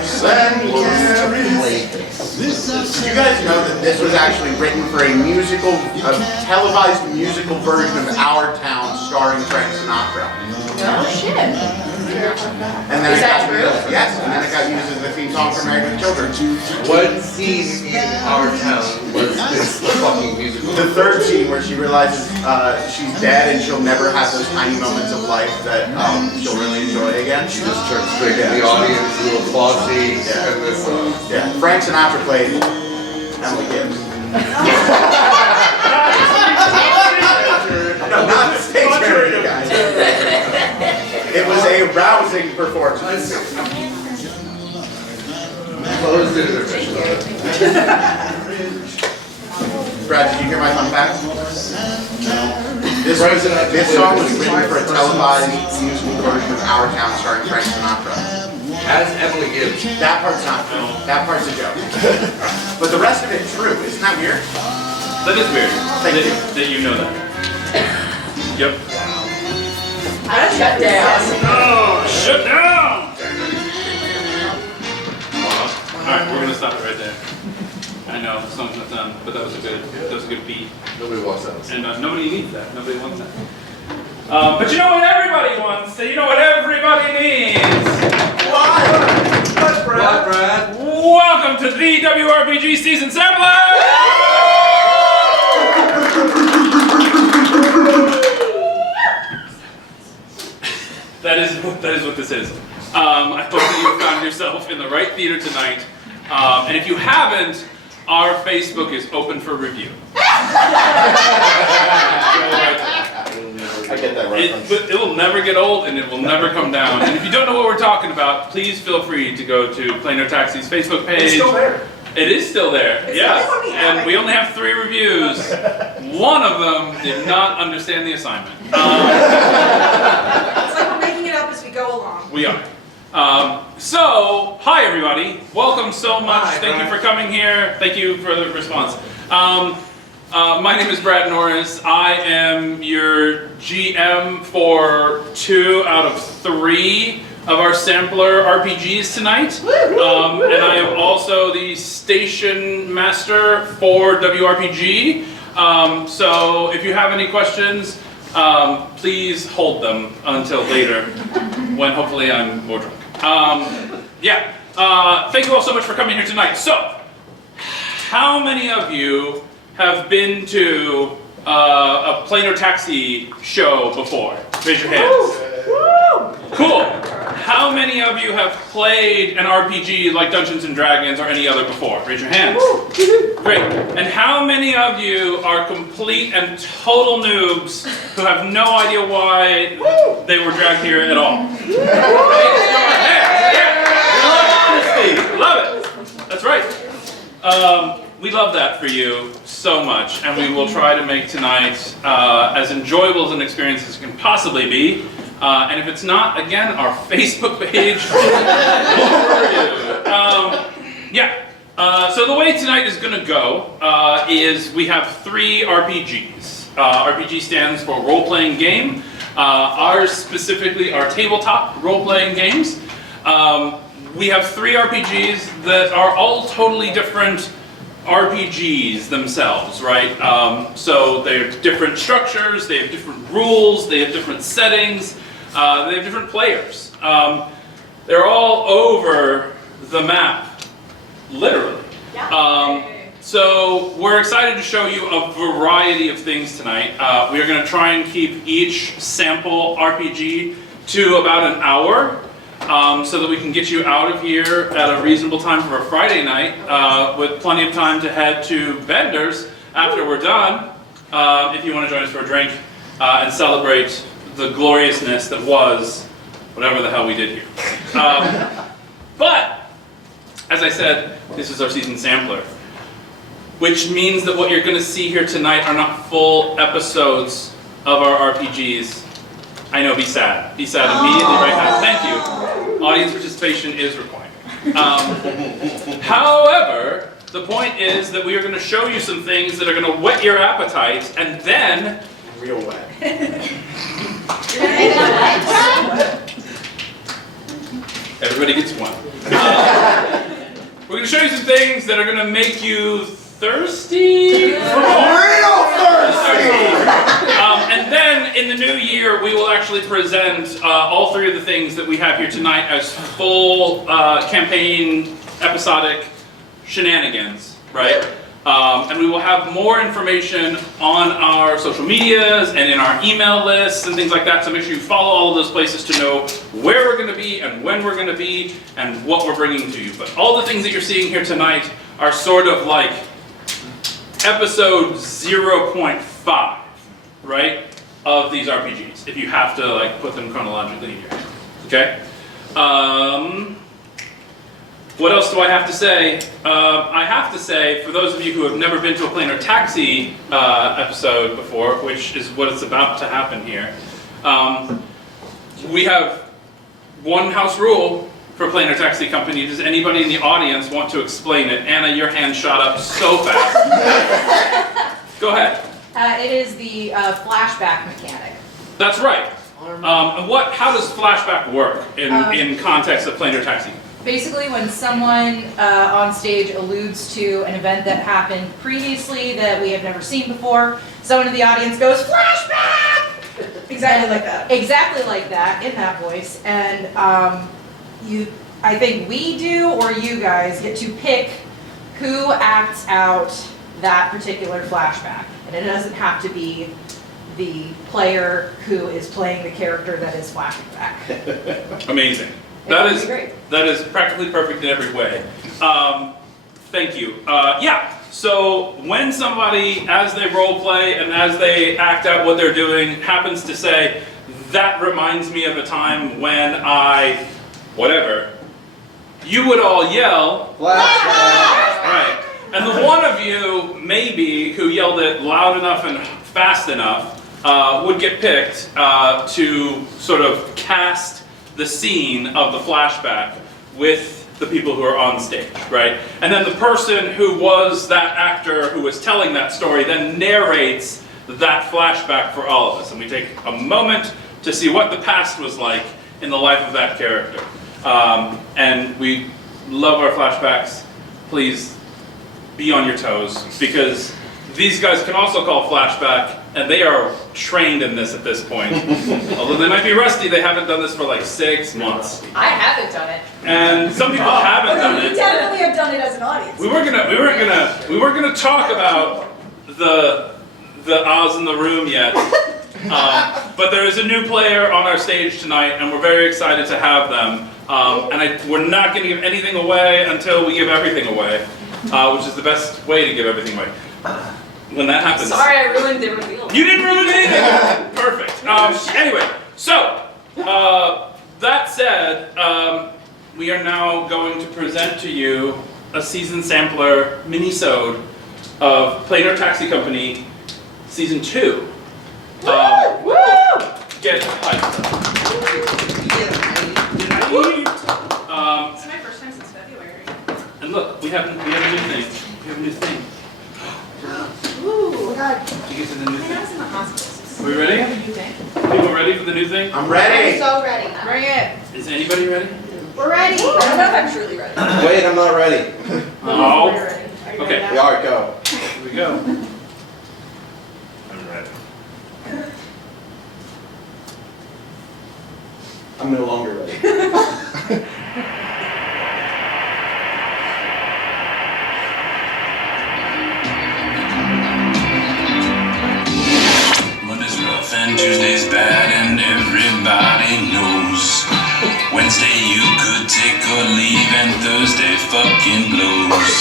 horse and carriage. Did you guys know that this was actually written for a musical, a televised musical version of Our Town starring Frank Sinatra? Oh shit. And then Is that true? Yes, and then it got used as the theme song for Married with Children. What scene in Our Town was this fucking musical? The third scene where she realizes she's dead and she'll never have those tiny moments of life that she'll really enjoy again. She just turns straight to the audience, a little flossy, and this Yeah, Frank Sinatra played Emily Gibbs. No, not the stage version, guys. It was a rousing performance. closed it officially. Brad, did you hear my fun fact? No. This song was written for a televised musical version of Our Town starring Frank Sinatra. As Emily Gibbs. That part's not true. That part's a joke. But the rest of it's true. Isn't that weird? That is weird. Thank you. That you know that. Yep. Shut down. Oh, shut down! Alright, we're gonna stop it right there. I know, the song's not done, but that was a good beat. Nobody wants that. And nobody needs that. Nobody wants that. But you know what everybody wants? You know what everybody needs? What, What, Brad? Welcome to the WRPG Season Sampler! That is what this is. I hope that you found yourself in the right theater tonight. And if you haven't, our Facebook is open for review. I get that reference. It will never get old and it will never come down. And if you don't know what we're talking about, please feel free to go to Planar Taxi's Facebook page. It's still there. It is still there, yes. And we only have 3 reviews. One of them did not understand the assignment. It's like we're making it up as we go along. We are. So, hi everybody. Welcome so much. Hi, Thank you Brian. for coming here. Thank you for the response. My name is Brad Norris. I am your GM for 2 out of 3 of our sampler RPGs tonight. And I am also the station master for WRPG. So if you have any questions, please hold them until later, when hopefully I'm more drunk. Thank you all so much for coming here tonight. So, how many of you have been to a Planar Taxi show before? Raise your hands. Cool. How many of you have played an RPG like Dungeons and Dragons or any other before? Raise your hands. Great. And how many of you are complete and total noobs who have no idea why they were dragged here at all? Love it. That's right. We love that for you so much, and we will try to make tonight as enjoyable as an experience as it can possibly be. And if it's not, again, our Facebook page. So the way tonight is going to go is we have 3 RPGs. RPG stands for role-playing game. Ours specifically are tabletop role-playing games. We have 3 RPGs that are all totally different RPGs themselves, right? So they have different structures, they have different rules, they have different settings, they have different players. They're all over the map, literally. So we're excited to show you a variety of things tonight. We are going to try and keep each sample RPG to about an hour. So that we can get you out of here at a reasonable time for a Friday night, with plenty of time to head to Bender's after we're done, if you want to join us for a drink, and celebrate the gloriousness that was whatever the hell we did here. But, as I said, this is our season sampler, which means that what you're going to see here tonight are not full episodes of our RPGs. I know, be sad. Be sad immediately right now. Thank you. Audience participation is required. However, the point is that we are going to show you some things that are going to whet your appetite, and then... Real wet. Everybody gets one. We're going to show you some things that are going to make you thirsty. Real thirsty! And then in the new year, we will actually present all three of the things that we have here tonight as full campaign episodic shenanigans, right? And we will have more information on our social medias and in our email lists and things like that, so make sure you follow all of those places to know where we're going to be and when we're going to be and what we're bringing to you. But all the things that you're seeing here tonight are sort of like episode 0.5, right, of these RPGs, if you have to like put them chronologically in your head, okay? What else do I have to say? I have to say, for those of you who have never been to a Planar Taxi episode before, which is what is about to happen here, we have one house rule for Planar Taxi Company. Does anybody in the audience want to explain it? Anna, your hand shot up so fast. Go ahead. It is the flashback mechanic. That's right. And how does flashback work in context of Planar Taxi? Basically, when someone on stage alludes to an event that happened previously that we have never seen before, someone in the audience goes, flashback! Exactly like that. Exactly like that, in that voice. And I think we do, or you guys, get to pick who acts out that particular flashback. And it doesn't have to be the player who is playing the character that is flashing back. Amazing. That is great. That is practically perfect in every way. Thank you. Yeah, so when somebody, as they role play and as they act out what they're doing, happens to say, that reminds me of a time when I, whatever, you would all yell, Flashback. right. And the one of you, maybe, who yelled it loud enough and fast enough, would get picked to sort of cast the scene of the flashback with the people who are on stage, right? And then the person who was that actor who was telling that story then narrates that flashback for all of us. And we take a moment to see what the past was like in the life of that character. And we love our flashbacks. Please be on your toes, because these guys can also call flashback, and they are trained in this at this point. Although they might be rusty, they haven't done this for like 6 months. I haven't done it. And some people haven't done We it. definitely have done it as an audience. We weren't gonna talk about the Oz in the room yet. But there is a new player on our stage tonight, and we're very excited to have them. We're not going to give anything away until we give everything away, which is the best way to give everything away. When that happens. Sorry, I ruined the reveal. You didn't ruin anything! Perfect. Anyway, so, that said, we are now going to present to you a season sampler mini-sode of Planar Taxi Company Season 2. Woo! Get hyped. It's my first time since February. And look, we have a new thing. Ooh, God. Did you get to the new I thing? was in the hospital. Are we ready? People ready for the new thing? I'm ready. So ready. Bring it. Is anybody ready? We're ready. I don't know if I'm truly ready. Wait, I'm not ready. Oh. We're ready. Are you Okay. ready We now? are, go. Here we go. I'm ready. I'm no longer ready. Monday's rough and Tuesday's bad and everybody knows. Wednesday you could take a leave and Thursday fucking blows.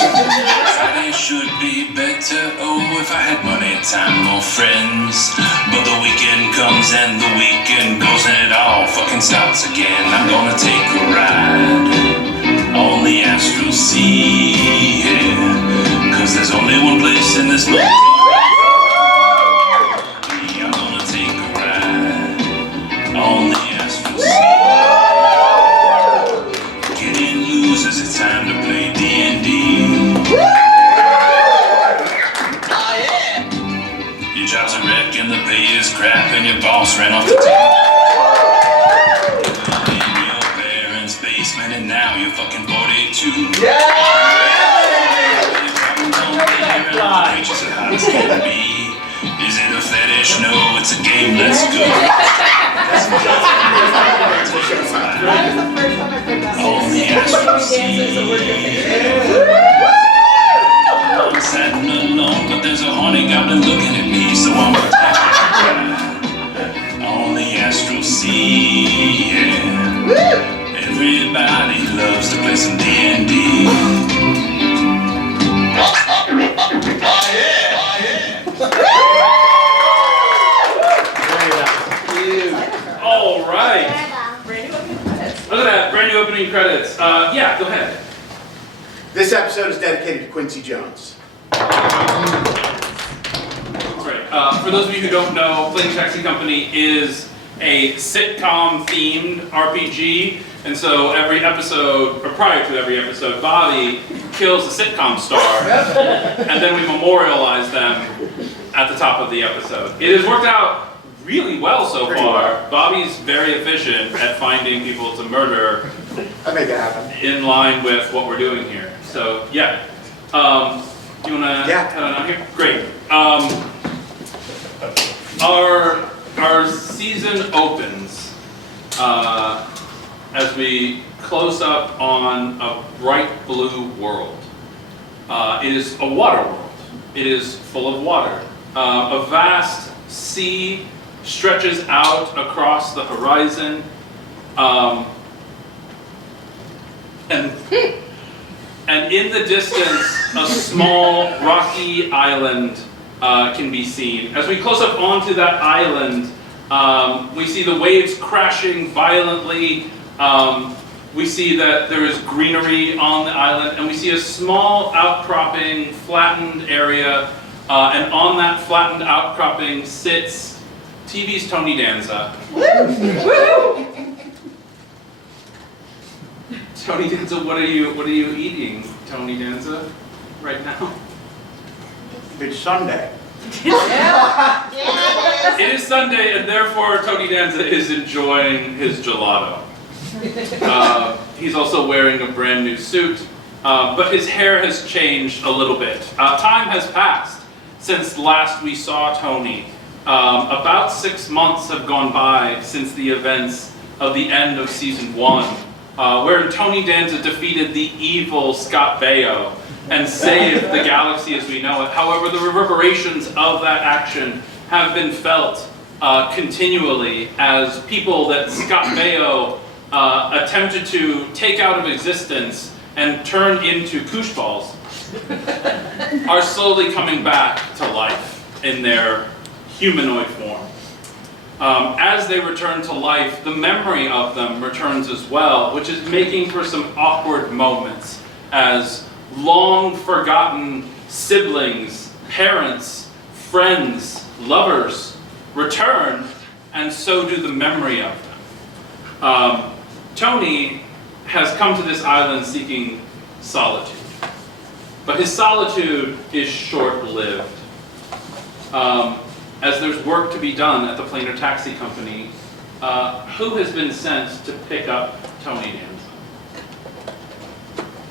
Friday should be better, oh if I had money, time, more friends. But the weekend comes and the weekend goes and it all fucking starts again. I'm gonna take a ride on the Astral Sea, yeah. Cause there's only one place in this world. I'm gonna take a ride on the Astral Sea. Get in, losers, it's time to play D&D. Your job's a wreck and the pay is crap and your boss ran off the team. In your parents' basement and now you're fucking bored. too. Yeah! Just how it's gonna be. Is it a fetish? No, it's a game. Let's go. That is the first time I've heard that. On the astral sea. I'm sat alone, but there's a haunted goblin looking at me, so I'm protected. On the astral sea, yeah. Everybody loves to play some D&D. All right. Brand new opening credits. Look at that, brand new opening credits. Yeah, go ahead. This episode is dedicated to Quincy Jones. That's right. For those of you who don't know, Planar Taxi Company is a sitcom-themed RPG, and so every episode, or prior to every episode, Bobby kills a sitcom star, and then we memorialize them at the top of the episode. It has worked out really well so far. Bobby's very efficient at finding people to murder I make it happen. in line with what we're doing here. So, yeah. Do you want to head on out here? Great. Our season opens as we close up on a bright blue world. It is a water world. It is full of water. A vast sea stretches out across the horizon. And in the distance, a small rocky island can be seen. As we close up onto that island, we see the waves crashing violently. We see that there is greenery on the island, and we see a small outcropping, flattened area. And on that flattened outcropping sits TV's Tony Danza. Tony Danza, what are you eating, Tony Danza, right now? It's Sunday. It is Sunday, and therefore Tony Danza is enjoying his gelato. He's also wearing a brand new suit, but his hair has changed a little bit. Time has passed since last we saw Tony. About 6 months have gone by since the events of the end of season 1, where Tony Danza defeated the evil Scott Baio and saved the galaxy as we know it. However, the reverberations of that action have been felt continually as people that Scott Baio attempted to take out of existence and turn into koosh balls are slowly coming back to life in their humanoid form. As they return to life, the memory of them returns as well, which is making for some awkward moments as long forgotten siblings, parents, friends, lovers return, and so do the memory of them. Tony has come to this island seeking solitude, but his solitude is short-lived. As there's work to be done at the Planar Taxi Company, who has been sent to pick up Tony Danza?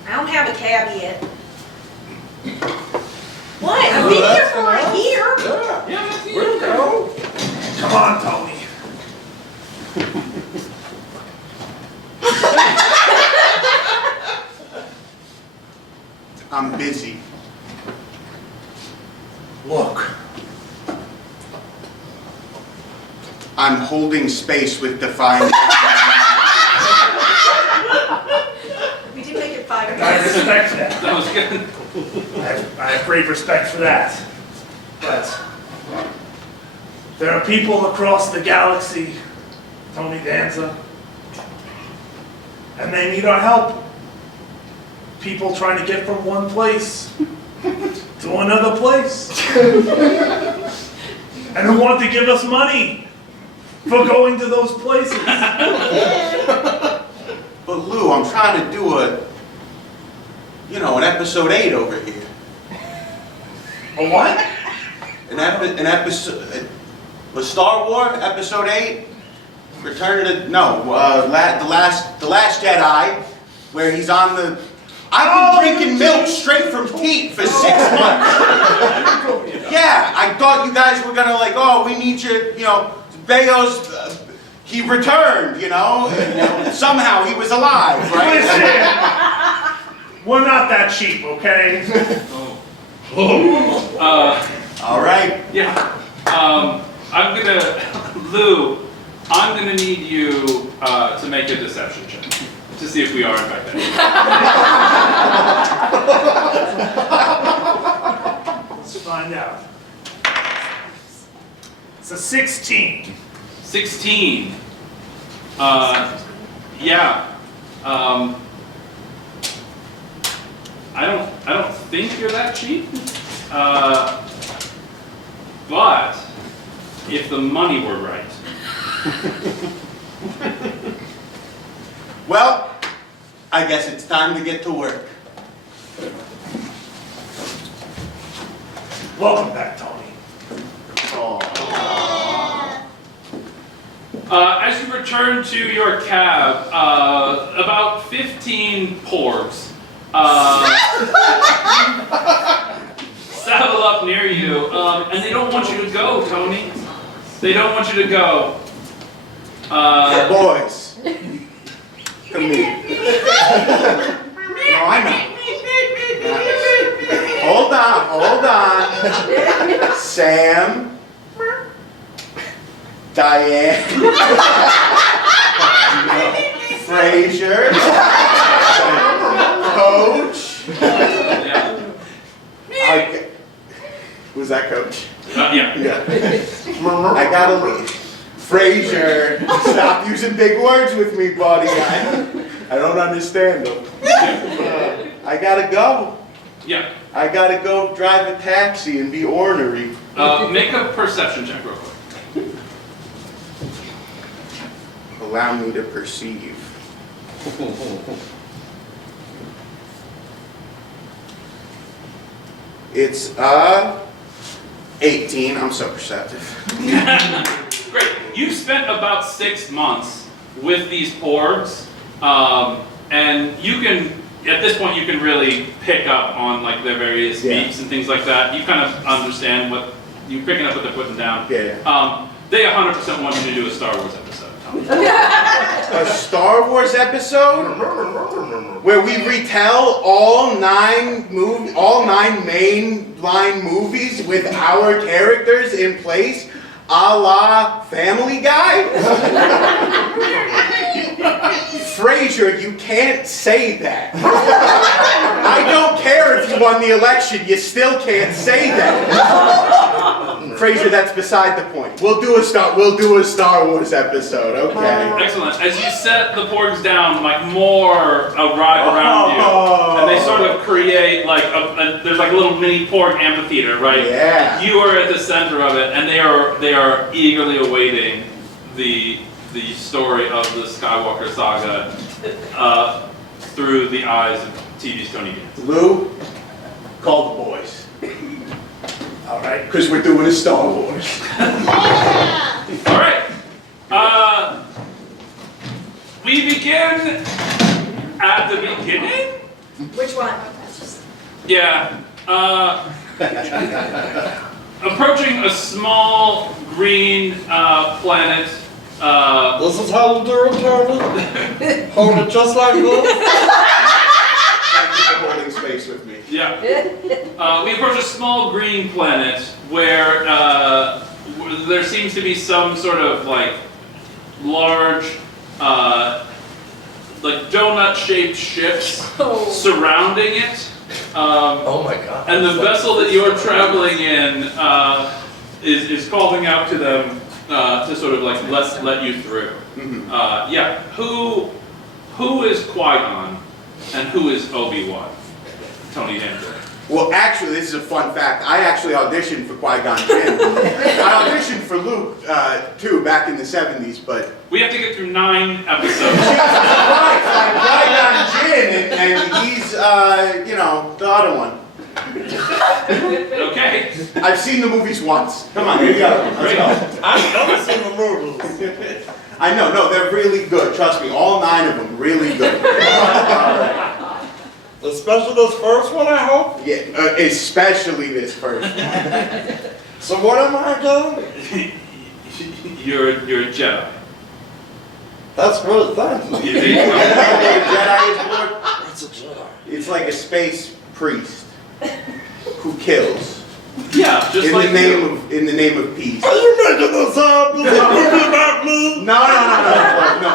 I don't have a cab yet. What? I've been here for a year. Yeah, that's you. Where'd it go? Come on, Tony. I'm busy. Look. I'm holding space with defined. We did make it 5 I minutes. respect that. That was good. I have great respect for that. But there are people across the galaxy, Tony Danza, and they need our help. People trying to get from one place to another place. And who want to give us money for going to those places. But Lou, I'm trying to do an episode 8 over here. A what? An episode, was Star Wars episode 8? Return of the Last Jedi, where he's on the I've been drinking milk straight from teat for 6 months. Yeah, I thought you guys were gonna like, oh, we need you, you know, Beo's, he returned, you know, and somehow he was alive, right? Listen, we're not that cheap, okay? All right. Yeah. I'm gonna, Lou, I'm gonna need you to make a deception check to see if we are in fact there. Let's find out. It's a 16. 16. Yeah. I don't think you're that cheap. But if the money were right. Well, I guess it's time to get to work. Welcome back, Tony. As you return to your cab, about 15 porgs saddle up near you, and they don't want you to go, Tony. They don't want you to go. Boys, come here. No, I know. Hold on. Sam, Diane, Frazier, Coach. Was that Coach? Yeah. I gotta leave. Frazier, stop using big words with me, buddy. I don't understand them. I gotta go. Yeah. I gotta go drive a taxi and be ornery. Make a perception check real quick. Allow me to perceive. It's 18. I'm so perceptive. Great. You've spent about 6 months with these porgs, and you can, at this point, you can really pick up on like their various beats and things like that. You kind of understand what you're picking up what they're putting down. Yeah. They 100% want you to do a Star Wars episode. A Star Wars episode where we retell all 9 mainline movies with our characters in place, a la Family Guy? Frazier, you can't say that. I don't care if you won the election, you still can't say that. Frazier, that's beside the point. We'll do a Star Wars episode, okay? Excellent. As you set the porgs down, like more arrive around you, and they sort of create like there's like a little mini porg amphitheater, right? Yeah. You are at the center of it, and they are eagerly awaiting the story of the Skywalker saga through the eyes of TV's Tony Gans. Lou, call the boys. All right. Because we're doing a Star Wars. All right. We begin at the beginning. Which one? Yeah. Approaching a small green planet. This is how you do it, Charlie? Hold it just like this? Thank you for holding space with me. Yeah. We approach a small green planet where there seems to be some sort of like large, like donut-shaped ships surrounding it. Oh my god. And the vessel that you're traveling in is calling out to them to sort of like let you through. Mm-hmm. Yeah. Who is Qui-Gon and who is Obi-Wan? Tony Danza. Well, actually, this is a fun fact. I actually auditioned for Qui-Gon Jinn. I auditioned for Luke, too, back in the 70s, but... We have to get through 9 episodes. Right, Qui-Gon Jinn, and he's, you know, the other one. Okay. I've seen the movies once. Come on, here we go. Let's go. I've never seen the movies. I know, no, they're really good. Trust me, all 9 of them, really good. Especially this first one, I hope. Yeah, especially this first. So what am I again? You're a Jedi. That's good, thank you. You think- Jedi is what? What's a Jedi? It's like a space priest who kills Yeah, just like you. in the name of peace. Are you making this up? Is it movie about me? No.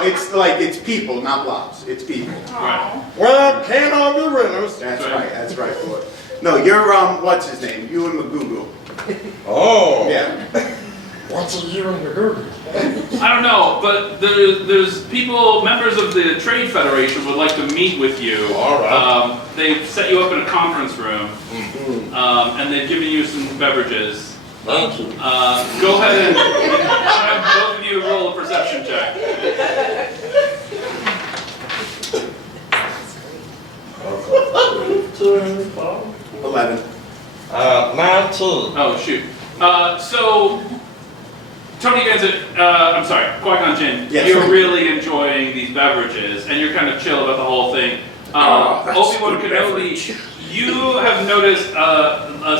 It's people, not blobs. It's people. Right. Well, can't all be winners. That's right, boy. No, you're what's his name? You and Magoogle. Oh. Yeah. What's a year in the Google? I don't know, but there's people, members of the Trade Federation would like to meet with you. All right. They've set you up in a conference room, and they've given you some beverages. Thank you. Go ahead and have both of you roll a perception check. Okay. 11. 19. Oh, shoot. So, Tony Qui-Gon Jinn, Yes. you're really enjoying these beverages, and you're kind of chill about the whole thing. that's Obi-Wan good Kenobi, you have noticed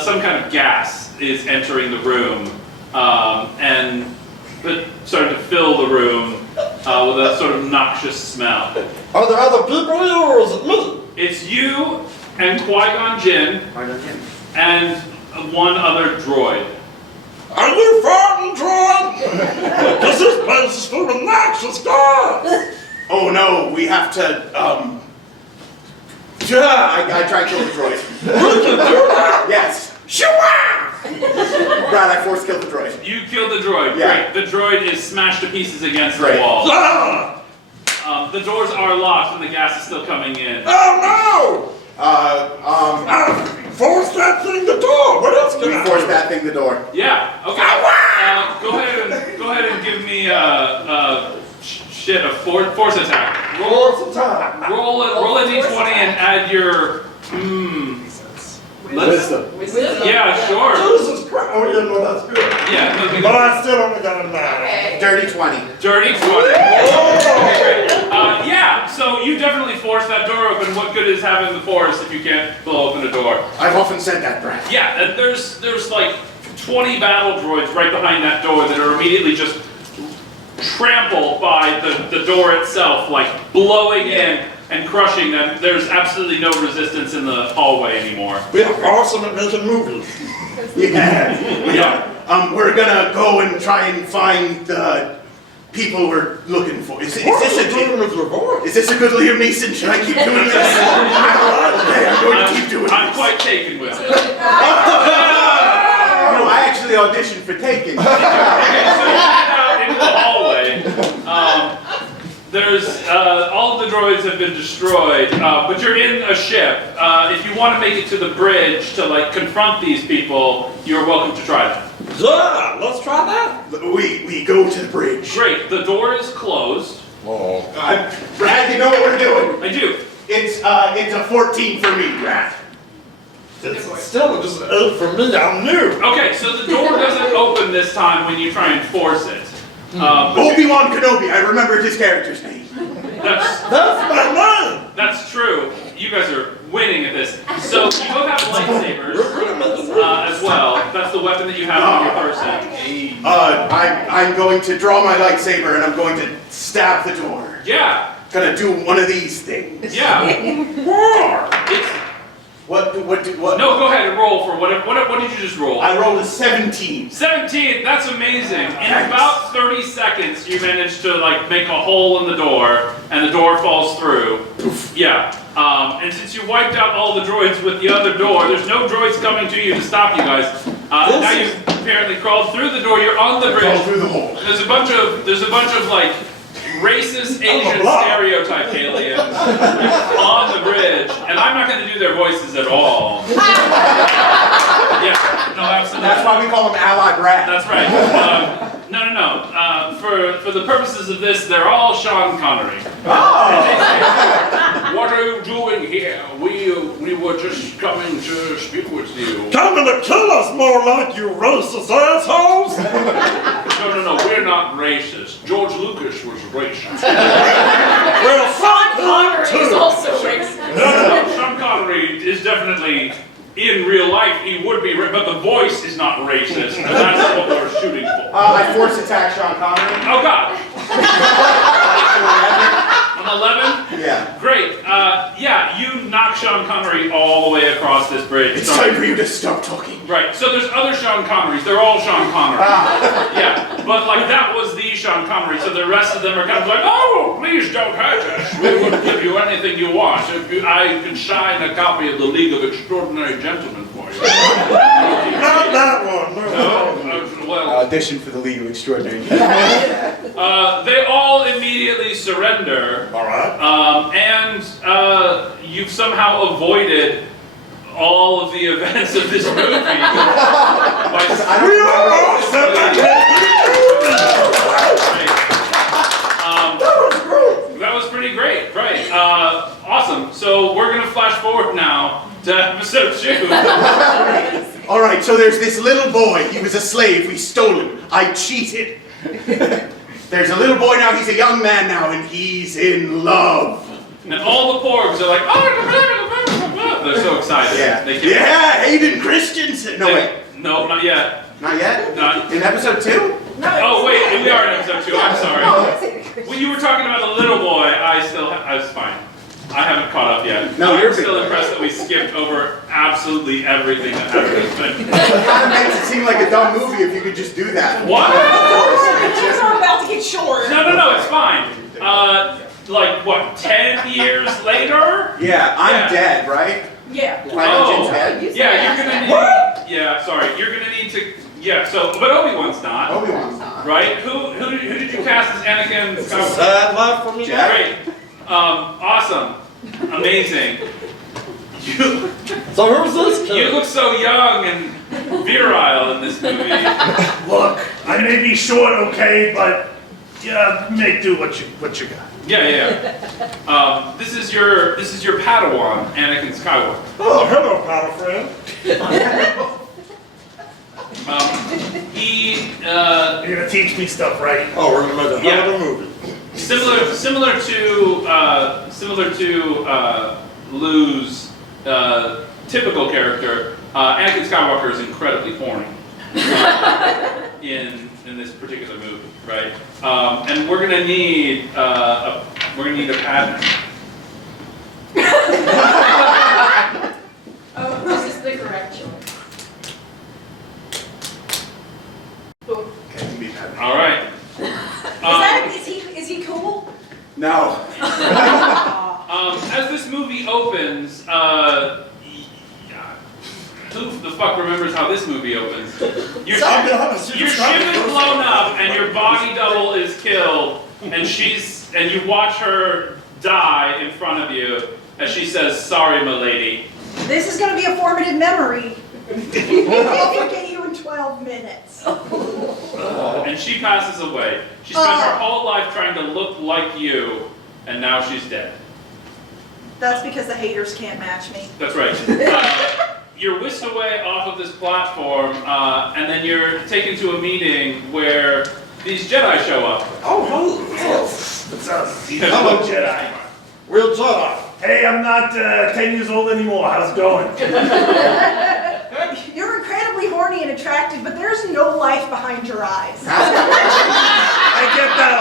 some kind of gas is entering the room, and starting to fill the room with a sort of noxious smell. Are there other people here or is it me? It's you and Qui-Gon Jinn and one other droid. Are you farting, droid? Because this place is full of noxious gas. Oh no, we have to, I tried to kill the droid. You can do that? Yes. Brad, I force killed the droid. You killed the droid. Yeah. Great. The droid is smashed to pieces against Great. the wall. Ah! The doors are locked and the gas is still coming in. Oh no! Force that thing the door. What else can We I forced do? that thing the door. Yeah. Okay. Go ahead and give me a force attack. Force attack. Roll a d20 and add your Wisdom. Yeah, sure. Jesus Christ. Oh yeah, no, that's good. Yeah. No, But I still only got a 9. Okay. Dirty 20. Dirty 20. Okay, great. Yeah, so you definitely force that door open. What good is having the force if you can't blow open a door? I've often said that, Brad. Yeah, and there's like 20 battle droids right behind that door that are immediately just trampled by the door itself, like blowing in and crushing them. There's absolutely no resistance in the hallway anymore. We are awesome at making movies. Yeah. We're gonna go and try and find the people we're looking for. Is What this are you doing with your voice? Is this a good Liam Neeson? Should I keep doing this? Okay, I'm going to keep doing I'm this. quite taken with it. No, I actually auditioned for Taken. Okay, so you head out into the hallway. There's all of the droids have been destroyed, but you're in a ship. If you want to make it to the bridge to like confront these people, you're welcome to try that. Yeah, let's try that. We go to the bridge. Great. The door is closed. Oh. Brad, you know what we're doing? I do. It's a 14 for me, Brad. It's still just an 8 for me. I'm new. Okay, so the door doesn't open this time when you try and force it. Obi-Wan Kenobi, I remembered his character's name. That's my name. That's true. You guys are winning at this. So you both have lightsabers as well. That's the weapon that you have on your person. I'm going to draw my lightsaber and I'm going to stab the door. Yeah. Gonna do one of these things. Yeah. It's, What? no, go ahead and roll for what did you just roll? I rolled a 17. 17. That's amazing. In Thanks. about 30 seconds, you manage to like make a hole in the door, and the door falls through. Yeah. And since you wiped out all the droids with the other door, there's no droids coming to you to stop you guys. Now you've apparently crawled through the door. You're on the Fall bridge. through the hole. There's a bunch of like racist Asian stereotype aliens on the bridge, and I'm not going to do their voices at all. Yeah, no, absolutely. That's why we call him Ally Brad. That's right. No. For the purposes of this, they're all Sean Connery. Oh! What are you doing here? We were just coming to speak with you. Coming to kill us more like you racist assholes. No, we're not racist. George Lucas was racist. Well, Sean Connery is too. also racist. No, Sean Connery is definitely, in real life, he would be, but the voice is not racist, and that's what we're shooting for. I force attack Sean Connery. Oh God! On 11? Yeah. Great. Yeah, you knock Sean Connery all the way across this bridge. It's time for you to stop talking. Right, so there's other Sean Connerys, they're all Sean Connery. Yeah, but like that was the Sean Connery, so the rest of them are kind of like, oh, please don't hurt us. We will give you anything you want. If you, I can shine a copy of the League of Extraordinary Gentlemen for you. Not that one. No? Well, Audition for the League of Extraordinary. they all immediately surrender. All right. And you've somehow avoided all of the events of this movie. We are all that was pretty great, right? Awesome. So we're gonna flash forward now to episode 2. All right, so there's this little boy. He was a slave. We stole him. I cheated. There's a little boy now. He's a young man now, and he's in love. And all the porgs are like, oh, they're so excited. Yeah. They can, Yeah, Hayden Christensen. No, wait. No, not yet. Not yet? Not. In episode 2? Oh wait, we are in episode 2. I'm sorry. Oh. When you were talking about the little boy, I was fine. I haven't caught up yet. No, I'm you're still big. impressed that we skipped over absolutely everything that happened. It kind of makes it seem like a dumb movie if you could just do that. What? Things are about to get short. No, it's fine. Like what, 10 years later? Yeah, I'm Yeah. dead, right? Yeah. Qui-Gon's dead? Yeah, you're gonna need. Yeah, sorry, you're gonna need to. Yeah, so but Obi-Wan's not, Obi-Wan's not. right? Who did you cast as Anakin? It's a sad life for me. Jack? Great, awesome, amazing. You So who's this kid? you look so young and virile in this movie. Look, I may be short, okay, but yeah, make do what you got. Yeah. This is your Padawan, Anakin Skywalker. Oh, hello, pal friend. You're gonna teach me stuff, right? Oh, we're gonna make a hell of a movie. Similar to Lou's typical character, Anakin Skywalker is incredibly horny in this particular movie, right? And we're gonna need a pattern. Oh, this is the correct choice. All right. Is he cool? No. As this movie opens, who the fuck remembers how this movie opens? Your ship is blown up and your body double is killed, and you watch her die in front of you as she says, "Sorry, m'lady." This is going to be a formative memory. I'll forget you in 12 minutes. And she passes away. She spent her whole life trying to look like you, and now she's dead. That's because the haters can't match me. That's right. You're whisked away off of this platform, and then you're taken to a meeting where these Jedi show up. Oh, What's up? Hello, Jedi. real Jedi. Hey, I'm not 10 years old anymore. How's it going? You're incredibly horny and attractive, but there's no life behind your eyes. I get that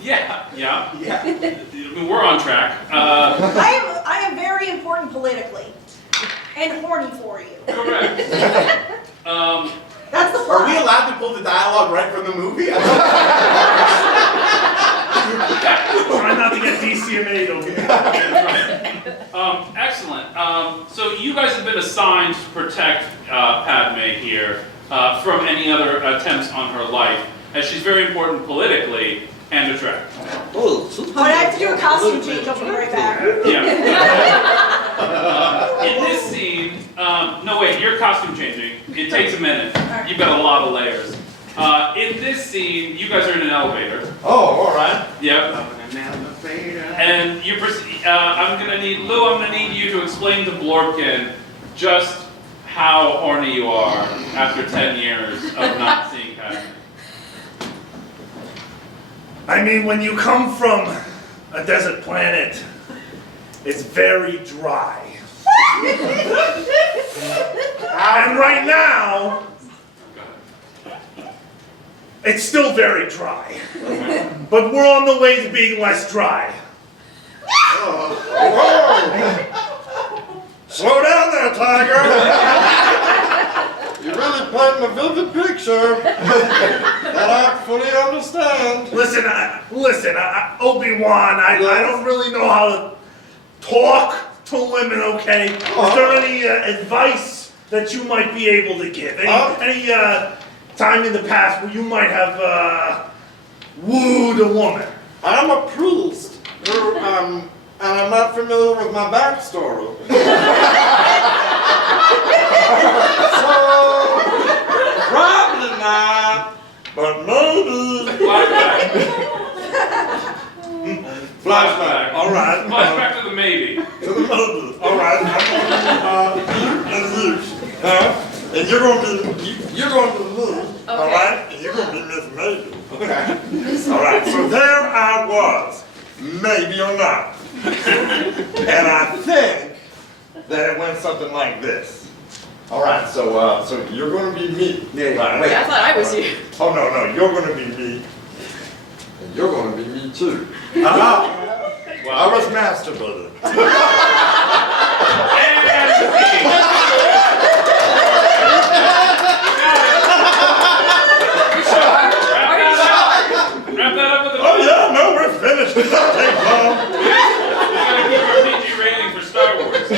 Yeah. Yeah. I mean, we're on track. I am very important politically and horny for you. Correct. That's the Are we plot. allowed to pull the dialogue right from the movie? a lot. Try not to get DCMA'd over here. Excellent. So you guys have been assigned to protect Padme here from any other attempts on her life, as she's very important politically and attractive. Oh, But I have to do a costume change. I'll be right back. Yeah. In this scene, no wait, you're costume changing. It takes a minute. You've got a lot of layers. In this scene, you guys are in an elevator. oh, all right. Yep. And you, I'm gonna need you to explain to Blorkin just how horny you are after 10 years of not seeing Padme. I mean, when you come from a desert planet, it's very dry. And right now, it's still very dry. But we're on the way to being less dry. Slow down there, Tiger. You really painting a vivid picture that I fully understand. Listen, Obi-Wan, I don't really know how to talk to women, okay? Is there any advice that you might be able to give? Any time in the past where you might have wooed a woman? I'm a priest, and I'm not familiar with my backstory. So, probably not, but maybe. Flashback. All right. Flashback to the maybe. To the maybe. All right. And you're going to be me. All right. And you're going to be Miss Maybe. Okay. All right. So there I was, maybe or not. And I think that it went something like this. All right, so you're going to be me. Yeah, right? wait. I thought I was you. Oh, no, you're going to be me. And you're going to be me too. Uh-huh. I was masturbating. Wrap that up with a Oh, yeah, no, we're finished. This don't take long. We gotta keep our PG rating for Star Wars.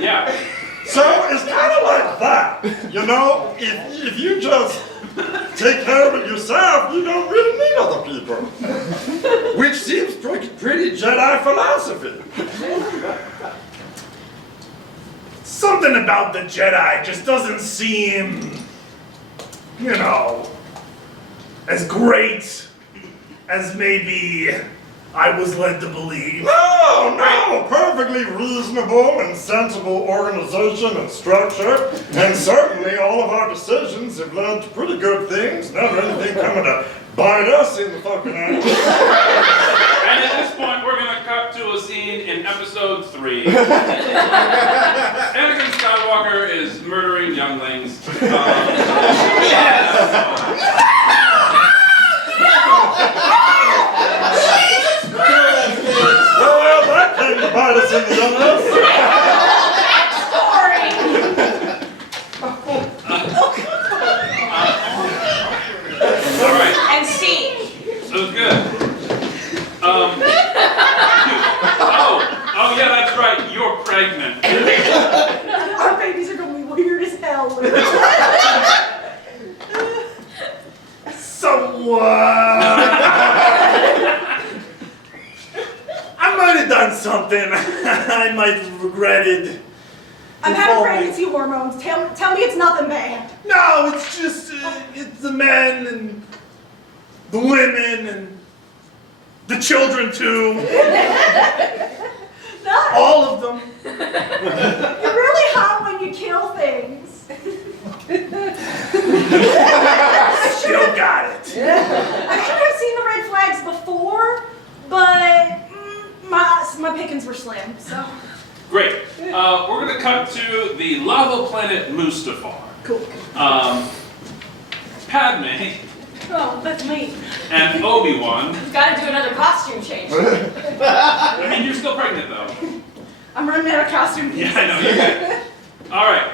Yeah. So it's kind of like that. You know, if you just take care of it yourself, you don't really need other people. Which seems pretty Jedi philosophy. Something about the Jedi just doesn't seem, as great as maybe I was led to believe. No, perfectly reasonable and sensible organization and structure, and certainly all of our decisions have led to pretty good things. Never anything coming to bite us in the fucking ass. And at this point, we're gonna cut to a scene in episode 3. Anakin Skywalker is murdering younglings. Well, that came to bite us in the ass. All right. And scene. So it's good. Oh yeah, that's right. You're pregnant. Our babies are gonna be weird as hell. So, I might have done something I might have regretted. I'm having pregnancy hormones. Tell me it's nothing bad. No, it's just, it's the men and the women and the children too. Not. All of them. You're really hot when you kill things. Still got it. I should have seen the red flags before, but my pickings were slim, so. Great. We're gonna cut to the lava planet Mustafar. Cool. Padme Oh, that's me. and Obi-Wan. We've got to do another costume change. I mean, you're still pregnant though. I'm running out of costume pieces. Yeah, I know. You're good. All right.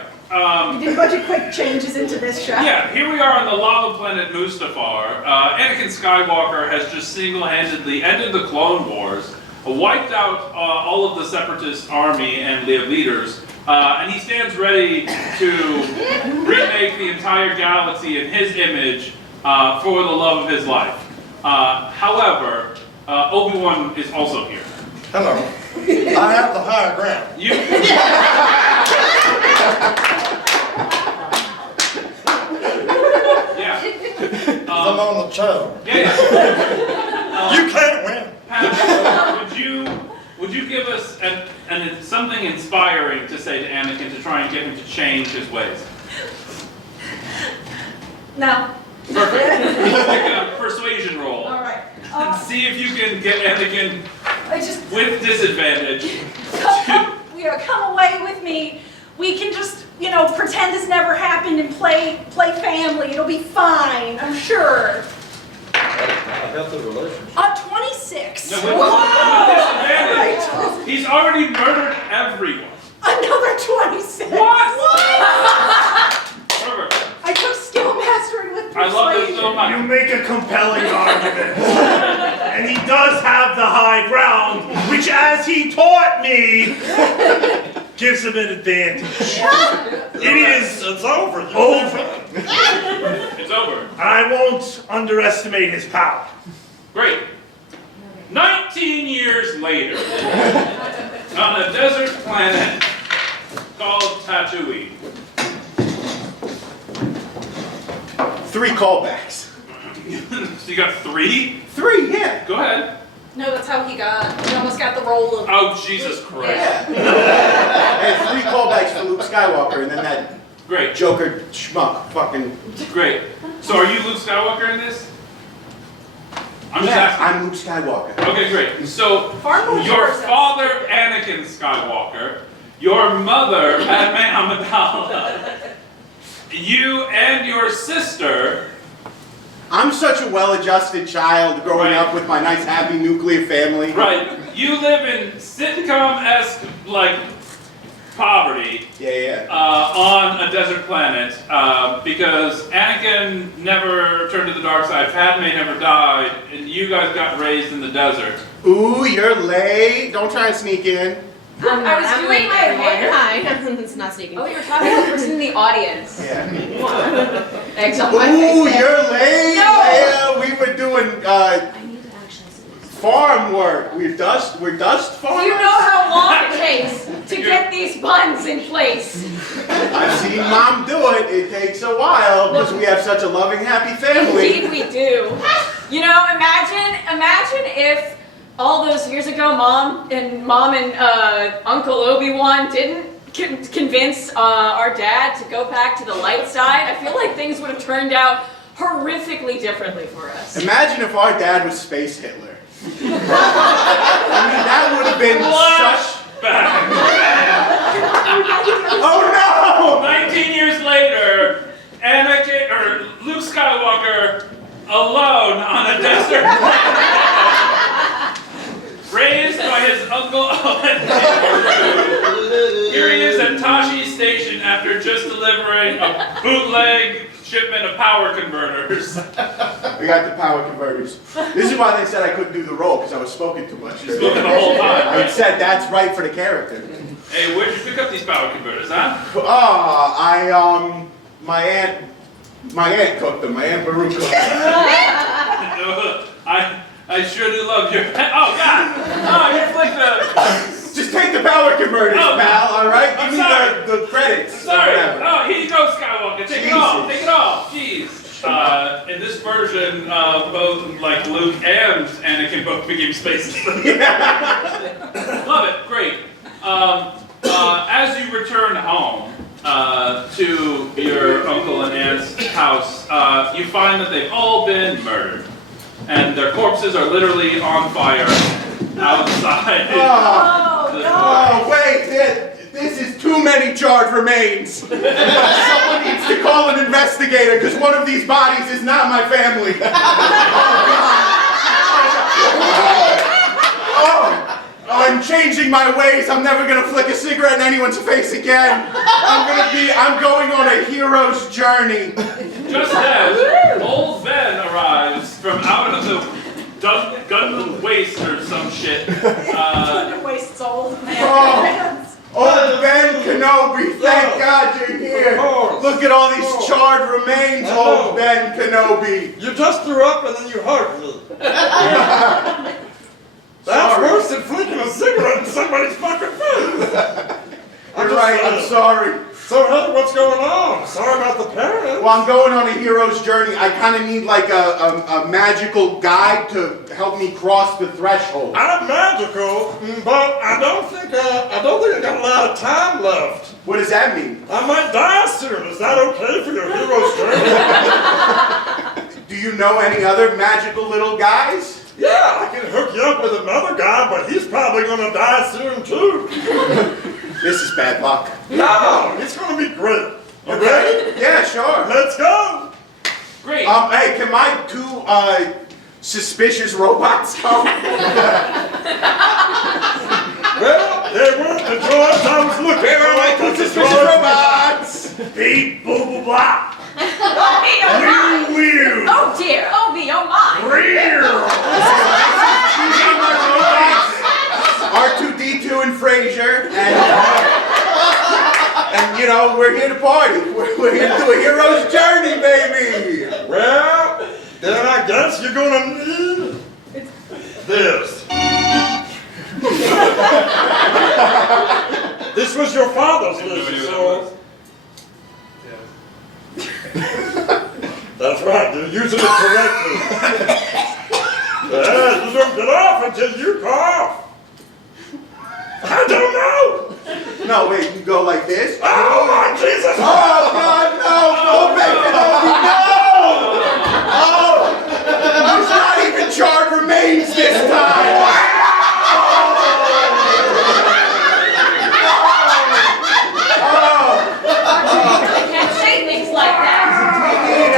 We did a bunch of quick changes into this shot. Yeah, here we are on the lava planet Mustafar. Anakin Skywalker has just single-handedly ended the Clone Wars, wiped out all of the Separatist army and their leaders, and he stands ready to remake the entire galaxy in his image for the love of his life. However, Obi-Wan is also here. Hello. I have the higher ground. You. Yeah. I'm on the chair. Yeah. You can't win. Patrick, would you give us something inspiring to say to Anakin to try and get him to change his ways? No. Perfect. Let's take a persuasion roll. All right. and see if you can get Anakin I just with disadvantage. come away with me. We can just, pretend this never happened and play family. It'll be fine, I'm sure. About the relationship. 26. No, with disadvantage. He's already murdered everyone. Another 26. What? Perfect. I took skill mastery with I love this persuasion. so much. You make a compelling argument. And he does have the high ground, which, as he taught me, gives him an advantage. It is It's over. over. It's over. I won't underestimate his power. Great. 19 years later, on a desert planet called Tatooine. 3 callbacks. So you got 3? 3, yeah. Go ahead. No, that's how he almost got the role of. Oh, Jesus Christ. And 3 callbacks for Luke Skywalker, and then that Great. Joker schmuck fucking. Great. So are you Luke Skywalker in this? I'm just Yeah, asking. I'm Luke Skywalker. Okay, great. So Far more your diverse. father, Anakin Skywalker, your mother, Padme Amidala, you and your sister. I'm such a well-adjusted child growing up with my nice, happy nuclear family. Right. You live in sitcom-esque, poverty Yeah. on a desert planet because Anakin never turned to the dark side, Padme never died, and you guys got raised in the desert. Ooh, you're late. Don't try and sneak in. I was doing my hair. Hi, it's not sneaking. Oh, you're talking to the person in the audience. Yeah. Eggs on my Ooh, face. you're late. No. Yeah, we were doing I need to actually see this. farm work. We're dust farmers. You know how long it takes to get these buns in place. I've seen Mom do it. It takes a while because we have such a loving, happy family. Indeed we do. Imagine if all those years ago, Mom and Uncle Obi-Wan didn't convince our dad to go back to the light side. I feel like things would have turned out horrifically differently for us. Imagine if our dad was Space Hitler. I mean, that would have been such. Oh no! 19 years later, Luke Skywalker, alone on a desert planet, raised by his uncle Owen. Here he is at Tashi Station after just delivering a bootleg shipment of power converters. We got the power converters. This is why they said I couldn't do the role, because I was spoken too much. You spoke the whole time, I right? said that's right for the character. Hey, where'd you pick up these power converters, huh? My aunt cooked them. My Aunt Baru cooked them. I sure do love your. Oh God! Oh, you flicked the. Just take the power converters, Oh, pal. All right, I'm give me sorry. the credits. Sorry. Whatever. Oh, here you go, Skywalker. Take it off. Take it off. Jeez. In this version, both Luke and Anakin both became space. Love it. Great. As you return home to your uncle and aunt's house, you find that they've all been murdered, and their corpses are literally on fire outside. Oh, wait, this is too many charred remains. Someone needs to call an investigator because one of these bodies is not my family. I'm changing my ways. I'm never gonna flick a cigarette in anyone's face again. I'm going on a hero's journey. Just as old Ben arrives from out of the Gundam waste or some shit. Wastes old Oh, Ben Kenobi, thank God you're here. Look at all these charred remains, old Ben Kenobi. You just threw up and then you hugged me. That's Sorry. worse than flicking a cigarette in somebody's fucking face. You're right, I'm sorry. So, hey, what's going on? Sorry about the parents. Well, I'm going on a hero's journey. I kind of need like a magical guide to help me cross the threshold. I'm magical, but I don't think I got a lot of time left. What does that mean? I might die soon. Is that okay for your hero's journey? Do you know any other magical little guys? Yeah, I can hook you up with another guy, but he's probably gonna die soon too. This is bad luck. No, it's gonna be great. You ready? Yeah, sure. Let's go. Great. Hey, can my 2 suspicious robots come? Well, they weren't the droids I was looking Where are my for. 2 suspicious robots? Beep, boo, boo, blah. Oh Whew, oh dear, oh me, oh my. These are my robots. R2D2 and Frasier, and you know, we're here to party. We're here to do a hero's journey, baby. Well, then I guess you're gonna need this. This was your father's list, so. That's right, you're using it correctly. You don't get off until you cough. I don't know. No, wait, you go like this? Oh my Jesus! Oh, God, no! No, baby, no! Oh! There's not even charred remains this time! I can't say things like that. We need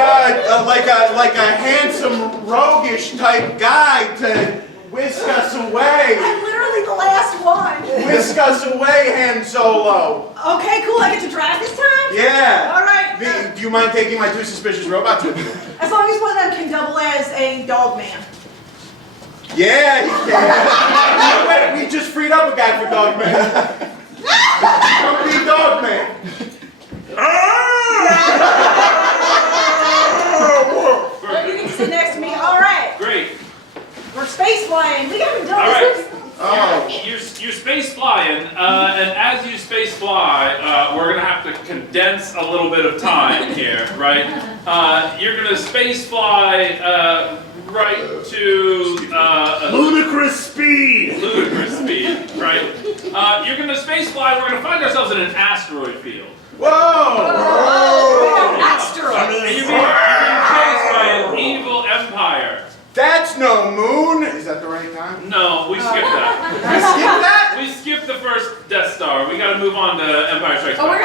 like a handsome, roguish type guy to whisk us away. I'm literally the last one. Whisk us away, Han Solo. Okay, cool. I get to drive this time? Yeah. All right. Do you mind taking my 2 suspicious robots with you? As long as one of them can double as a dog man. Yeah, he can. Wait, we just freed up a guy for Dog Man. Come be Dog Man. You can sit next to me. All right. Great. We're space flying. We haven't done All right. this. Oh. You're space flying, and as you space fly, we're gonna have to condense a little bit of time here, right? You're gonna space fly right to ludicrous speed. ludicrous speed, right? You're gonna space fly. We're gonna find ourselves in an asteroid field. Whoa! Oh, And you're being chased by an evil empire. That's no moon. Is that the right time? No, we skipped that. You skip that? We skipped the first Death Star. We gotta move on to Empire Strikes Oh, Back.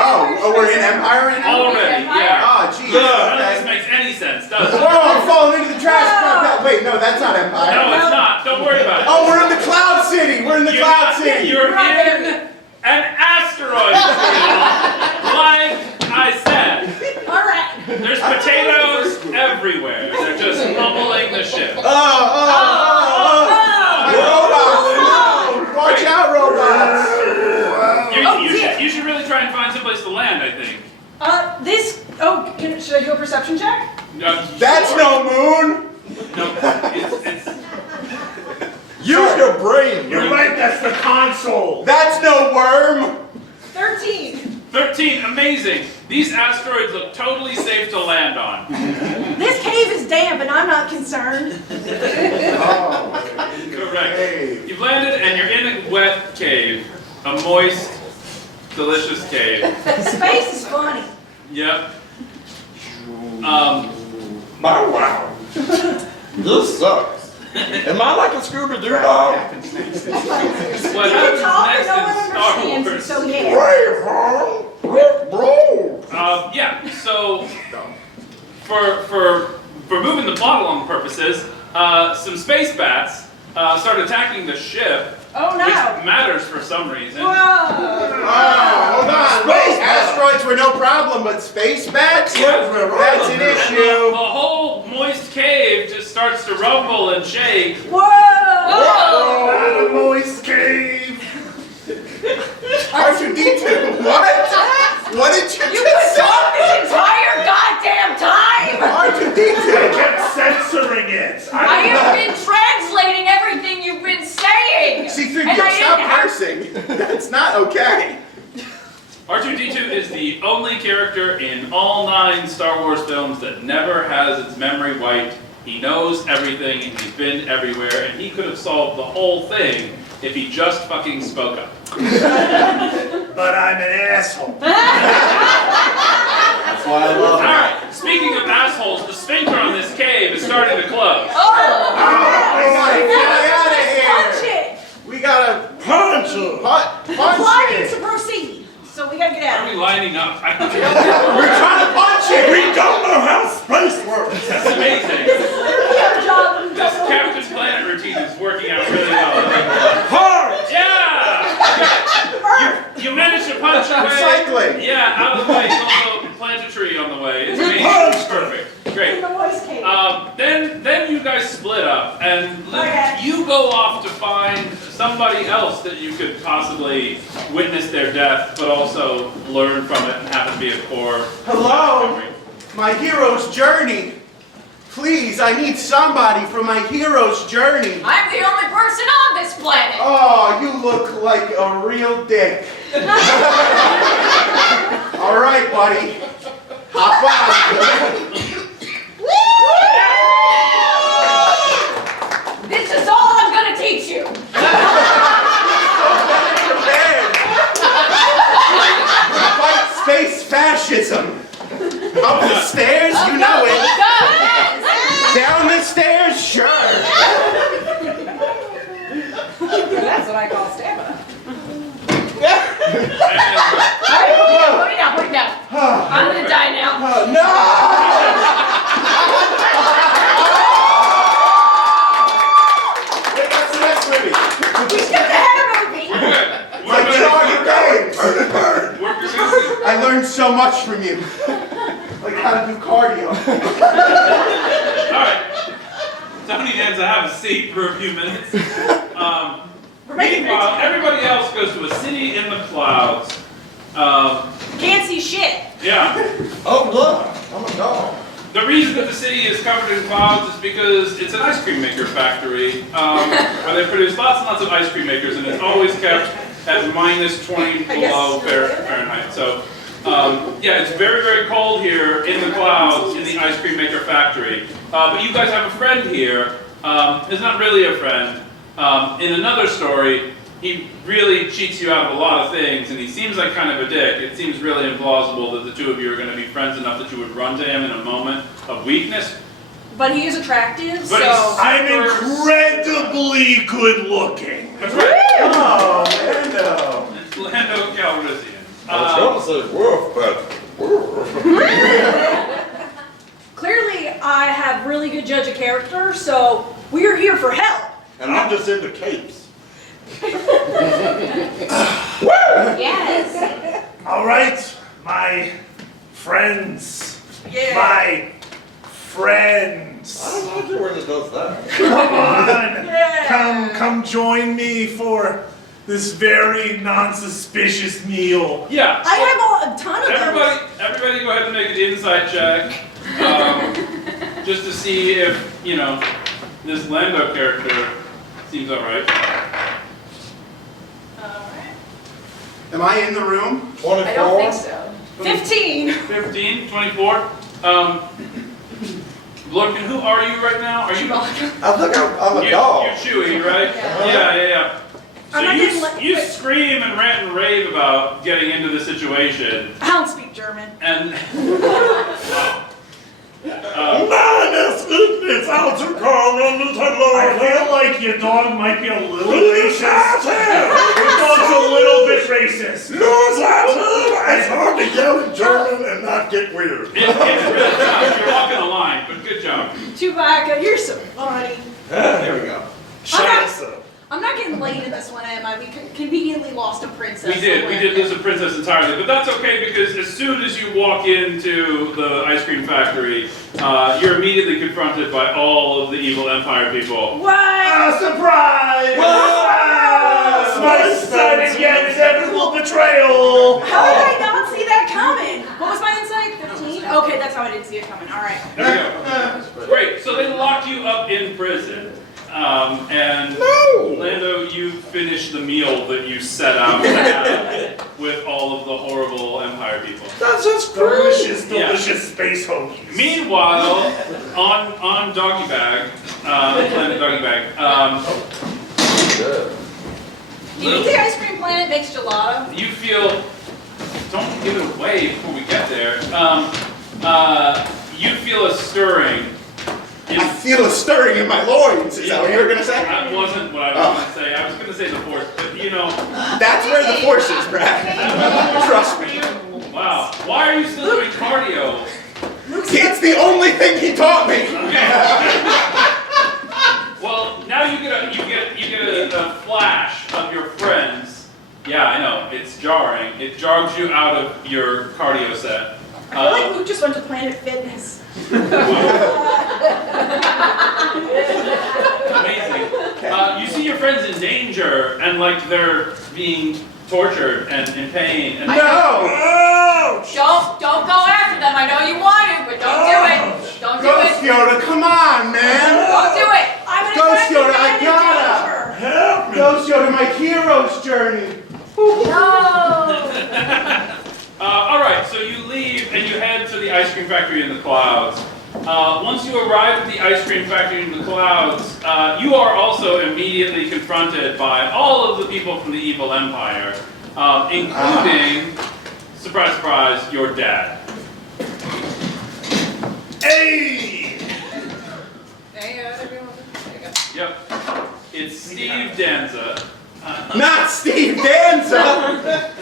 We're in Empire right now? Already, yeah. Oh, jeez. None of this Okay. makes any sense, does it? Whoa, I'm falling into the trash. No, wait, no, that's not Empire. No, it's not. Don't worry about it. Oh, we're in the Cloud City. We're in the Cloud City. You're in an asteroid field, like I said. All right. There's potatoes everywhere. They're just pummeling the ship. Robots! Watch out, robots! You should really try and find someplace to land, I think. Should I do a perception check? That's no moon! No, it's Use your brain. You're right, that's the console. That's no worm! 13. 13, amazing. These asteroids look totally safe to land on. This cave is damp and I'm not concerned. Correct. Hey. You've landed and you're in a wet cave. A moist, delicious cave. Space is funny. Yep. Oh, wow. This sucks. Am I like a Scooby-Doo dog? What You can talk and happens no one next in Star understands it, Wars? so yeah. Brave, huh? Bro. Yeah, so for moving the plot along purposes, some space bats start attacking the ship, Oh no. which matters for some reason. Whoa. Hold on. Wait, asteroids were no problem, but space bats? That's an And the issue. whole moist cave just starts to rumble and shake. Whoa. Not a moist cave. R2D2, what? What did you You've just been say? talking this entire goddamn time! I R2D2. kept censoring it. I have been translating everything you've been saying! C3PO, And I stop didn't have- cursing. That's not okay. R2D2 is the only character in all 9 Star Wars films that never has its memory wiped. He knows everything, and he's been everywhere, and he could have solved the whole thing if he just fucking spoke up. But I'm an asshole. That's why I love it. Alright, speaking of assholes, the sphincter on this cave is starting to close. Oh, Get out of punch here! it! We gotta Punch him! punch Apply needs to it! proceed. So we gotta get out Are of we here. lining up? I don't know. We're trying to punch it! We don't know how space works! That's amazing. Literally our job. and we This don't know Captain Planet routine is working out really well. Hard! Yeah! You managed to punch your way. Recycling. Yeah, out of the way. Also, plant a tree on the way. It's amazing. punched it. Perfect. in Great. the voice cave. Then you guys split up, and Okay. you go off to find somebody else that you could possibly witness their death, but also learn from it and have it be a core Hello? memory. My hero's journey. Please, I need somebody for my hero's journey. I'm the only person on this planet. Oh, you look like a real dick. All right, buddy. Hop on. This is all I'm gonna teach you. Prepared. Fight space fascism. Up the stairs, you know it. Down the stairs, sure. That's what I call stamina. Put it down, put it down. I'm gonna die now. Hey, that's the next movie. He's got the hair movie. Like Charcuterie. We're I learned so much from you. Like how to do cardio. Alright. Tony and Enza have a seat for a few minutes. Meanwhile, everybody else goes to a city in the clouds. Can't see shit. Yeah. Oh, look, I'm a dog. The reason that the city is covered in clouds is because it's an ice cream maker factory where they produce lots and lots of ice cream makers, and it's always kept at minus 20 below Fahrenheit. So, yeah, it's very, very cold here in the clouds in the ice cream maker factory. But you guys have a friend here. He's not really a friend. In another story, he really cheats you out of a lot of things, and he seems like kind of a dick. It seems really implausible that the two of you are going to be friends enough that you would run to him in a moment of weakness. But he is attractive, But so. he's- I'm incredibly good looking. That's right. Oh, Lando. It's Lando Calrissian. I was gonna say woof, but Clearly, I have really good judge of character, so we are here for help. And I'm just into capes. Yes. All right, my friends. Yeah. My friends. I don't like it when it does that. Come on. Yeah. Come join me for this very non-suspicious meal. Yeah. I have a ton of Everybody go ahead and make an insight check. Just to see if, you know, this Lando character seems alright. Am I in the room? 24? I don't think so. 15. 15, 24. Lurkin, who are you right now? Are you? I think I'm a You're dog. Chewy, right? Yeah. So I'm not getting you scream and rant and rave about getting into the situation, I don't speak German. and Meines Ignis autokommen mit I feel like your dog might be a little racist. Your dog's a little bit racist. It's hard to yell in German and not get weird. it's really tough. You're walking a line, but good job. Chewbacca, you're so funny. There we go. Scheiße. I'm not getting laid in this one, am I? We conveniently lost a princess. We did lose a princess entirely, but that's okay because as soon as you walk into the ice cream factory, you're immediately confronted by all of the evil Empire people. What? Surprise! My son against inevitable betrayal. How did I not see that coming? What was my insight? 15? Okay, that's how I didn't see it coming. All right. There we go. Great, so they lock you up in prison. And Lando, you finish the meal that you set out to have with all of the horrible Empire people. That's just Delicious space hoagies. Meanwhile, on Doggy Bag, Planet Doggy Bag, good. Do you think the ice cream planet makes gelato? you feel don't give it away before we get there. You feel a stirring. I feel a stirring in my loins. Is that what you were gonna say? That wasn't what I was gonna say. I was gonna say the force, but you know. That's where the force is, Brad. Trust me. Wow. Why are you still doing cardio? It's the only thing he taught me. Okay. Well, now you get a flash of your friends. Yeah, I know. It's jarring. It jogs you out of your cardio set. I feel like Luke just went to Planet Fitness. Amazing. You see your friends in danger and like they're being tortured and in pain. And No! Don't go after them. I know you want to, but don't do it. Don't do Ghost it. Yoda, come on, man! Don't do it. I'm Ghost gonna Yoda, I gotta! Help me! Ghost Yoda, my hero's journey! No. all right, so you leave and you head to the ice cream factory in the clouds. Once you arrive at the ice cream factory in the clouds, you are also immediately confronted by all of the people from the evil empire, including, surprise, surprise, your dad. Hey! Yep. It's Steve Danza. Not Steve Danza!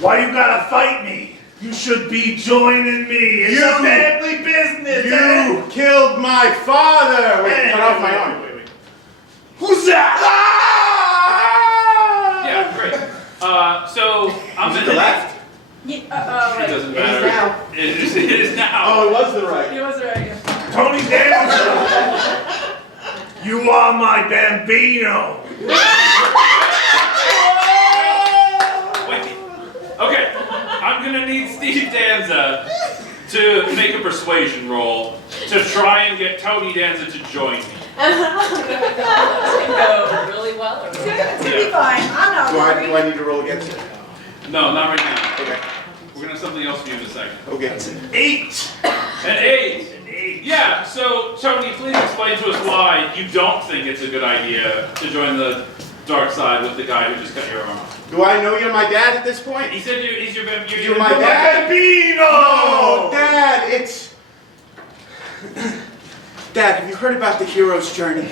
Why you gotta fight me? You should be joining me. It's a family business. You killed my father! Wait, cut off my arm. Wait. Who's that? Yeah, great. So I'm Is it gonna. the left? It Right. doesn't It is matter. now. It is now. Oh, it was the right. He was right. Yeah. Tony Danza. You are my bambino. Wait. Okay. I'm gonna need Steve Danza to make a persuasion roll to try and get Tony Danza to join me. Go really well. It's gonna be fine. I'm not Do worried. I need to roll against it? No, not right now. Okay. We're gonna have something else for you in a second. Okay. 8. An 8. An 8. Yeah, so Tony, please explain to us why you don't think it's a good idea to join the dark side with the guy who just cut your arm off. Do I know you're my dad at this point? He said he's your You're my dad? Bambino! Oh, Dad, it's... Dad, have you heard about the hero's journey?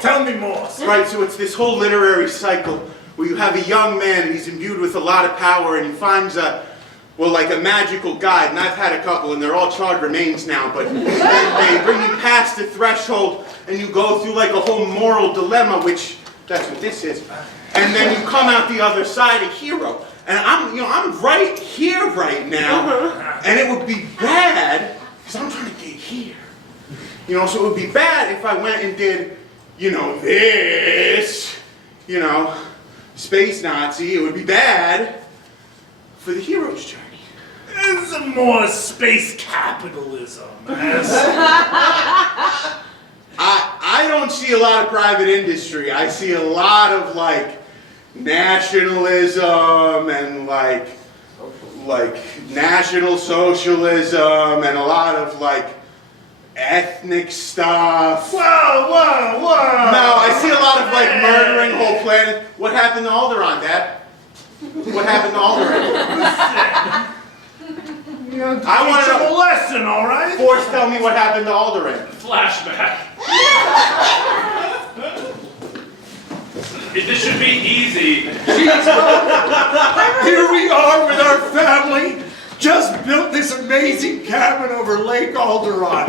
Tell me more. Right, so it's this whole literary cycle where you have a young man and he's imbued with a lot of power and he finds like a magical guide, and I've had a couple and they're all charred remains now, but they bring you past the threshold and you go through like a whole moral dilemma, which, that's what this is, and then you come out the other side a hero. And I'm right here right now, and it would be bad, because I'm trying to get here. So it would be bad if I went and did, this, space Nazi. It would be bad for the hero's journey. It's a more space capitalism. I don't see a lot of private industry. I see a lot of nationalism and like national socialism and a lot of ethnic stuff. Whoa, whoa, whoa! No, I see a lot of murdering whole planet. What happened to Alderaan, Dad? What happened to Alderaan? I want to Teach him a know. lesson, all right? Force, tell me what happened to Alderaan. Flashback. This should be easy. Here we are with our family. Just built this amazing cabin over Lake Alderaan.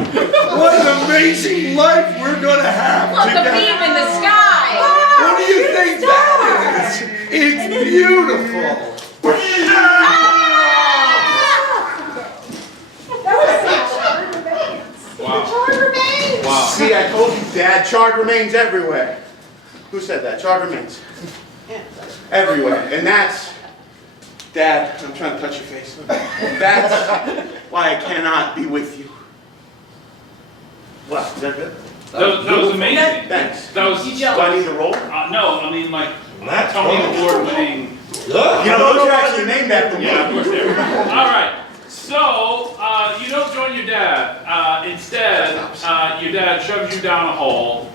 What an amazing life we're gonna have Look, the together. beam in the sky. What do you think that is? It's beautiful. Wow. Wow. See, I told you, Dad, charred remains everywhere. Who said that? Charred remains. Everywhere. And that's, Dad, I'm trying to touch your face. That's why I cannot be with you. What? Is that good? That was amazing. Thanks. That was. Do I need to roll? No, I mean That's Tony fun. Award winning. Those are actually named after me. Yeah, of course they are. All right. So you don't join your dad. Instead, your dad shoves you down a hole.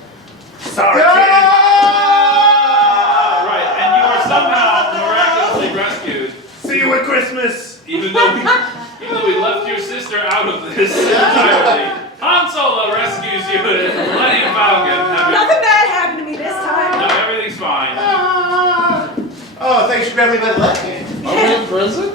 Sorry, kid. at Christmas. Even though we left your sister out of this entirely, Han Solo rescues you in Millennium Falcon. Nothing bad happened to me this time. No, everything's fine. Oh, thanks for having me by the left. Are we in prison?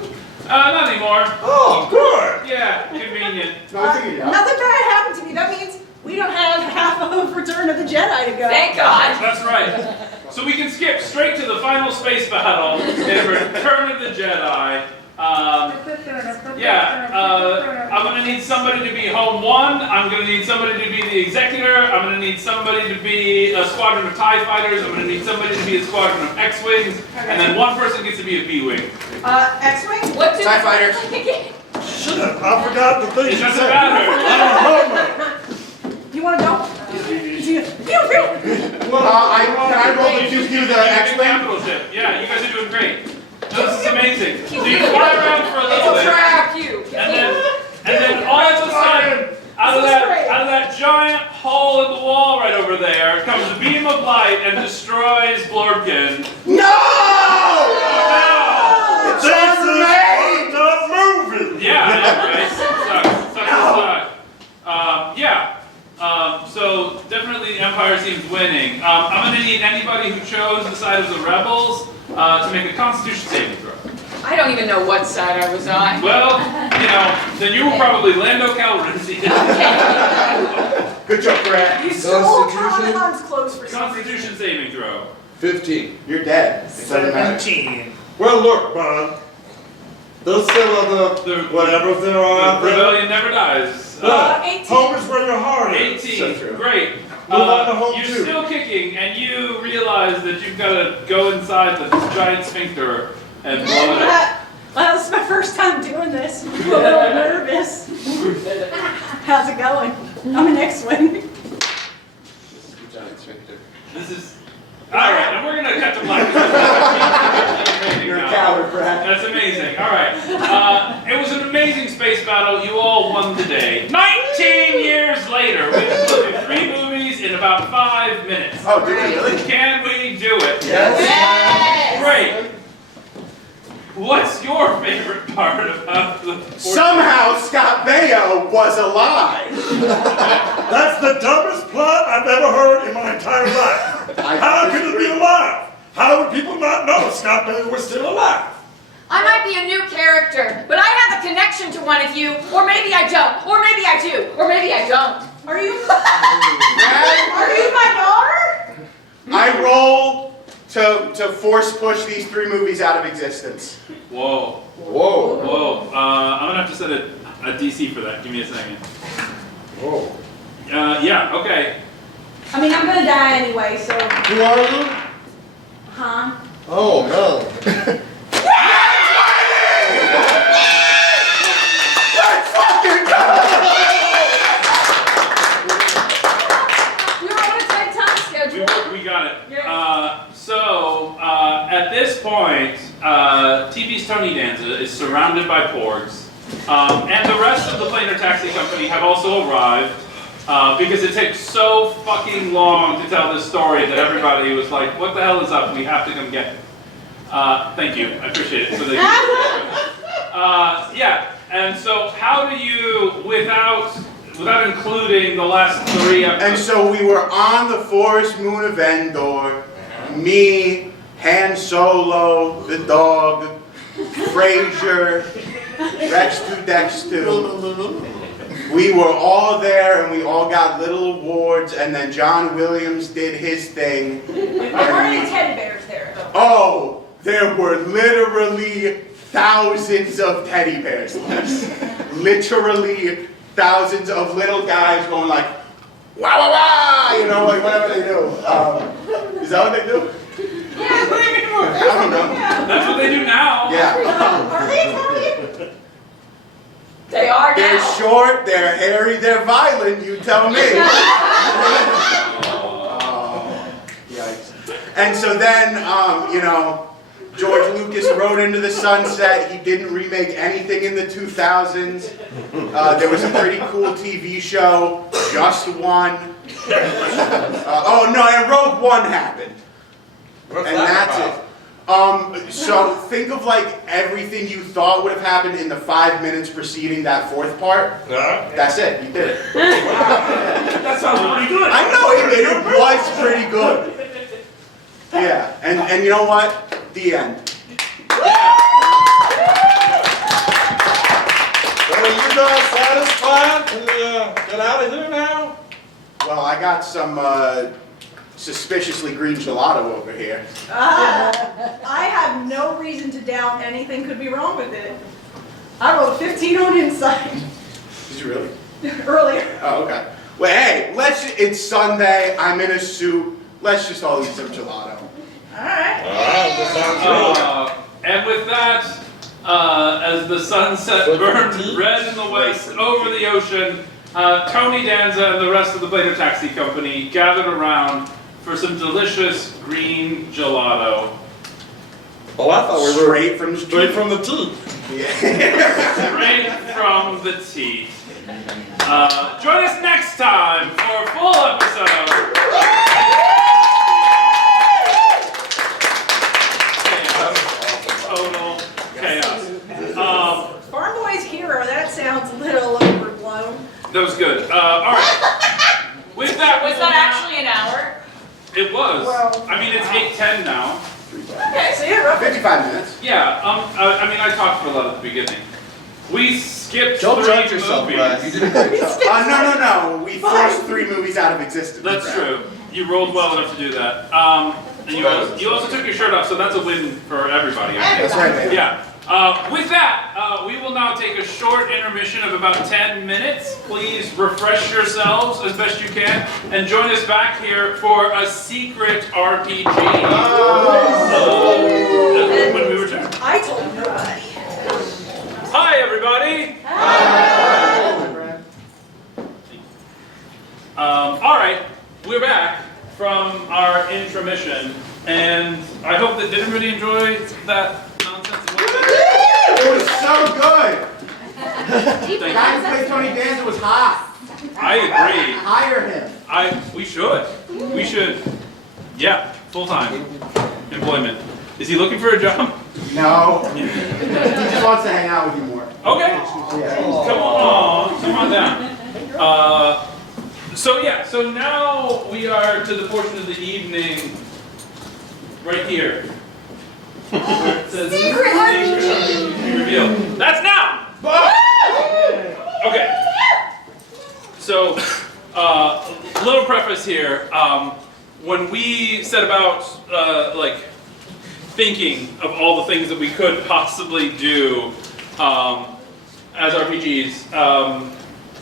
Not anymore. Oh, good. Yeah, convenient. Nothing bad happened to me. That means we don't have half of Return of the Jedi to go. Thank God. That's right. So we can skip straight to the final space battle in Return of the Jedi. I'm gonna need somebody to be Home 1, I'm gonna need somebody to be the Executor, I'm gonna need somebody to be a squadron of TIE Fighters, I'm gonna need somebody to be a squadron of X-Wings, and then one person gets to be a B-Wing. X-Wing? What do TIE Fighters. Shut up, I forgot the thing It you doesn't said. matter. You want to go? Pew, pew. Can I roll the QQ the X-Wing? Capital ship. Yeah, you guys are doing great. No, this is amazing. So you fly around for a little bit. Trap you. And then all of a sudden, out of that giant hole in the wall right over there comes a beam of light and destroys Blorkin. No! This is fucked up movie. Yeah, I know, right? Sucks. So definitely the Empire seems winning. I'm gonna need anybody who chose the side of the rebels to make a Constitution saving throw. I don't even know what side I was on. Well, then you were probably Lando Calrissian. Good job, Brad. You stole Constitution? Han's clothes for some reason. Constitution saving throw. 15. You're dead. It doesn't matter. 17. Well, look, bud. There's still other whatever there are The out there. rebellion never dies. 18. Home is where your heart is. 18. So true. Great. Move on to home You're two. still kicking, and you realize that you've got to go inside the giant sphincter and blow it up. Well, this is my first time doing this. I'm a little nervous. How's it going? I'm an X-Wing. This is. Alright, and we're going to cut to black. You're a coward, Brad. That's amazing. Alright. It was an amazing space battle. You all won the day. 19 years later, we can go through 3 movies in about 5 minutes. Oh, did we really? Can we do it? Yes. Great. What's your favorite part about the Somehow Scott Baio was alive. That's the dumbest plot I've ever heard in my entire life. How could it be alive? How would people not know Scott Baio was still alive? I might be a new character, but I have a connection to one of you, or maybe I don't, or maybe I do, or maybe I don't. Are you? Brad, Are you my daughter? I roll to force push these 3 movies out of existence. Whoa. Whoa. Whoa. I'm going to have to set a DC for that. Give me a second. Whoa. Yeah, okay. I mean, I'm gonna die anyway, so. Who are you? Huh? Oh, no. Let's fucking go! You're on a tight time schedule. We got it. Yes. At this point, TV's Tony Danza is surrounded by porgs, and the rest of the Planar Taxi Company have also arrived, because it takes so fucking long to tell this story that everybody was like, what the hell is up? We have to come get it. Thank you, I appreciate it. So yeah, and so how do you, without including the last 3 episodes? And so we were on the forest moon of Endor. Me, Han Solo, the dog, Frasier, Rex 2 Dex 2. We were all there and we all got little awards, and then John Williams did his thing. There weren't any teddy bears there, though. Oh, there were literally thousands of teddy bears. Literally thousands of little guys going like, wah wah wah, you know, like whatever they do. Is that what they do? Yeah, what do you mean? I don't know. That's what they do now. Yeah. Are they Italian? They are They're now. short, they're hairy, they're violent, you tell me. Yikes. And so then, George Lucas rode into the sunset. He didn't remake anything in the 2000s. There was a pretty cool TV show, Just One. And Rogue One happened. And that's it. So think of like everything you thought would have happened in the 5 minutes preceding that fourth part. Yeah. That's it. You did it. That sounds pretty good. I know it was pretty good. Yeah, and you know what? The end. So are you guys satisfied? Can we get out of here now? Well, I got some suspiciously green gelato over here. I have no reason to doubt anything could be wrong with it. I rolled a 15 on insight Did you really? earlier. Oh, okay. Well, hey, it's Sunday. I'm in a suit. Let's just all eat some gelato. Alright. That sounds good. And with that, as the sunset burned red in the west over the ocean, Tony Danza and the rest of the Planar Taxi Company gathered around for some delicious green gelato. Oh, I thought we were Straight from the straight from the teeth. Yeah. Straight from the teeth. Join us next time for a full episode. Total chaos. Farm Boy's Hero, that sounds a little overblown. That was good. All right. With that, Was that actually an hour? It was. Well, I mean, it's 8:10 now. Okay, so yeah, roughly. 55 minutes. Yeah. I mean, I talked for a lot at the beginning. We skipped Don't 3 judge yourself, movies. Brad. You did a great job. No. We forced 3 movies out of existence. That's Brad. true. You rolled well enough to do that. And you also took your shirt off, so that's a win for everybody. I That's think. right, man. Yeah. With that, we will now take a short intermission of about 10 minutes. Please refresh yourselves as best you can, and join us back here for a secret RPG. When we return. I told nobody. Hi, everybody. All right, we're back from our intromission, and I hope that did everybody enjoy that nonsense? It was so good. Thank The guy who you. played Tony Danza was hot. I agree. Hire him. We should. We should. Yeah, full-time employment. Is he looking for a job? No. He just wants to hang out with you more. Okay. Yeah. Come on down. So now we are to the portion of the evening right here. Where it says Secret RPG. reveal. That's now! Okay. So, little preface here. When we set about, thinking of all the things that we could possibly do as RPGs,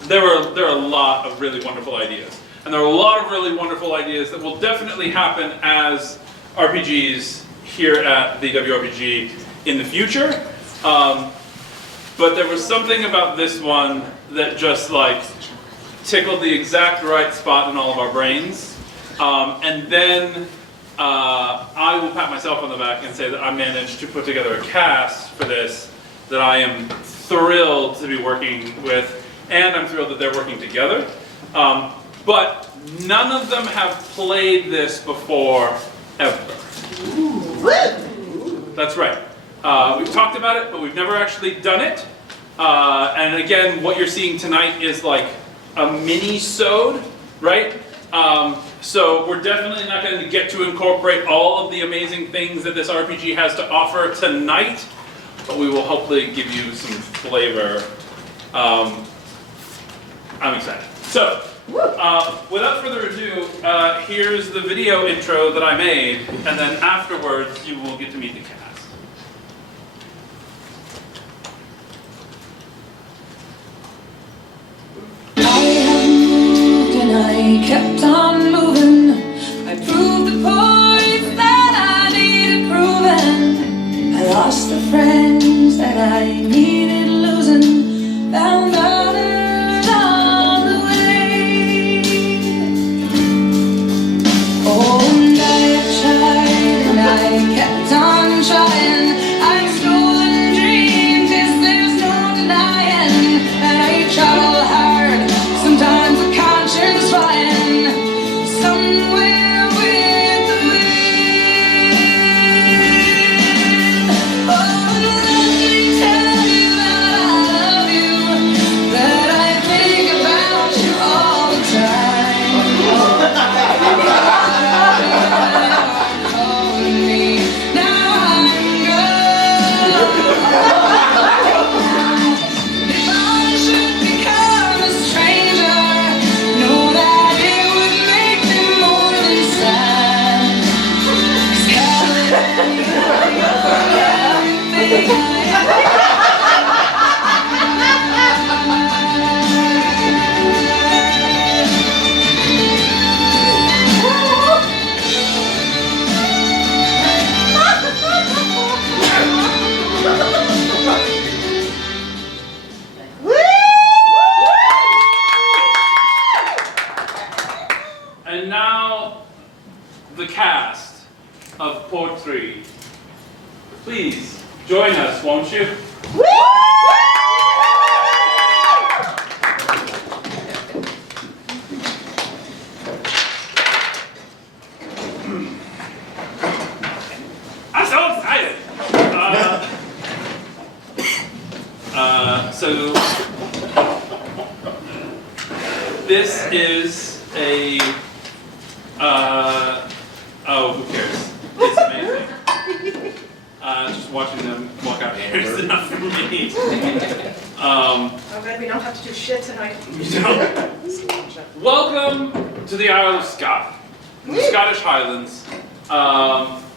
there are a lot of really wonderful ideas. And there are a lot of really wonderful ideas that will definitely happen as RPGs here at the WRPG in the future. But there was something about this one that just tickled the exact right spot in all of our brains. And then I will pat myself on the back and say that I managed to put together a cast for this that I am thrilled to be working with, and I'm thrilled that they're working together. But none of them have played this before, ever. That's right. We've talked about it, but we've never actually done it. And again, what you're seeing tonight is like a mini-sode, right? So we're definitely not going to get to incorporate all of the amazing things that this RPG has to offer tonight, but we will hopefully give you some flavor. I'm excited. So, without further ado, here's the video intro that I made, and then afterwards you will get to meet the cast. I have moved and I kept on moving. I proved the points that I needed proving. I lost the friends that I needed losing. Found others on the way. Oh, and I have tried and I kept on trying. I've stolen dreams, yes, there's no denying. And I travel hard, sometimes the conscience flying. And now, the cast of Portrait. Please join us, won't you? I'm so excited. So this is a oh, who cares? It's amazing. Just watching them walk out here is enough for me. I'm glad we don't have to do shit tonight. Welcome to the Isle of Skye, the Scottish Highlands,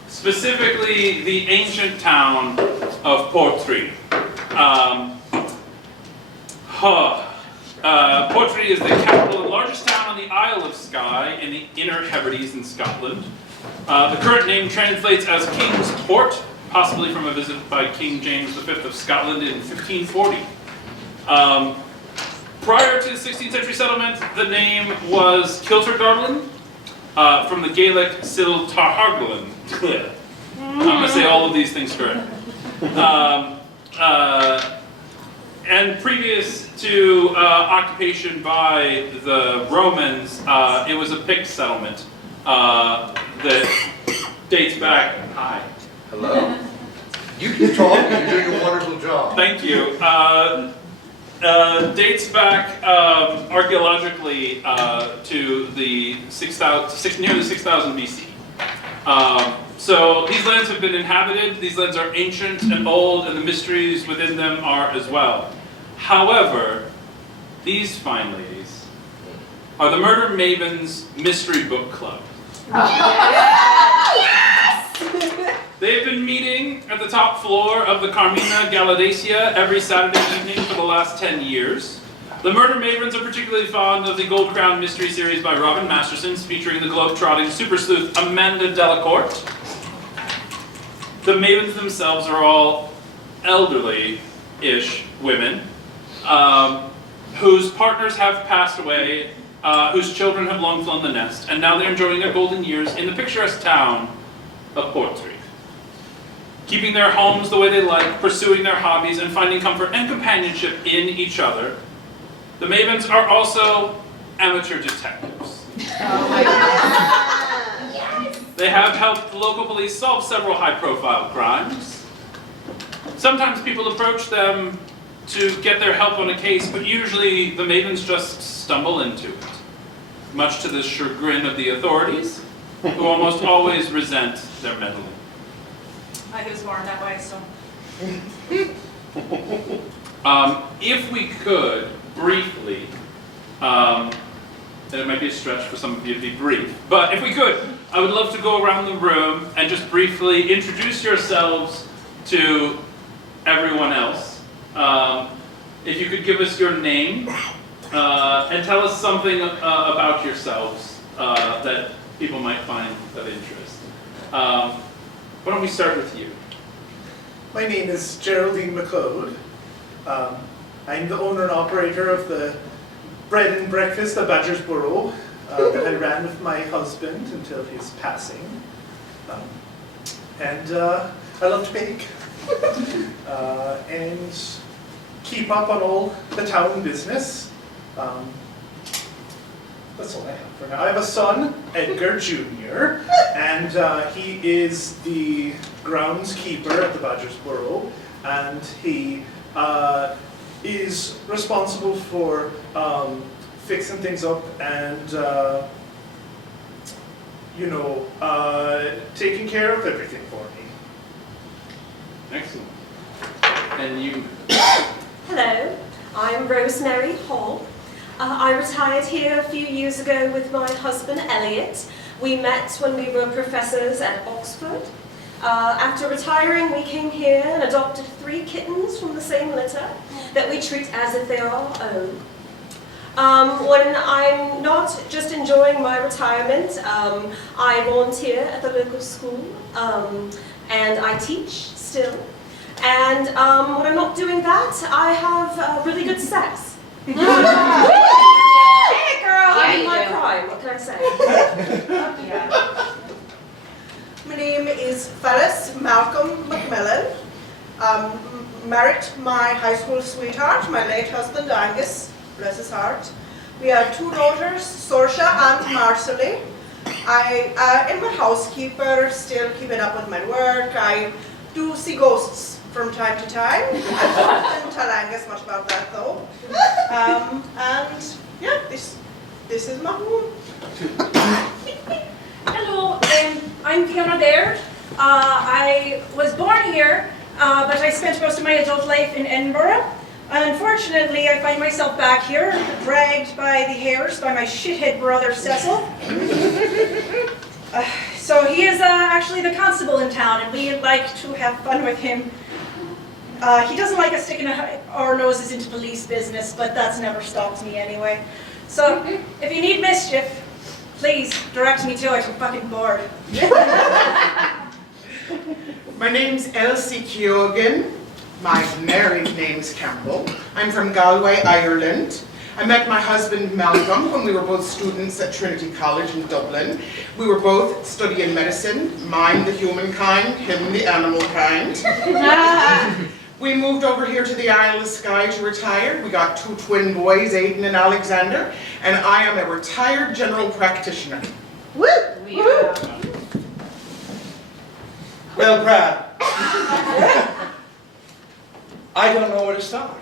specifically the ancient town of Portrait. Portrait is the capital and largest town on the Isle of Skye in the Inner Hebrides in Scotland. The current name translates as King's Port, possibly from a visit by King James V of Scotland in 1540. Prior to the 16th century settlement, the name was Kiltergarlin, from the Gaelic Sil Tarharglin. I'm going to say all of these things correct. And previous to occupation by the Romans, it was a Pict settlement that dates back. Hi. Hello. You keep talking. You're doing a wonderful job. Thank you. Dates back archaeologically to the nearly 6,000 BC. So these lands have been inhabited. These lands are ancient and old, and the mysteries within them are as well. However, these fine ladies are the Murder Mavens Mystery Book Club. They've been meeting at the top floor of the Carmina Gallidacia every Saturday evening for the last 10 years. The Murder Mavens are particularly fond of the Gold Crown Mystery Series by Robin Masterson's, featuring the globe-trotting super sleuth Amanda Delacourt. The Mavens themselves are all elderly-ish women, whose partners have passed away, whose children have long flown the nest, and now they're enjoying their golden years in the picturesque town of Portrait. Keeping their homes the way they like, pursuing their hobbies, and finding comfort and companionship in each other. The Mavens are also amateur detectives. Oh my God. They have helped the local police solve several high-profile crimes. Sometimes people approach them to get their help on a case, but usually the Mavens just stumble into it, much to the chagrin of the authorities, who almost always resent their meddling. I was born that way, so. If we could, briefly, and it might be a stretch for some of you to be brief, but if we could, I would love to go around the room and just briefly introduce yourselves to everyone else. If you could give us your name and tell us something about yourselves that people might find of interest. Why don't we start with you? My name is Geraldine McLeod. I'm the owner and operator of the bread and breakfast at Badgersboro that I ran with my husband until his passing. And I love to bake and keep up on all the town business. That's all I have for now. I have a son, Edgar Jr., and he is the groundskeeper at the Badgersboro, and he is responsible for fixing things up and, taking care of everything for me. Excellent. And you? Hello, I'm Rosemary Hall. I retired here a few years ago with my husband Elliot. We met when we were professors at Oxford. After retiring, we came here and adopted 3 kittens from the same litter that we treat as if they are our own. When I'm not just enjoying my retirement, I volunteer at the local school and I teach still. And when I'm not doing that, I have really good sex. Hey, girl! I'm in my prime, what can I say? is Phyllis Malcolm McMillan. Married my high school sweetheart, my late husband Angus, bless his heart. We have 2 daughters, Sorsha and Marcely. I am a housekeeper, still keeping up with my work. I do see ghosts from time to time. I didn't tell Angus much about that though. And yeah, this is my home. Hello, I'm Fiona Baird. I was born here, but I spent most of my adult life in Edinburgh. And unfortunately, I find myself back here, dragged by the hairs by my shithead brother Cecil. So he is actually the constable in town, and we like to have fun with him. He doesn't like us sticking our noses into police business, but that's never stopped me anyway. So if you need mischief, please direct me to it. I'm fucking bored. My name's Elsie Keoghan. My married name's Campbell. I'm from Galway, Ireland. I met my husband Malcolm when we were both students at Trinity College in Dublin. We were both studying medicine, mine the humankind, him the animal kind. We moved over here to the Isle of Skye to retire. We got 2 twin boys, Aidan and Alexander, and I am a retired general practitioner. Woo! Well, Brad, I don't know where to start.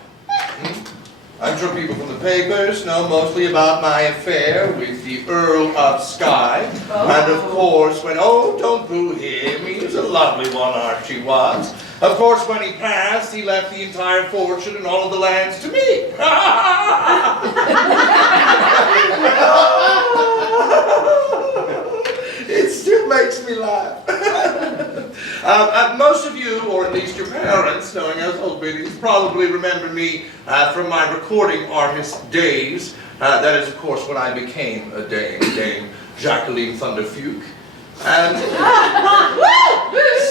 I'm sure people from the papers know mostly about my affair with the Earl of Skye. And of course, when, oh, don't boo him, he was a lovely one, Archie was. Of course, when he passed, he left the entire fortune and all of the lands to me. It still makes me laugh. Most of you, or at least your parents, knowing us old biddies, probably remember me from my recording artist days. That is, of course, when I became a Dame Jacqueline Thunderfuke. And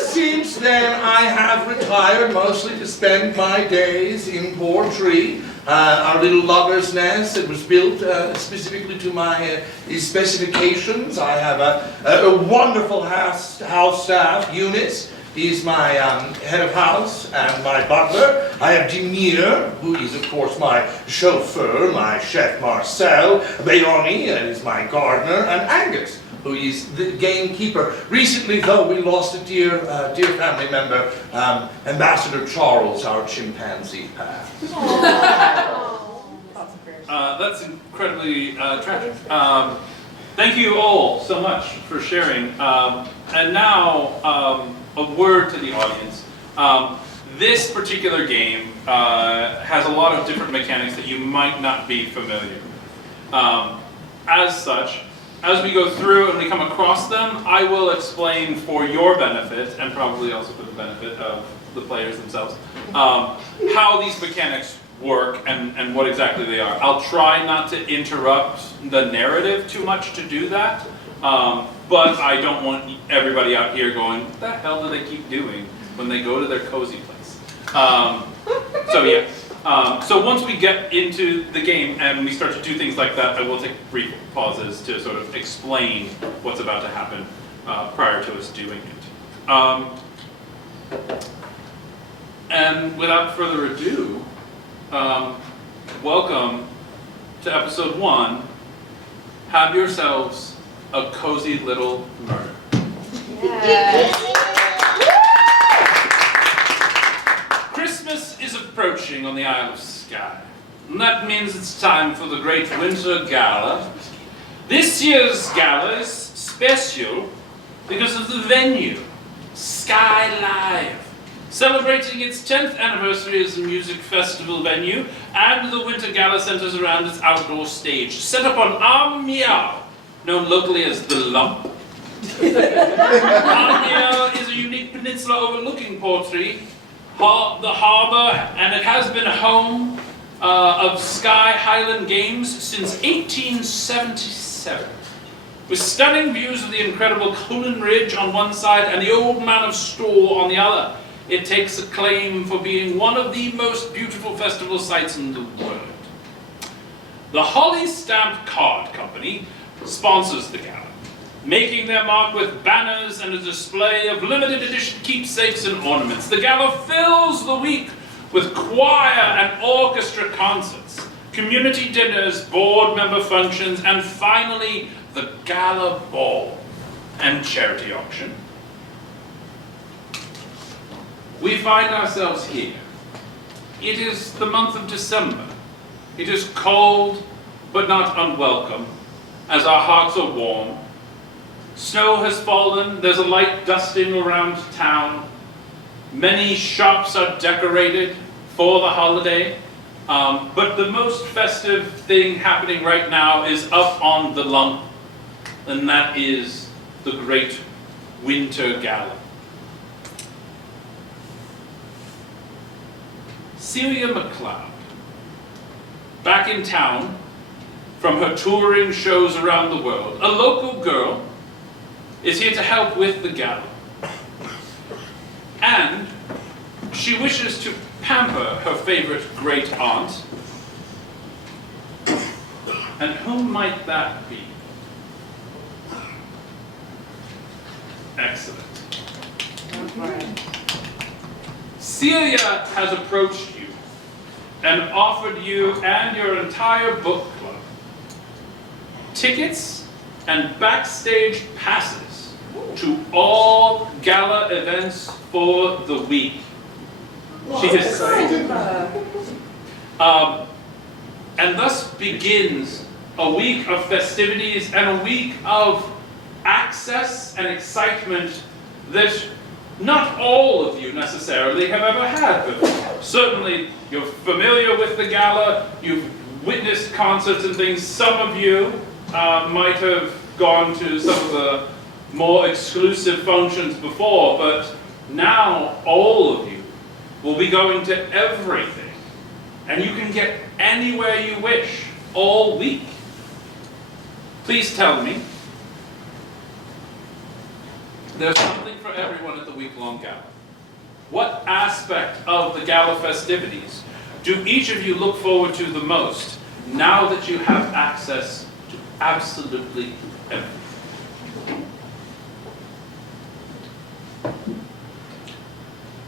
since then, I have retired mostly to spend my days in Portree. Our little lover's nest, it was built specifically to my specifications. I have a wonderful house staff, Eunice. He's my head of house and my butler. I have Demir, who is, of course, my chauffeur, my chef Marcel. Bayoni is my gardener, and Angus, who is the gamekeeper. Recently, though, we lost a dear family member, Ambassador Charles, our chimpanzee pal. That's incredibly tragic. Thank you all so much for sharing. And now, a word to the audience. This particular game has a lot of different mechanics that you might not be familiar with. As such, as we go through and we come across them, I will explain for your benefit, and probably also for the benefit of the players themselves, how these mechanics work and what exactly they are. I'll try not to interrupt the narrative too much to do that, but I don't want everybody out here going, what the hell do they keep doing when they go to their cozy place? So yeah. So once we get into the game and we start to do things like that, I will take brief pauses to sort of explain what's about to happen prior to us doing it. And without further ado, welcome to episode 1. Have yourselves a cozy little murder. Yes. Christmas is approaching on the Isle of Skye, and that means it's time for the great winter gala. This year's gala is special because of the venue, Skye Live, celebrating its 10th anniversary as a music festival venue, and the winter gala centers around its outdoor stage, set up on Amia, known locally as the Lump. Amia is a unique peninsula overlooking Portree, the harbour, and it has been home of Skye Highland Games since 1877. With stunning views of the incredible Cullen Ridge on one side and the Old Man of Storr on the other, it takes acclaim for being one of the most beautiful festival sites in the world. The Holly Stamp Card Company sponsors the gala. making their mark with banners and a display of limited edition keepsakes and ornaments. The gala fills the week with choir and orchestra concerts, community dinners, board member functions, and finally, the gala ball and charity auction. We find ourselves here. It is the month of December. It is cold, but not unwelcome, as our hearts are warm. Snow has fallen, there's a light dusting around town. Many shops are decorated for the holiday, but the most festive thing happening right now is up on the lump, and that is the Great Winter Gala. Celia McLeod, back in town from her touring shows around the world, a local girl, is here to help with the gala. And she wishes to pamper her favorite great aunt. And whom might that be? Excellent. Celia has approached you and offered you and your entire book club tickets and backstage passes to all gala events for the week. She has said. And thus begins a week of festivities and a week of access and excitement that not all of you necessarily have ever had before. Certainly, you're familiar with the gala, you've witnessed concerts and things. Some of you might have gone to some of the more exclusive functions before, but now all of you will be going to everything. And you can get anywhere you wish all week. Please tell me, there's something for everyone at the week-long gala. What aspect of the gala festivities do each of you look forward to the most now that you have access to absolutely everything?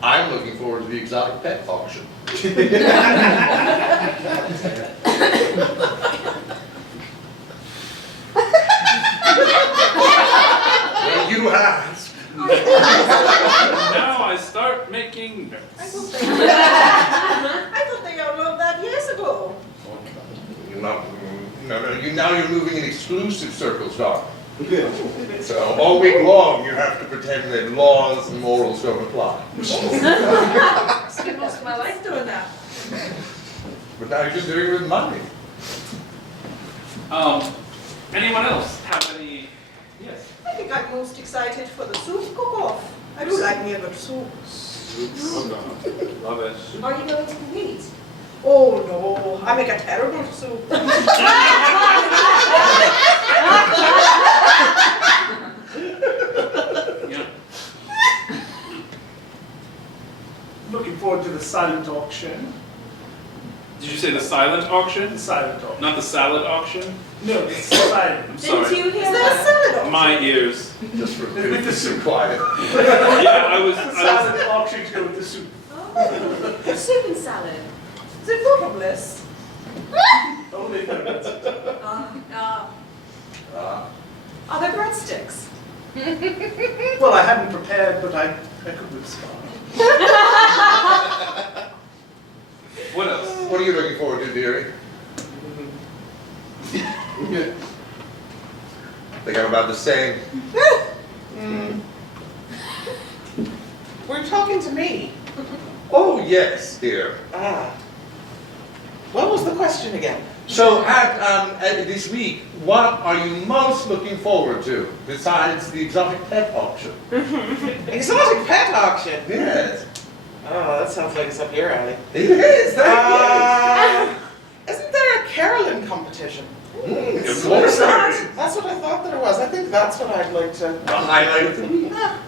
I'm looking forward to the exotic pet auction. Well, you asked. Now I start making notes. I thought they outlawed that years ago. No, now you're moving in exclusive circles, Doc. So all week long you have to pretend that laws and morals don't apply. I spent most of my life doing that. But now you're just doing it with money. Anyone else have any? Yes. I think I'm most excited for the soup cook-off. I do like me a good soup. Love it. Are you going to compete? Oh no, I make a terrible soup. Yeah. Looking forward to the silent auction. Did you say the silent auction? The silent auction. Not the salad auction? No, the silent. I'm Didn't sorry. you hear Is there a that? salad option? My ears. Just for goodness and quiet. Yeah, I was. Salad auction to go with the soup. Oh, soup and salad. Is it photo bliss? Only if it's Are there breadsticks? well, I hadn't prepared, but I could respond. What else? What are you looking forward to, dearie? I think I'm about the same. We're talking to me. Oh, yes, dear. What was the question again? So at this week, what are you most looking forward to besides the exotic pet auction? Exotic pet auction. Yes. Oh, that sounds like it's up your alley. It is, Isn't there a caroling competition? Of course there is. That's what I thought there was. I think that's what I'd like to. The highlight of the week. Well,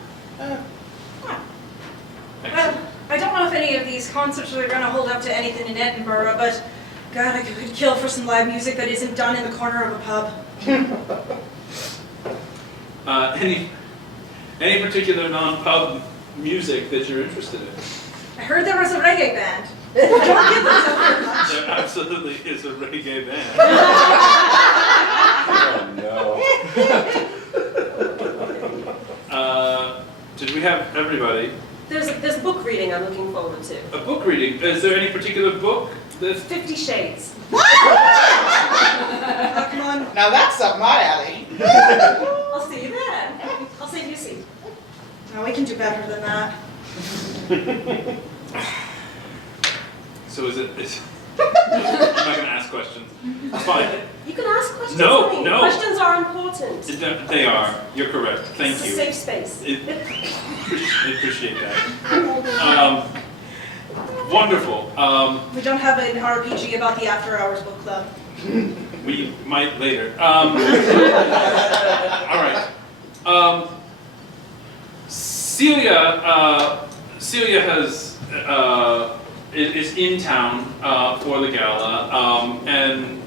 I don't know if any of these concerts are going to hold up to anything in Edinburgh, but God, I could kill for some live music that isn't done in the corner of a pub. Any particular non-pub music that you're interested in? I heard there was a reggae band. I don't get this very much. There absolutely is a reggae band. Oh no. Did we have everybody? There's book reading I'm looking forward to. A book reading. Is there any particular book that 50 Shades. Oh, come on. Now that's up my alley. I'll see you there. I'll save you a seat. No, we can do better than that. So is it? I'm not going to ask questions. It's fine. You can ask questions. No, honey. no. Questions are important. They are. You're correct. Thank It's you. a safe space. I appreciate that. Wonderful. We don't have an RPG about the After Hours book club. We might later. All right. Celia has is in town for the gala, and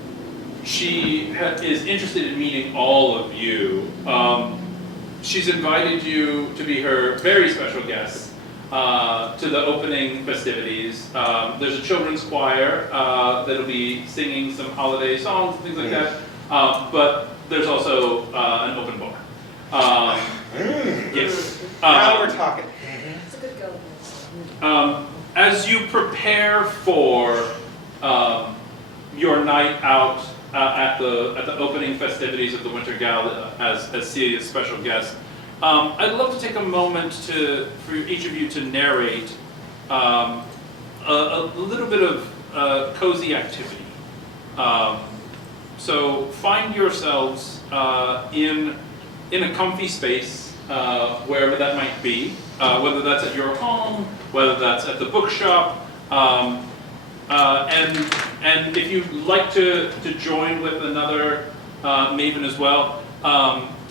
she is interested in meeting all of you. She's invited you to be her very special guest to the opening festivities. There's a children's choir that'll be singing some holiday songs and things like that, but there's also an open bar. Yes. Now we're talking. It's a good go. As you prepare for your night out at the opening festivities of the Winter Gala as Celia's special guest, I'd love to take a moment for each of you to narrate a little bit of cozy activity. So find yourselves in a comfy space, wherever that might be, whether that's at your home, whether that's at the bookshop, and if you'd like to join with another maven as well,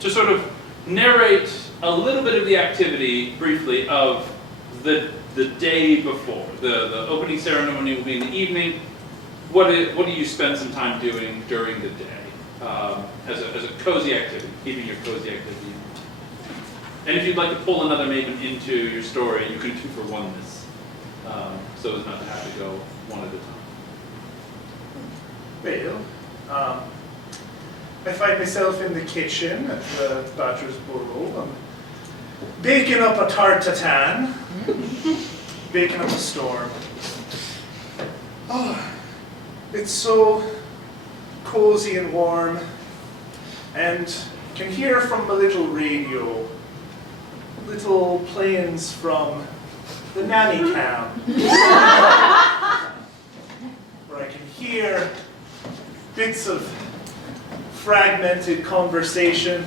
to sort of narrate a little bit of the activity briefly of the day before. The opening ceremony will be in the evening. What do you spend some time doing during the day as a cozy activity, keeping your cozy activity? And if you'd like to pull another maven into your story, you can do for oneness, so as not to have to go one at a time. Well, I find myself in the kitchen at the Badger's Burrow. I'm baking up a tart tatin, baking up a storm. Oh, it's so cozy and warm, and can hear from the little radio little planes from the nanny cam, where I can hear bits of fragmented conversation,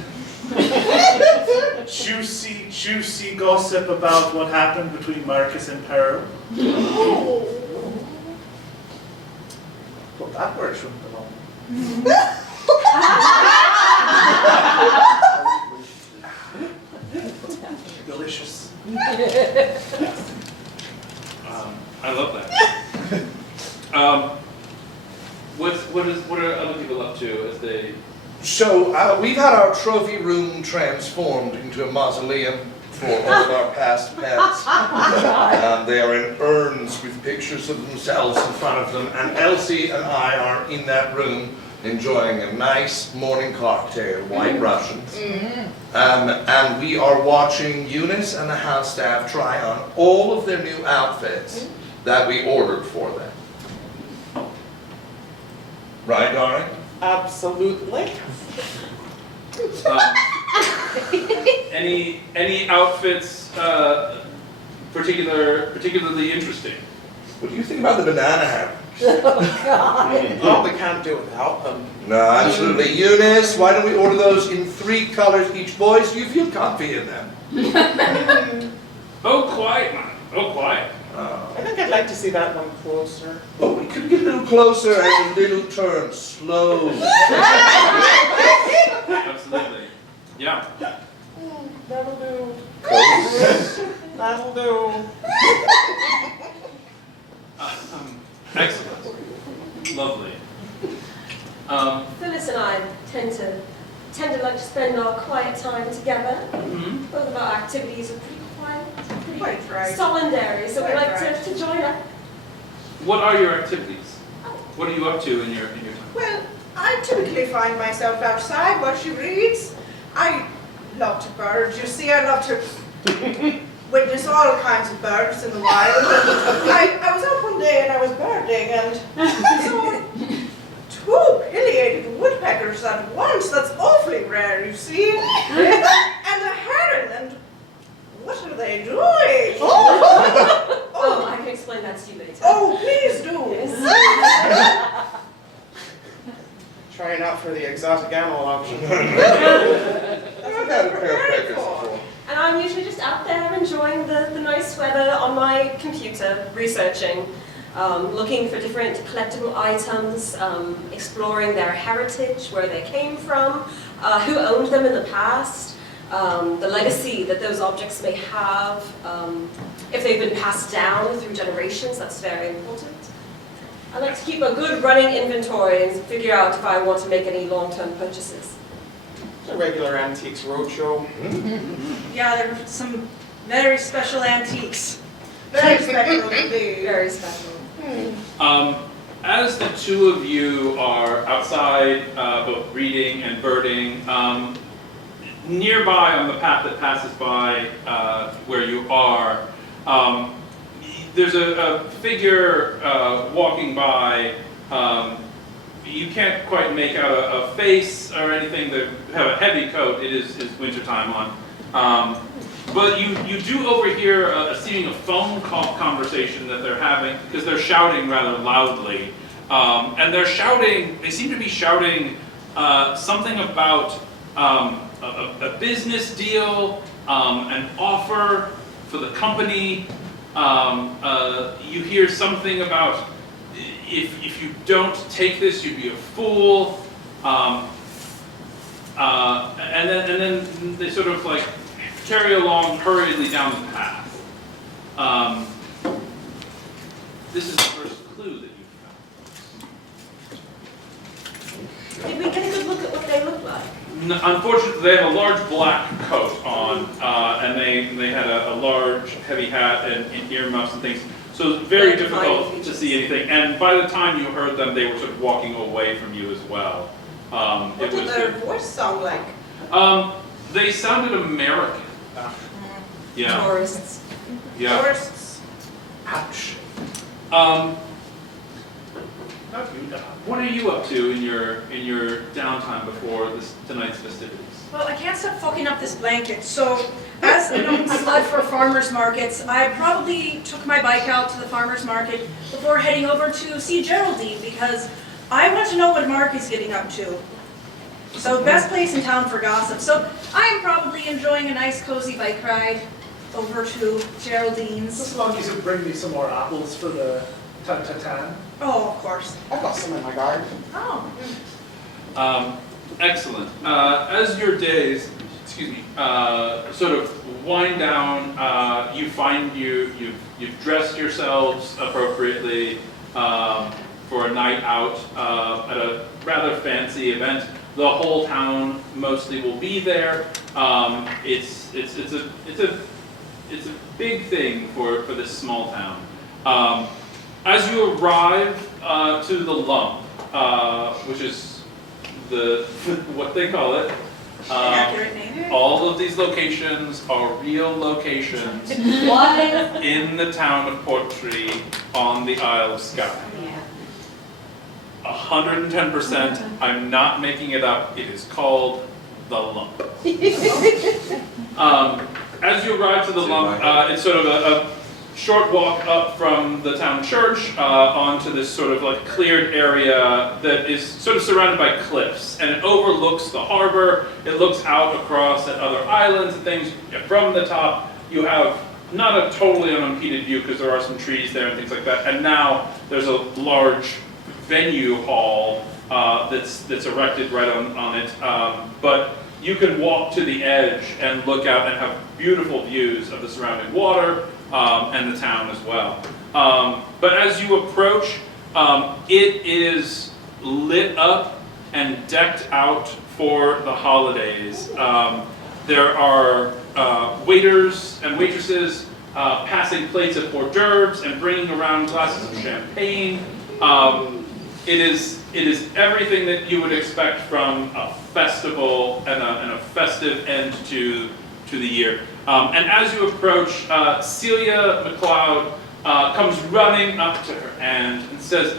juicy gossip about what happened between Marcus and Pearl. Well, that word shouldn't belong. Delicious. I love that. What are other people up to as they? So we've had our trophy room transformed into a mausoleum for all of our past pets. They are in urns with pictures of themselves in front of them, and Elsie and I are in that room enjoying a nice morning cocktail, White Russians. And we are watching Eunice and the house staff try on all of their new outfits that we ordered for them. Right, darling? Absolutely. Any outfits particularly interesting? What do you think about the banana hammers? Oh, God. Oh, we can't do without them. No, absolutely. Eunice, why don't we order those in 3 colors each, boys? Do you feel comfy in them? Oh, quiet, man. Oh, quiet. I think I'd like to see that one closer. Oh, we could get a little closer and a little turn, slow. Absolutely. Yeah. That'll do. Close. That'll do. Excellent. Lovely. Phyllis and I tend to tend to like to spend our quiet time together. Both of our activities are pretty quiet, pretty solitary, so we like to join up. What are your activities? What are you up to in your time? Well, I typically find myself outside while she reads. I love to bird. You see, I love to witness all kinds of birds in the wild. I was out one day and I was birding and saw 2 pileated woodpeckers at once. That's awfully rare, you see. And a heron, and what are they doing? Oh, I can explain that to you later. Oh, please do. Yes. Trying out for the exotic animal auction. I've had a pair of peckers before. And I'm usually just out there enjoying the nice weather on my computer, researching, looking for different collectible items, exploring their heritage, where they came from, who owned them in the past, the legacy that those objects may have, if they've been passed down through generations. That's very important. I like to keep a good running inventory and figure out if I want to make any long-term purchases. It's a regular antiques roadshow. Yeah, there are some very special antiques. Very special indeed. Very special. As the two of you are outside, both reading and birding, nearby on the path that passes by where you are, there's a figure walking by. You can't quite make out a face or anything. They have a heavy coat. It is wintertime on. But you do overhear a seeming of phone call conversation that they're having, because they're shouting rather loudly. And they're shouting, they seem to be shouting something about a business deal, an offer for the company. You hear something about if you don't take this, you'd be a fool. And then they sort of like carry along hurriedly down the path. This is the first clue that you've found. Did we get a good look at what they look like? Unfortunately, they have a large black coat on, and they had a large heavy hat and earmuffs and things. So it's very difficult to see anything. And by the time you heard them, they were sort of walking away from you as well. What did their voice sound like? They sounded American. Yeah. Tourists. Yeah. Tourists. Ouch. Not you, Don. What are you up to in your downtime before tonight's festivities? Well, I can't stop fucking up this blanket, so as a known slut for farmers markets, I probably took my bike out to the farmers market before heading over to see Geraldine, because I want to know what Mark is getting up to. So, best place in town for gossip. So, I'm probably enjoying a nice cozy bike ride over to Geraldine's. As long as you bring me some more apples for the tan. Oh, of course. I've got some in my garden. Oh. Excellent. As your days, sort of wind down, you find you've dressed yourselves appropriately for a night out at a rather fancy event. The whole town mostly will be there. It's a big thing for this small town. As you arrive to the lump, which is what they call it. Accurate name. All of these locations are real locations in the town of Portree on the Isle of Skye. 110%. I'm not making it up. It is called the lump. As you arrive to the lump, it's sort of a short walk up from the town church onto this sort of like cleared area that is sort of surrounded by cliffs, and it overlooks the harbor. It looks out across at other islands and things. From the top, you have not a totally unimpeded view because there are some trees there and things like that. And now there's a large venue hall that's erected right on it. But you can walk to the edge and look out and have beautiful views of the surrounding water. And the town as well. But as you approach, it is lit up and decked out for the holidays. There are waiters and waitresses passing plates of hors d'oeuvres and bringing around glasses of champagne. It is everything that you would expect from a festival and a festive end to the year. And as you approach, Celia McLeod comes running up to her and says,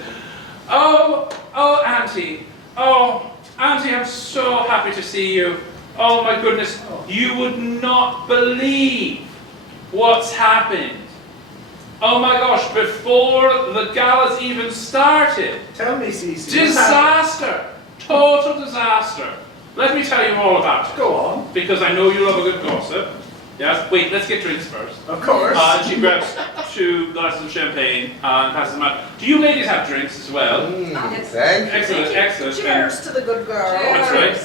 "Oh, Auntie, I'm so happy to see you. Oh my goodness, you would not believe what's happened. Oh my gosh, before the gala's even started. Tell me, Cece. Disaster! Total disaster. Let me tell you all about it. Go on. Because I know you love a good gossip. Yes? Wait, let's get drinks first. Of course. She grabs 2 glasses of champagne and passes them out. Do you ladies have drinks as well? Thank you. Excellent, excellent. Cheers to the good girl. That's right.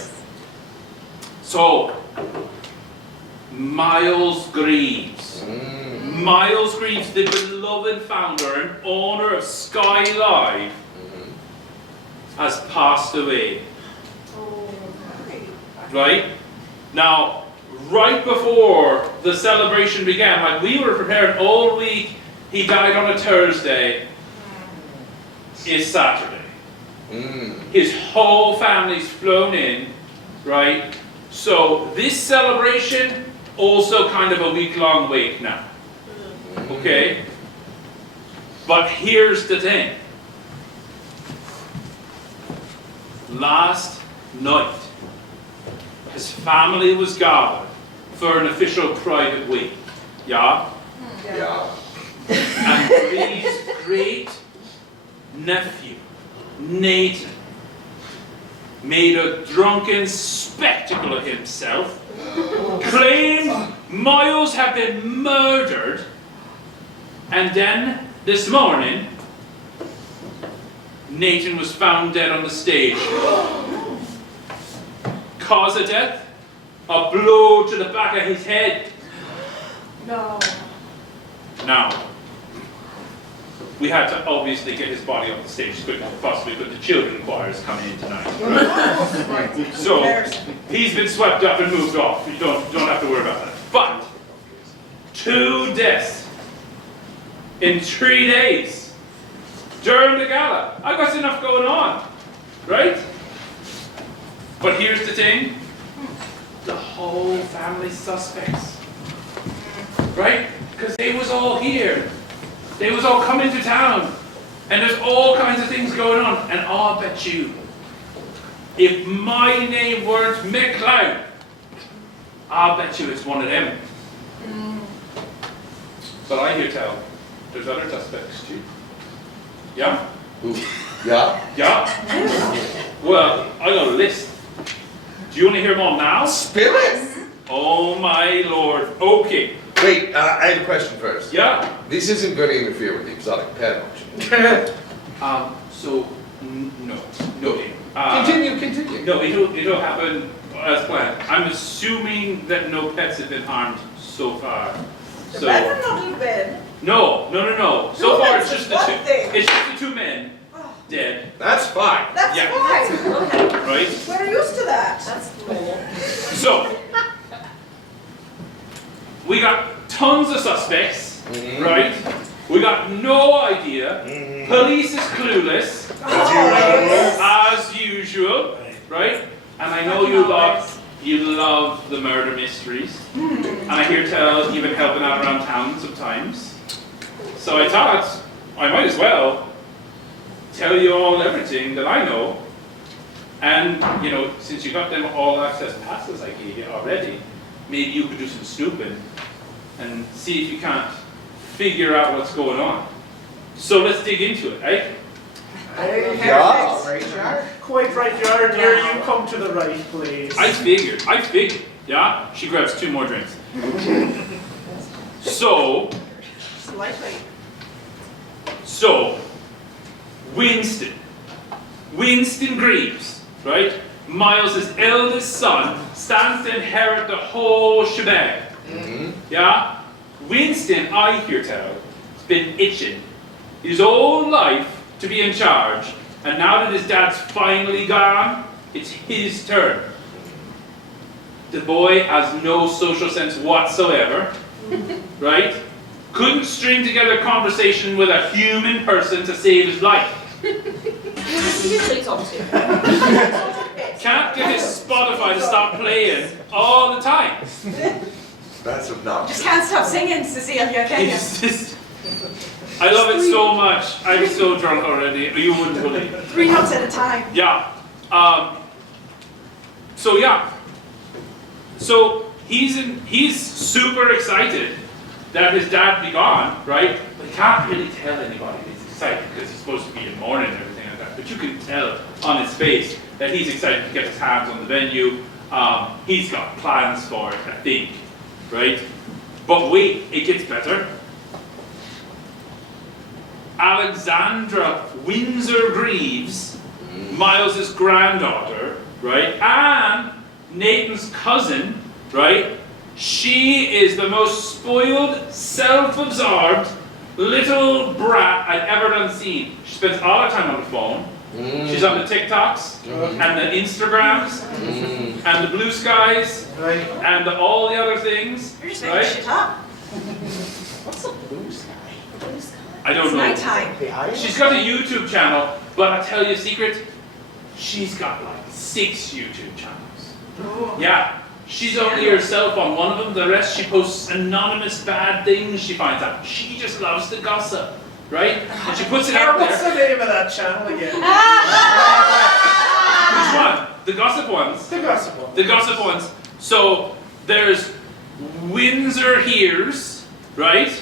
So, Miles Greaves. Miles Greaves, the beloved founder and owner of Sky Live, has passed away. Right? Now, right before the celebration began, like we were prepared all week, he died on a Thursday, is Saturday. His whole family's flown in, right? So this celebration, also kind of a week-long wait now. Okay? But here's the thing. Last night, his family was gathered for an official private wake. Yeah? Yeah. And Bree's great nephew, Nathan, made a drunken spectacle of himself, claimed Miles had been murdered, and then, this morning, Nathan was found dead on the stage. Cause of death? A blow to the back of his head. No. Now, we had to obviously get his body off the stage as quick as possibly, but the children choir is coming in tonight. So, he's been swept up and moved off. You don't have to worry about that. But, 2 deaths in 3 days during the gala. I've got enough going on, right? But here's the thing. The whole family's suspects, right? Because they was all here. They was all coming to town. And there's all kinds of things going on. And I'll bet you, if my name weren't McLeod, I'll bet you it's one of them. But I hear tell, there's other suspects too. Yeah? Ooh. Yeah? Yeah? Well, I got a list. Do you want to hear them all now? Spill it! Oh my lord. Okay. Wait, I have a question first. Yeah? This isn't going to interfere with the exotic pet auction. No. Continue. No, it'll happen as planned. I'm assuming that no pets have been harmed so far. The So better not have been. no. So far it's pets just is the one 2. thing. It's just the 2 men dead. That's fine. That's Yeah. fine. Okay. Right? We're used to that. That's cool. So we got tons of suspects, right? We got no idea. Police is clueless, as usual, right? And I know you love the murder mysteries. And I hear tell you've been helping out around town sometimes. So I thought I might as well tell you all everything that I know. And, you know, since you got them all access passes I gave you already, maybe you could do some snooping and see if you can't figure out what's going on. So let's dig into it, right? Yeah. Quite right, Yar, dear. You come to the right place. I figured, yeah? She grabs 2 more drinks. So, Winston Greaves, right? Miles' eldest son stands to inherit the whole shebang. Yeah? Winston, I hear tell, has been itching his whole life to be in charge, and now that his dad's finally gone, it's his turn. The boy has no social sense whatsoever, right? Couldn't string together conversation with a human person to save his life. Can't get his Spotify to stop playing all the time. That's obnoxious. Just can't stop singing, Cecilia, can you? It's just, I love it so much. I'm so drunk already. You wouldn't believe it. 3 notes at a time. Yeah. So yeah. So he's super excited that his dad be gone, right? But he can't really tell anybody that he's excited because he's supposed to be in mourning and everything like that. But you can tell on his face that he's excited to get his hands on the venue. He's got plans for it, I think, right? But wait, it gets better. Alexandra Windsor Greaves, Miles's granddaughter, right, and Nathan's cousin, right? She is the most spoiled, self-absorbed little brat I've ever done seen. She spends all her time on the phone. She's on the TikToks and the Instagrams and the blue skies and all the other things. You're just right? making shit up. What's a blue sky? I don't It's know. nighttime. She's got a YouTube channel, but I'll tell you a secret. She's got like 6 YouTube channels. Yeah. She's only herself on one of them. The rest, she posts anonymous bad things she finds out. She just loves to gossip, right? And she puts it out What's there. the name of that channel again? Which one? The gossip ones. The gossip one. The gossip ones. So there's Windsor Hears, right?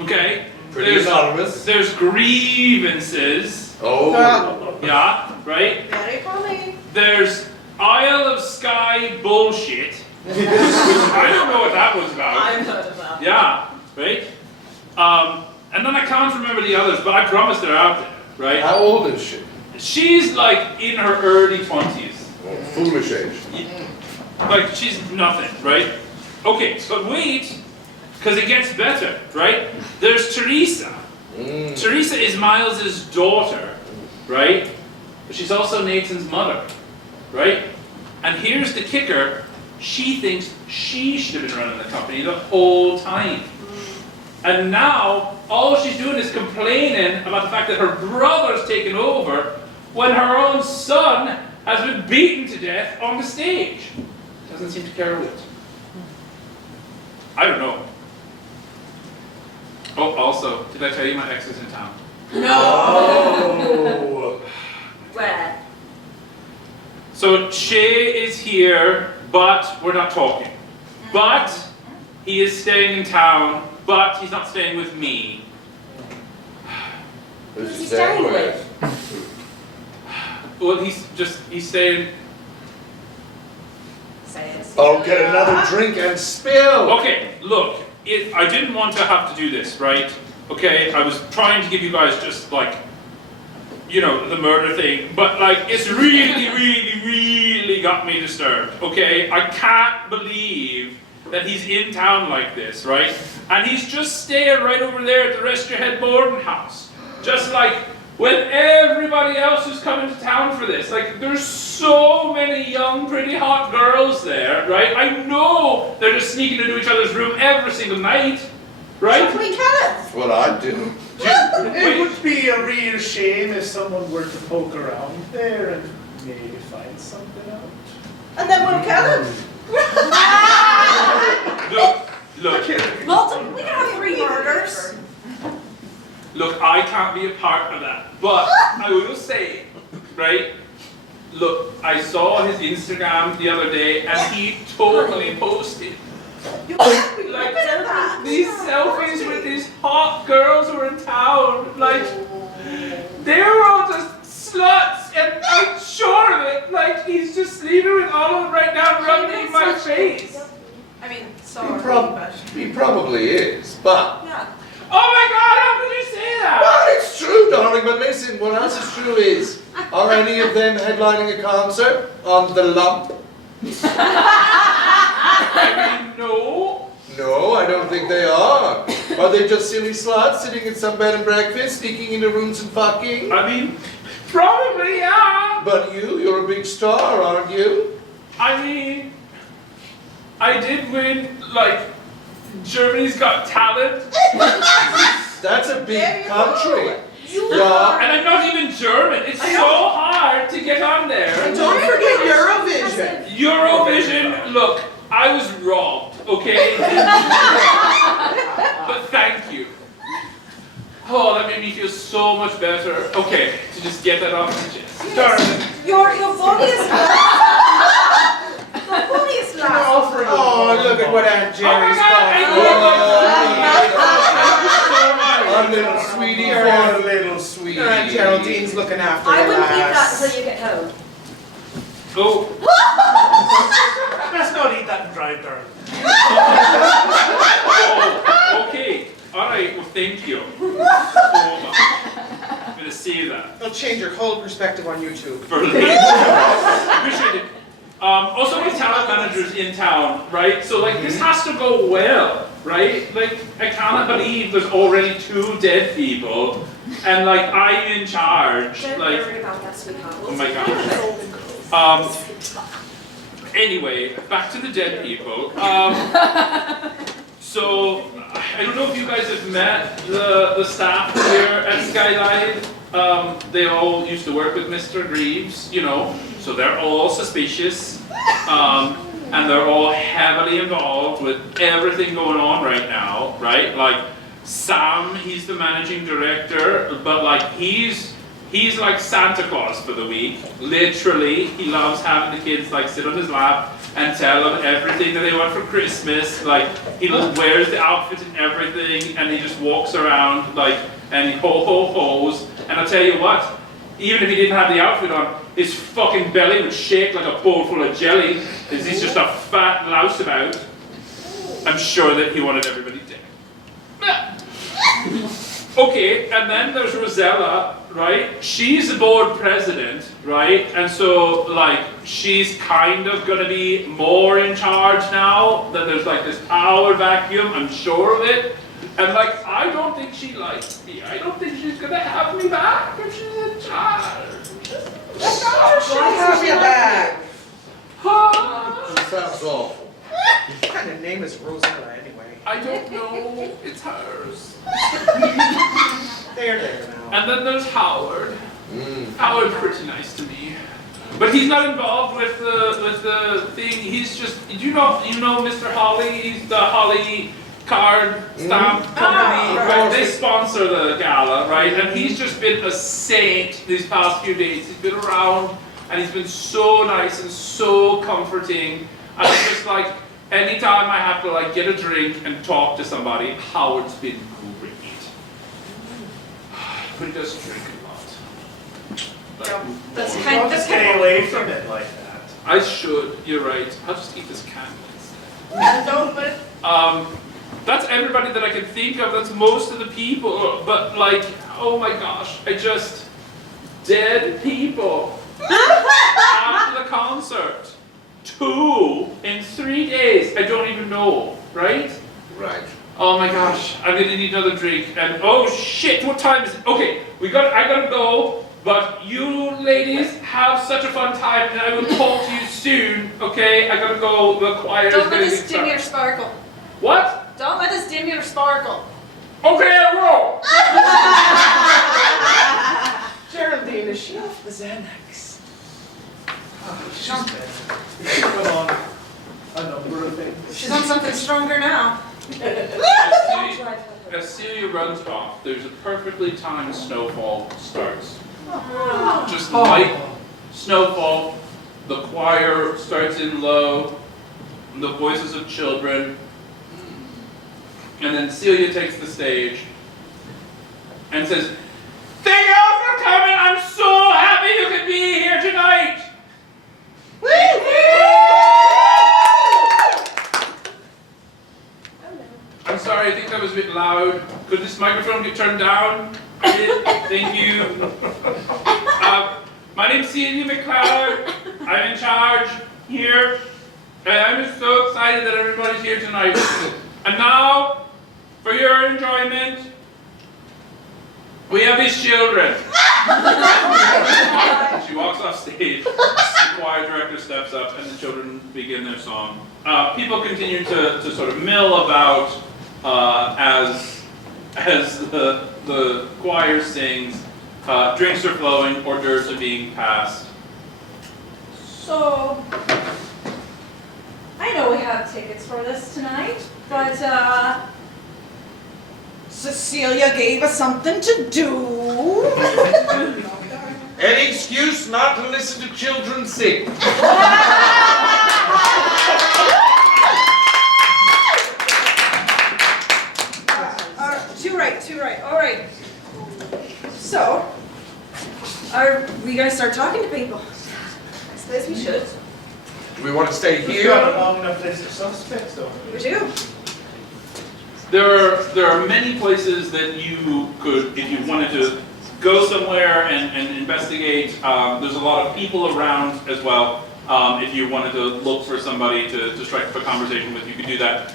Okay. Pretty anonymous. There's grievances. Oh. Yeah, right? Very funny. There's Isle of Skye bullshit. I don't know what that was about. I've heard of that. Yeah, right? And then I can't remember the others, but I promise they're out there, right? How old is she? She's like in her early 20s. Oh, foolish age. Like she's nothing, right? Okay, but wait, because it gets better, right? There's Teresa. Teresa is Miles's daughter, right? But she's also Nathan's mother, right? And here's the kicker. She thinks she should have been running the company the whole time. And now, all she's doing is complaining about the fact that her brother's taken over when her own son has been beaten to death on the stage. Doesn't seem to care a whit. I don't know. Oh, also, did I tell you my ex is in town? No! Where? So Shay is here, but we're not talking. But he is staying in town, but he's not staying with me. Who's he staying with? Well, he's staying. Say it. Oh, get another drink and spill. Okay, look, I didn't want to have to do this, right? Okay, I was trying to give you guys just like, you know, the murder thing, but like, it's really, really, really got me disturbed, okay? I can't believe that he's in town like this, right? And he's just staying right over there at the Rest Your Head boarding house. Just like, when everybody else is coming to town for this. Like, there's so many young, pretty hot girls there, right? I know they're just sneaking into each other's room every single night, right? Should we kill it? That's what I'd do. It would be a real shame if someone were to poke around there and maybe find something out. And then we'll kill it. Look, Multiple, we can have 3 murders. look, I can't be a part of that, but I will say, right? Look, I saw his Instagram the other day, and he totally posted like these selfies with these hot girls who are in town. Like, they were all just sluts, and I'm sure of it. Like, he's just sleeping with all of them right now, rubbing it in my face. I mean, so He, are we, but... he probably is, but... Yeah. Oh my God, how could you say that? Well, it's true, darling, but listen, what else is true is, are any of them headlining a concert on the lump? I mean, no. No, I don't think they are. Are they just silly sluts sitting in some bed and breakfast, sneaking into rooms and fucking? I mean, probably, yeah. But you're a big star, aren't you? I mean, I did win, like, Germany's Got Talent. That's a big country. Yeah. And I'm not even German. It's so hard to get on there. And don't forget Eurovision. Eurovision, look, I was robbed, okay? But thank you. Oh, that made me feel so much better. Okay, to just get that off my chest. Darling. Your funniest the funniest laugh. Oh, look at what Aunt Jerry's got. A little sweetie, Your for Aunt- a little sweetie. Your Aunt Geraldine's looking after I her wouldn't eat that lass. until you get home. Oh. Let's not eat that and drive there. Oh, okay. Alright, well, thank you. So much. I'm gonna save that. It'll change your whole perspective on YouTube. For later. Appreciate it. Also, with talent managers in town, right? So, like, this has to go well, right? Like, I cannot believe there's already 2 dead people, and, like, I'm in charge. Don't Like, worry about that, sweetheart. oh my gosh. Anyway, back to the dead people. So, I don't know if you guys have met the staff here at Skyline. They all used to work with Mr. Greaves, you know, so they're all suspicious. And they're all heavily involved with everything going on right now, right? Like, Sam, he's the managing director, but like, he's like Santa Claus for the week. Literally, he loves having the kids like sit on his lap and tell them everything that they want for Christmas. Like, he wears the outfit and everything, and he just walks around like, and he ho-ho-hos. And I'll tell you what, even if he didn't have the outfit on, his fucking belly would shake like a bowl full of jelly, as he's just a fat louse about. I'm sure that he wanted everybody dead. Okay, and then there's Rosella, right? She's the board president, right? And so, like, she's kind of gonna be more in charge now, that there's like this power vacuum, I'm sure of it. And like, I don't think she likes me. I don't think she's gonna have me back if she's in charge. Why have you back? That sounds awful. What kind of name is Rosella anyway? I don't know. It's hers. They're there now. And then there's Howard. Howard's pretty nice to me. But he's not involved with the thing. He's just, you know Mr. Holly? He's the Holly card stamp company. Right? They sponsor the gala, right? And he's just been a saint these past few days. He's been around and he's been so nice and so comforting. And it's just like, anytime I have to like get a drink and talk to somebody, Howard's been great. But he does drink a lot. That's You kind don't of just stay away from it like that. I should, you're right. I'll just eat this candle instead. And don't let That's everybody that I can think of. That's most of the people. But like, oh my gosh, dead people. After the concert. 2 in 3 days. I don't even know, right? Right. Oh my gosh, I'm gonna need another drink. And oh shit, what time is it? Okay, I gotta go. But you ladies have such a fun time, and I will talk to you soon. Okay, I gotta go. The choir is Don't let gonna this get dim your started. sparkle. What? Don't let this dim your sparkle. Okay, I will. Geraldine, is she off the Xanax? She's been put on a number of things. She's on something stronger now. As Celia runs off, there's a perfectly timed snowfall starts. Just light snowfall. The choir starts in low. The voices of children. And then Celia takes the stage and says, "Thank you all for coming. I'm so happy you could be here tonight." I'm sorry, I think that was a bit loud. Could this microphone get turned down? Thank you. My name's Celia McLeod. I'm in charge here. And I'm just so excited that everybody's here tonight. And now, for your enjoyment, we have these children. She walks off stage, the choir director steps up, and the children begin their song. People continue to sort of mill about as the choir sings, drinks are flowing, hors d'oeuvres are being passed. So, I know we have tickets for this tonight, but Cecilia gave us something to do. Any excuse not to listen to children sing. Too right. All right. So, are we gonna start talking to people? I suppose we should. Do we want to stay We've here? got a long enough list of suspects, though. We do. There are many places that you could, if you wanted to go somewhere and investigate. There's a lot of people around as well. If you wanted to look for somebody to strike up a conversation with, you could do that.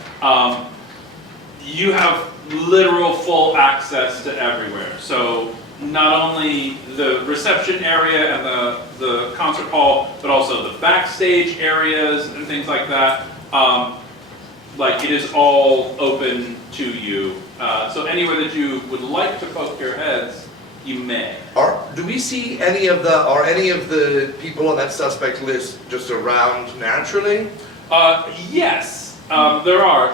You have literal full access to everywhere. So not only the reception area and the concert hall, but also the backstage areas and things like that. Like, it is all open to you. So anywhere that you would like to poke your heads, you may. Do we see any of the people on that suspect list just around naturally? Yes, there are.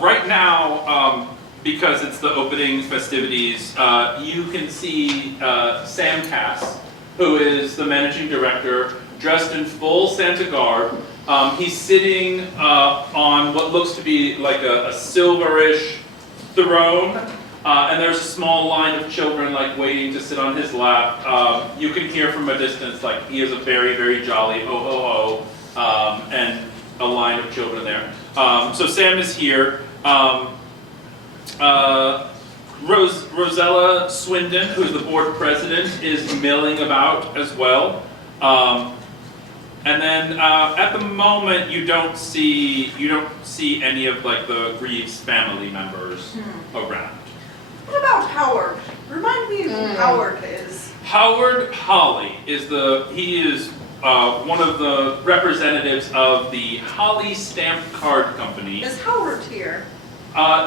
Right now, because it's the opening festivities, you can see Sam Cass, who is the managing director, dressed in full Santa garb. He's sitting on what looks to be like a silverish throne, and there's a small line of children like waiting to sit on his lap. You can hear from a distance like he is a very, very jolly ho ho ho, and a line of children there. So Sam is here. Rosella Swindon, who's the board president, is milling about as well. And then at the moment, you don't see any of like the Greaves family members around. What about Howard? Remind me who Howard is. Howard Holly is one of the representatives of the Holly Stamp Card Company. Is Howard here?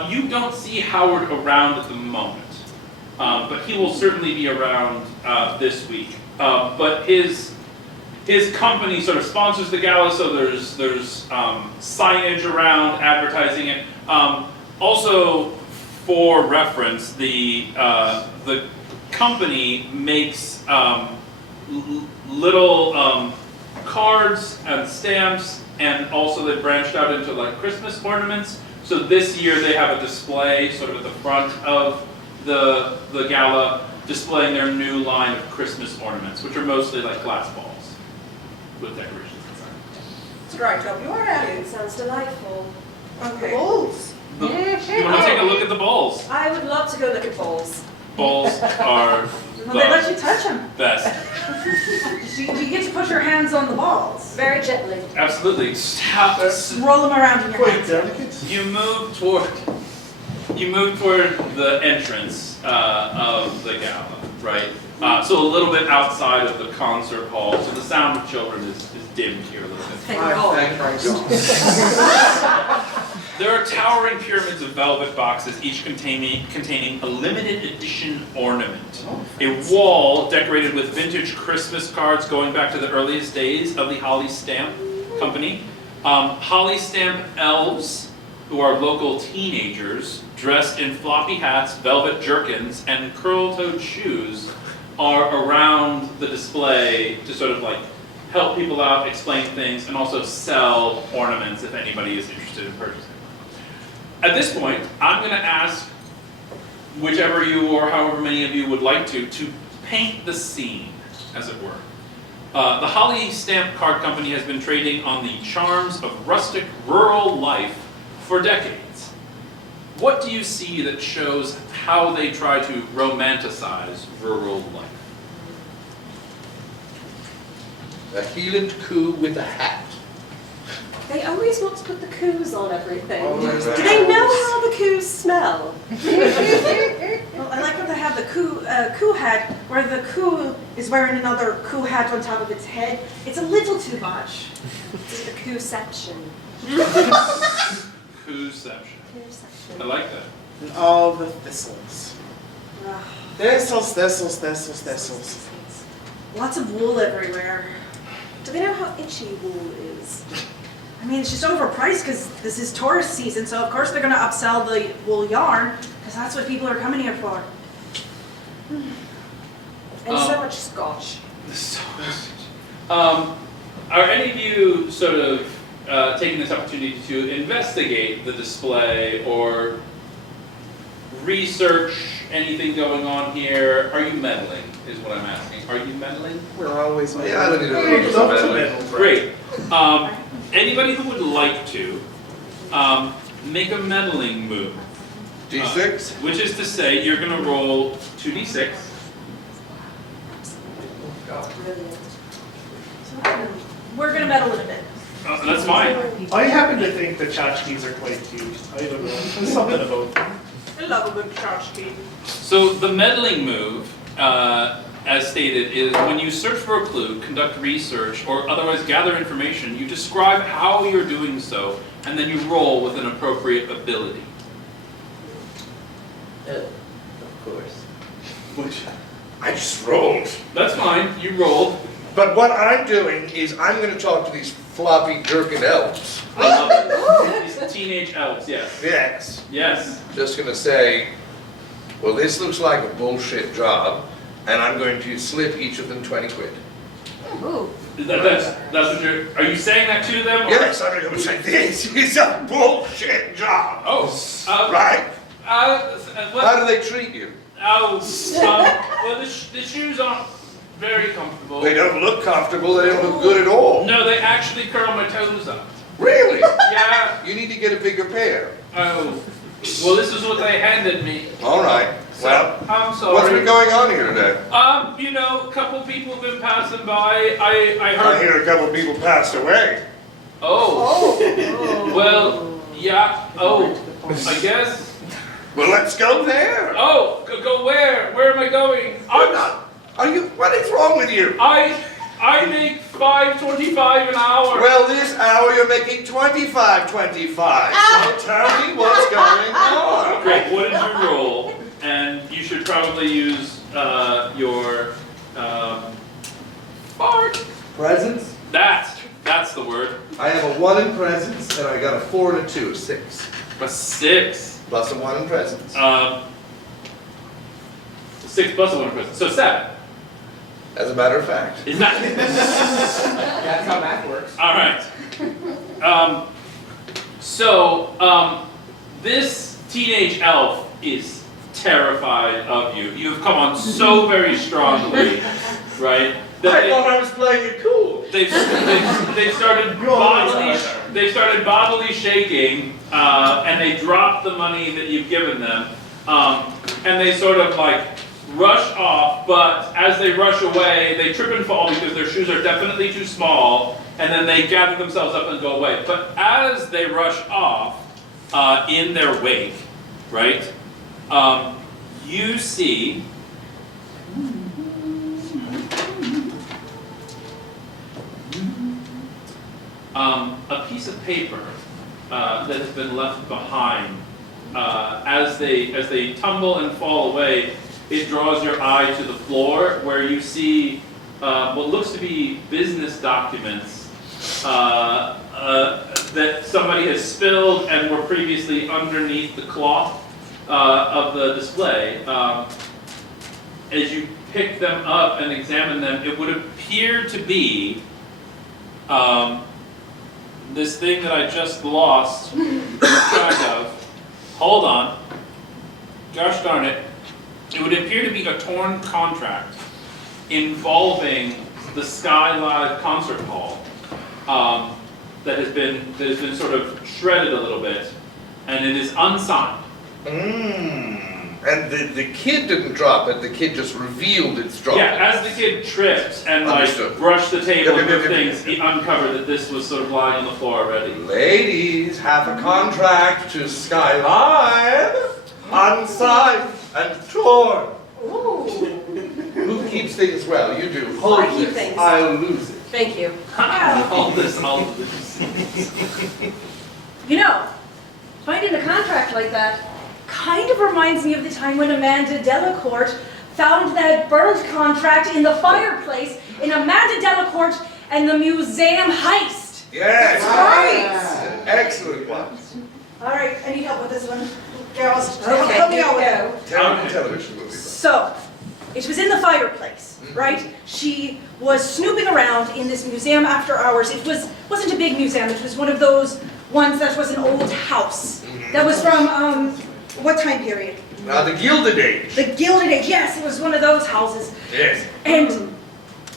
You don't see Howard around at the moment, but he will certainly be around this week. But his company sort of sponsors the gala, so there's signage around advertising it. Also, for reference, the company makes little cards and stamps, and also they branched out into like Christmas ornaments. So this year they have a display sort of at the front of the gala, displaying their new line of Christmas ornaments, which are mostly like glass balls with decorations inside. That's right up your alley. It sounds delightful. Okay. Balls. You want to take a look at the balls? I would love to go look at balls. Balls are Well, they let you touch them. best. Do you get to put your hands on the balls? Very gently. Absolutely. Roll them around in your Quite hands. delicate. You move toward the entrance of the gala, right? So a little bit outside of the concert hall, so the sound of children is dimmed here a little bit. Thank God. There are towering pyramids of velvet boxes, each containing a limited edition ornament. A wall decorated with vintage Christmas cards going back to the earliest days of the Holly Stamp Company. Holly Stamp elves, who are local teenagers, dressed in floppy hats, velvet jerkins, and curl-toed shoes, are around the display to sort of like help people out, explain things, and also sell ornaments if anybody is interested in purchasing. At this point, I'm going to ask whichever you or however many of you would like to paint the scene, as it were. The Holly Stamp Card Company has been trading on the charms of rustic rural life for decades. What do you see that shows how they try to romanticize rural life? A Heeland coo with a hat. They always want to put the coos on everything. Always. Do they know how the coos smell? Well, I like when they have the coup hat, where the coup is wearing another coup hat on top of its head. It's a little too much. It's the cooception. Whoception. I like that. And all the thistles. Thistles, thistles, thistles, thistles. Lots of wool everywhere. Do they know how itchy wool is? I mean, it's just overpriced because this is tourist season, so of course they're going to upsell the wool yarn because that's what people are coming here for. And so much scotch. Are any of you sort of taking this opportunity to investigate the display or research anything going on here? Are you meddling, is what I'm asking. Are you meddling? We're always Yeah, I don't need to meddling. Great. Anybody who would like to make a meddling move. D6? Which is to say, you're going to roll 2d6. We're going to meddle in a bit. That's fine. I happen to think the tchotchkes are quite cute. I don't know. There's something about them. I love a good tchotchke. So the meddling move, as stated, is when you search for a clue, conduct research, or otherwise gather information, you describe how you're doing so, and then you roll with an appropriate ability. Of course. Which I just rolled. That's fine, you rolled. But what I'm doing is I'm going to talk to these floppy jerkin elves. I love it. These teenage elves, yes. Yes. Yes. Just going to say, well, this looks like a bullshit job, and I'm going to slip each of them 20 quid. Ooh. That's what you're, are you saying that to them? Or? Yes, I'm going to say this is a bullshit job. Oh, right. What? How do they treat you? Oh, well, the shoes aren't very comfortable. They don't look comfortable. They don't look good at all. No, they actually curl my toes up. Really? Yeah. You need to get a bigger pair. Oh, well, this is what they handed me. All right. Well, I'm sorry. what's been going on here today? You know, a couple people have been passing by. I heard. I hear a couple people passed away. Oh. Well, yeah. Oh, I guess. Well, let's go there. Oh, go where? Where am I going? I'm not. Are you? What is wrong with you? I make $5.25 an hour. Well, this hour you're making $25.25. So tell me what's going on. Great. What did you roll? And you should probably use your fart. Presents? That's the word. I have a 1 in presents, and I got a 4 and a 2, 6. A 6. Plus a 1 in presents. 6 plus a 1 in presents. So 7. As a matter of fact. Is that? That's how math works. All right. This teenage elf is terrified of you. You have come on so very strongly, right? I thought I was playing it cool. They've started bodily shaking, and they drop the money that you've given them, and they sort of like rush off. But as they rush away, they trip and fall because their shoes are definitely too small, and then they gather themselves up and go away. But as they rush off, in their wake, right? You see. A piece of paper that has been left behind. As they tumble and fall away, it draws your eye to the floor where you see what looks to be business documents that somebody has spilled and were previously underneath the cloth of the display. As you pick them up and examine them, it would appear to be this thing that I just lost track of. Hold on. Gosh darn it. It would appear to be a torn contract involving the Sky Live concert hall that has been sort of shredded a little bit, and it is unsigned. And the kid didn't drop it, the kid just revealed it's dropped. Yeah, as the kid tripped and Understood. brushed the table and moved Yeah. things, he uncovered that this was sort of lying on the floor already. Ladies have a contract to Skyline, unsigned and torn. Who keeps things well? You do. Hold I keep this. things. I'll lose it. Thank you. all this. You know, finding a contract like that kind of reminds me of the time when Amanda Delacourt found that burned contract in the fireplace in Amanda Delacourt and the museum heist. Yes. Right. Excellent one. All right, I need help with this one. Girls, Okay, help me here out we with go. it. Television movie. So, it was in the fireplace, right? She was snooping around in this museum after hours. It wasn't a big museum. It was one of those ones that was an old house. That was from, what time period? The Gilded Age. The Gilded Age, yes, it was one of those houses. Yes. And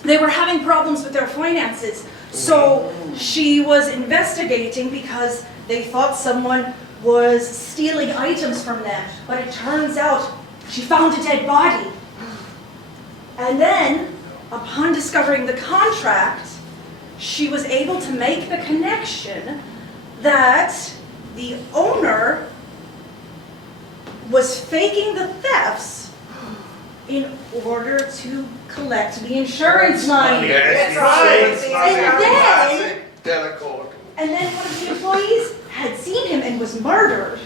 they were having problems with their finances. So she was investigating because they thought someone was stealing items from them. But it turns out she found a dead body. And then, upon discovering the contract, she was able to make the connection that the owner was faking the thefts in order to collect the insurance money. Yes, And Delacourt. then one of the employees had seen him and was murdered.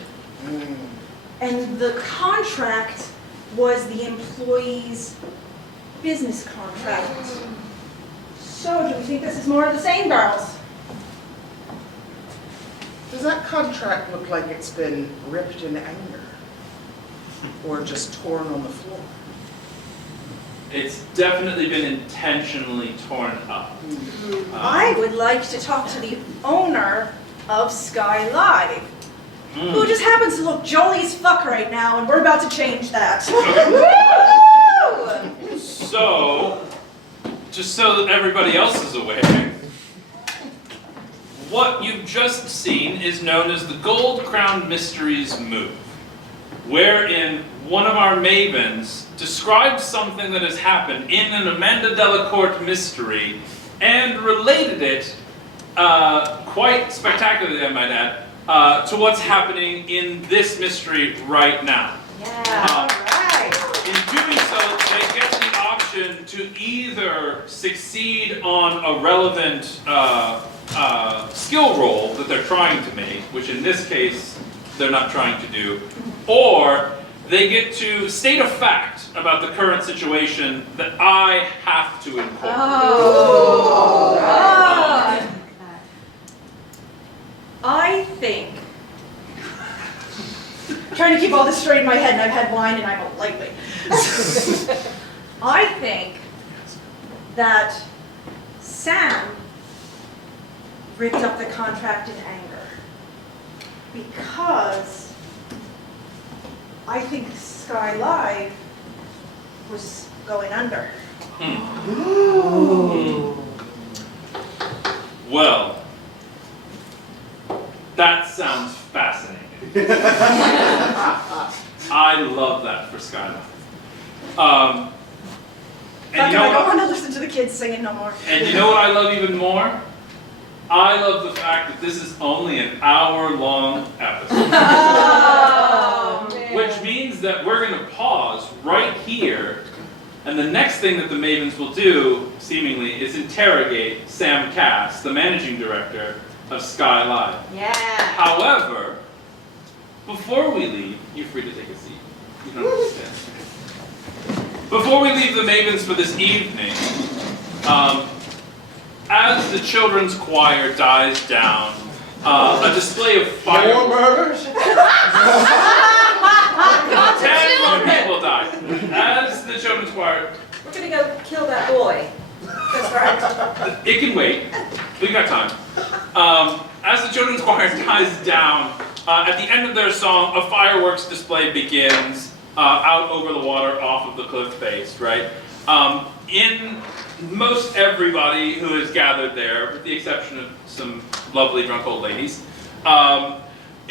And the contract was the employee's business contract. So, do we think this is more of the same, girls? Does that contract look like it's been ripped in anger? Or just torn on the floor? It's definitely been intentionally torn up. I would like to talk to the owner of Sky Live, who just happens to look jolly as fuck right now, and we're about to change that. Woo! So, just so that everybody else is aware, what you've just seen is known as the Gold Crown Mysteries move, wherein one of our mavens described something that has happened in an Amanda Delacourt mystery and related it, quite spectacularly, I might add, to what's happening in this mystery right now. In doing so, they get the option to either succeed on a relevant skill roll that they're trying to make, which in this case they're not trying to do, or they get to state a fact about the current situation that I have to incorporate. I think, trying to keep all this straight in my head, and I've had wine and I'm a lightweight. I think that Sam ripped up the contract in anger because I think Sky Live was going under. Well, that sounds fascinating. I love that for Skyline. And you know I don't what? want to listen to the kids singing no more. And you know what I love even more? I love the fact that this is only an hour-long episode. Which means that we're going to pause right here, and the next thing that the Mavens will do, seemingly, is interrogate Sam Cass, the managing director of Sky Live. Yeah. However, before we leave, you're free to take a seat. You don't understand. Before we leave the Mavens for this evening, as the children's choir dies down, a display of fireworks. More murders? 10 more people died. As the children's choir. We're gonna go kill that boy. That's right. It can wait. We got time. As the children's choir dies down, at the end of their song, a fireworks display begins out over the water off of the cliff face, right? In most everybody who is gathered there, with the exception of some lovely drunk old ladies,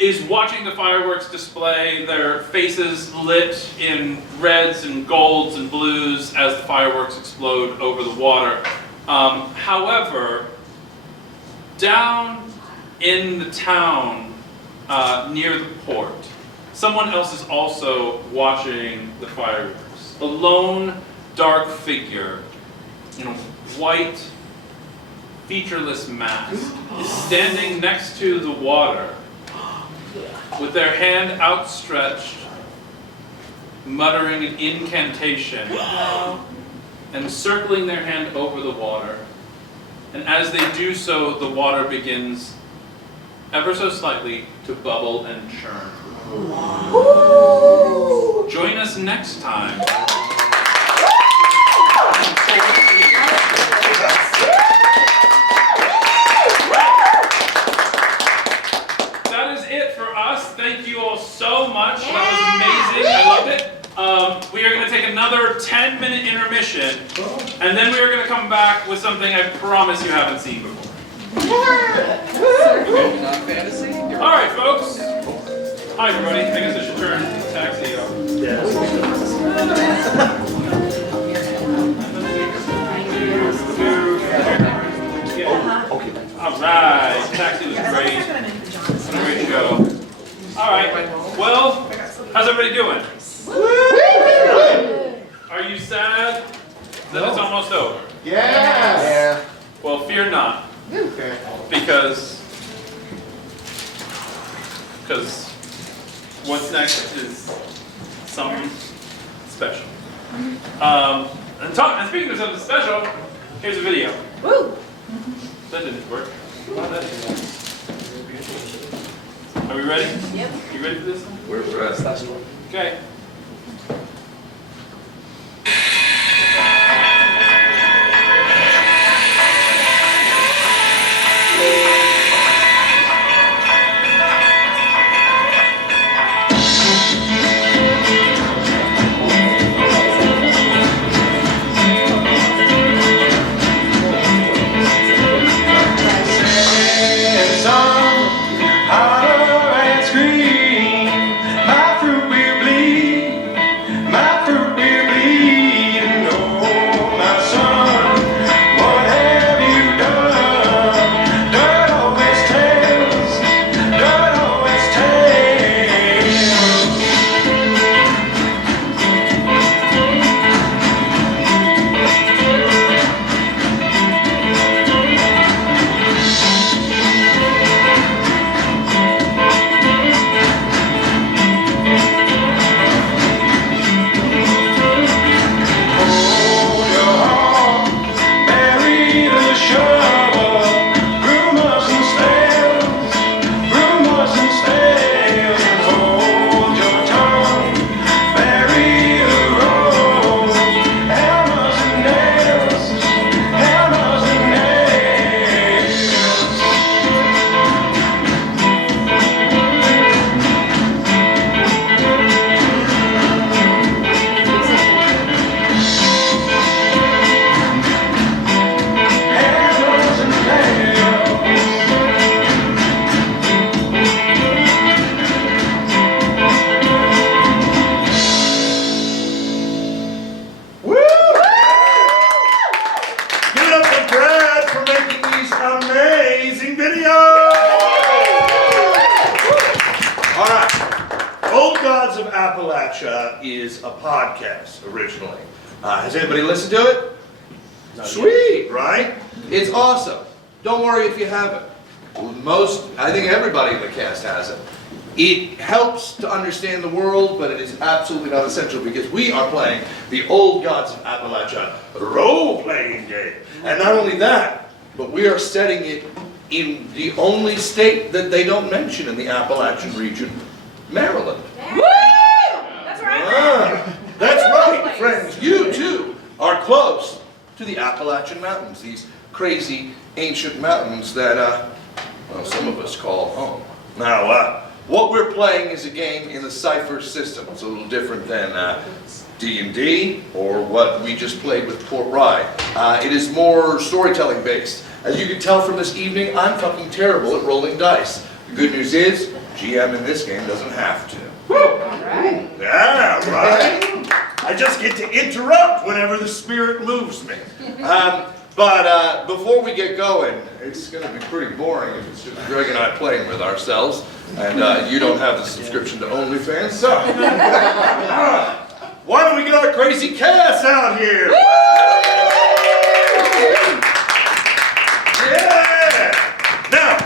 is watching the fireworks display, their faces lit in reds and golds and blues as the fireworks explode over the water. However, down in the town near the port, someone else is also watching the fireworks. A lone, dark figure in a white, featureless mask is standing next to the water with their hand outstretched, muttering an incantation and circling their hand over the water. And as they do so, the water begins ever so slightly to bubble and churn. Join us next time. That is it for us. Thank you all so much. That was amazing. I loved it. We are going to take another 10-minute intermission, and then we are going to come back with something I promise you haven't seen before. All right, folks. Hi, everybody. I guess I should turn taxi off. All right. Taxi was great. What a great show. All right. Well, how's everybody doing? Are you sad that it's almost over? Yes. Well, fear not. Okay. Because what's next is something special. And speaking of something special, here's a video. Woo! That didn't work. That didn't work. Are we ready? Yep. You ready for this? We're ready. Okay. Appalachia is a podcast originally. Has anybody listened to it? Sweet, right? It's awesome. Don't worry if you haven't. I think everybody in the cast has it. It helps to understand the world, but it is absolutely not essential because we are playing the Old Gods of Appalachia role-playing game. And not only that, but we are setting it in the only state that they don't mention in the Appalachian region, Maryland. Woo! That's right. That's right, friends. You, too, are close to the Appalachian Mountains, these crazy ancient mountains that, well, some of us call home. Now, what we're playing is a game in the Cypher system. It's a little different than D&D or what we just played with Port Rye. It is more storytelling based. As you can tell from this evening, I'm fucking terrible at rolling dice. The good news is, GM in this game doesn't have to. Alright. Yeah, right. I just get to interrupt whenever the spirit moves me. But before we get going, it's going to be pretty boring if it's just Greg and I playing with ourselves, and you don't have the subscription to OnlyFans, so why don't we get our crazy cast out here? Yeah! Now,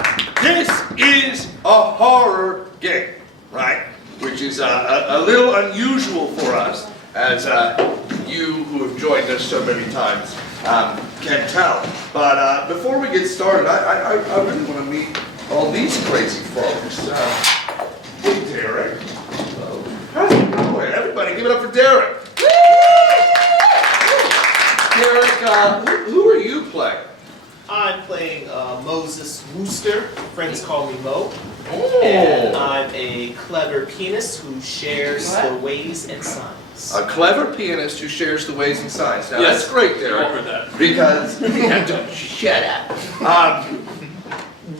this is a horror game, right? Which is a little unusual for us, as you who have joined us so many times can tell. But before we get started, I really want to meet all these crazy folks. Hey, Derek. Hello. How's it going? Everybody, give it up for Derek. Derek, who are you playing? I'm playing Moses Wooster. Friends call me Mo. Oh. And I'm a clever pianist who shares the ways and signs. A clever pianist who shares the ways and signs. Now, Yes, that's great, Derek. over that. Because, don't shut up.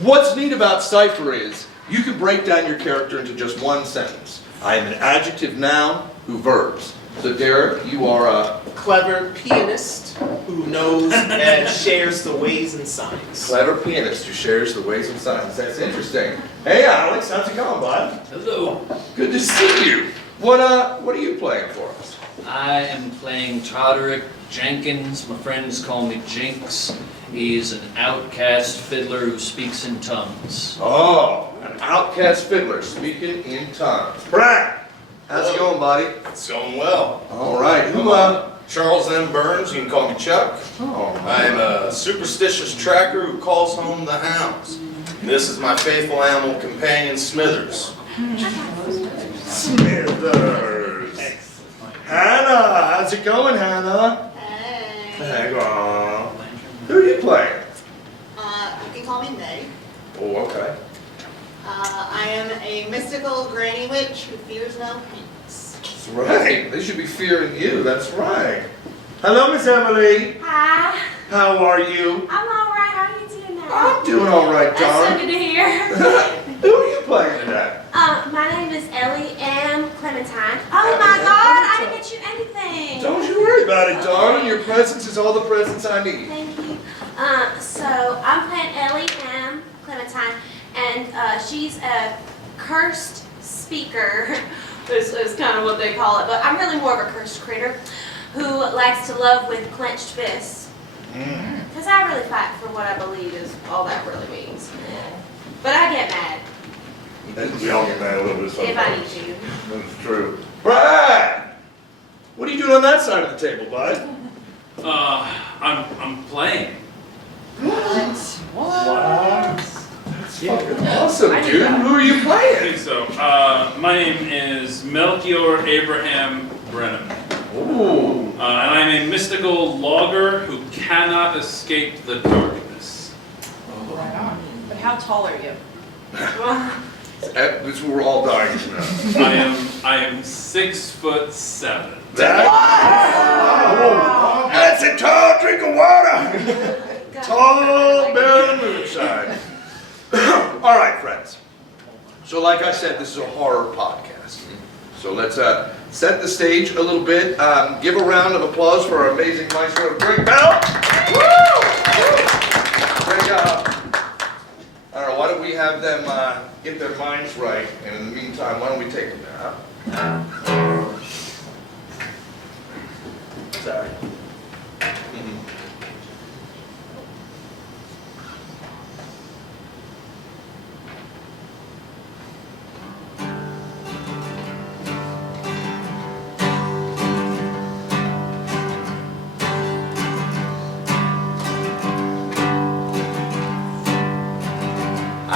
What's neat about Cypher is you can break down your character into just one sentence. I am an adjective noun who verbs. So, Derek, you are a clever pianist who knows and shares the ways and signs. clever pianist who shares the ways and signs. That's interesting. Hey, Alex, how's it going, bud? Hello. Good to see you. What are you playing for us? I am playing Toderick Jenkins. My friends call me Jinx. He's an outcast fiddler who speaks in tongues. Oh, an outcast fiddler speaking in tongues. Brad, how's it going, buddy? It's going well. All right. Who, Charles M. Burns, you can call me Chuck. Oh, I'm a superstitious tracker who calls home the hounds. This is my faithful animal companion, Smithers. Smithers. Hannah, how's it going, Hannah? Hey. Who are you playing? You can call me Meg. Oh, okay. I am a mystical granny witch who fears no peaks. That's right. They should be fearing you. That's right. Hello, Miss Emily. Hi. How are you? I'm alright. How are you doing now? I'm doing all right, That's so darling. good to hear. Who are you playing today? My name is Ellie M. Clementine. Oh my God, I didn't get you anything. Don't you worry about it, darling. Your presence is all the presence I need. Thank you. So I'm playing Ellie M. Clementine, and she's a cursed speaker. is kind of what they call it, but I'm really more of a cursed critter who likes to love with clenched fists. Because I really fight for what I believe is all that really means. But I get mad. We all get mad a little bit sometimes. If I need to. That's true. Brad! What are you doing on that side of the table, bud? I'm playing. What? That's fucking awesome, dude. Who are you playing? Okay, so, my name is Melchior Abraham Brennan. Ooh. And I'm a mystical logger who cannot escape the darkness. Right on. But how tall are you? This we're all dying to know. I am 6'7". That's a tall drink of water. Tall barrel of moonshine. All right, friends. So like I said, this is a horror podcast. So let's set the stage a little bit. Give a round of applause for our amazing maestro, Greg Bell. Woo! Greg, I don't know, why don't we have them get their minds right, and in the meantime, why don't we take them there, huh? Sorry.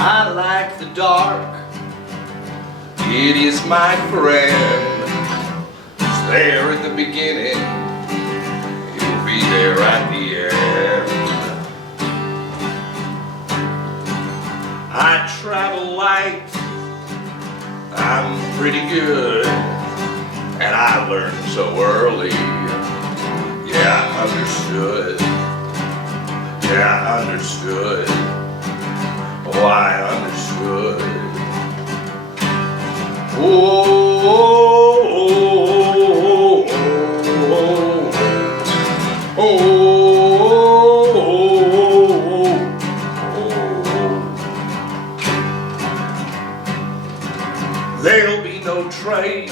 I like the dark. It is my friend. It's there at the beginning. It'll be there at the end. I travel light. I'm pretty good. And I learned so early. Yeah, I understood. Yeah, I understood. Oh, I understood. There'll be no trace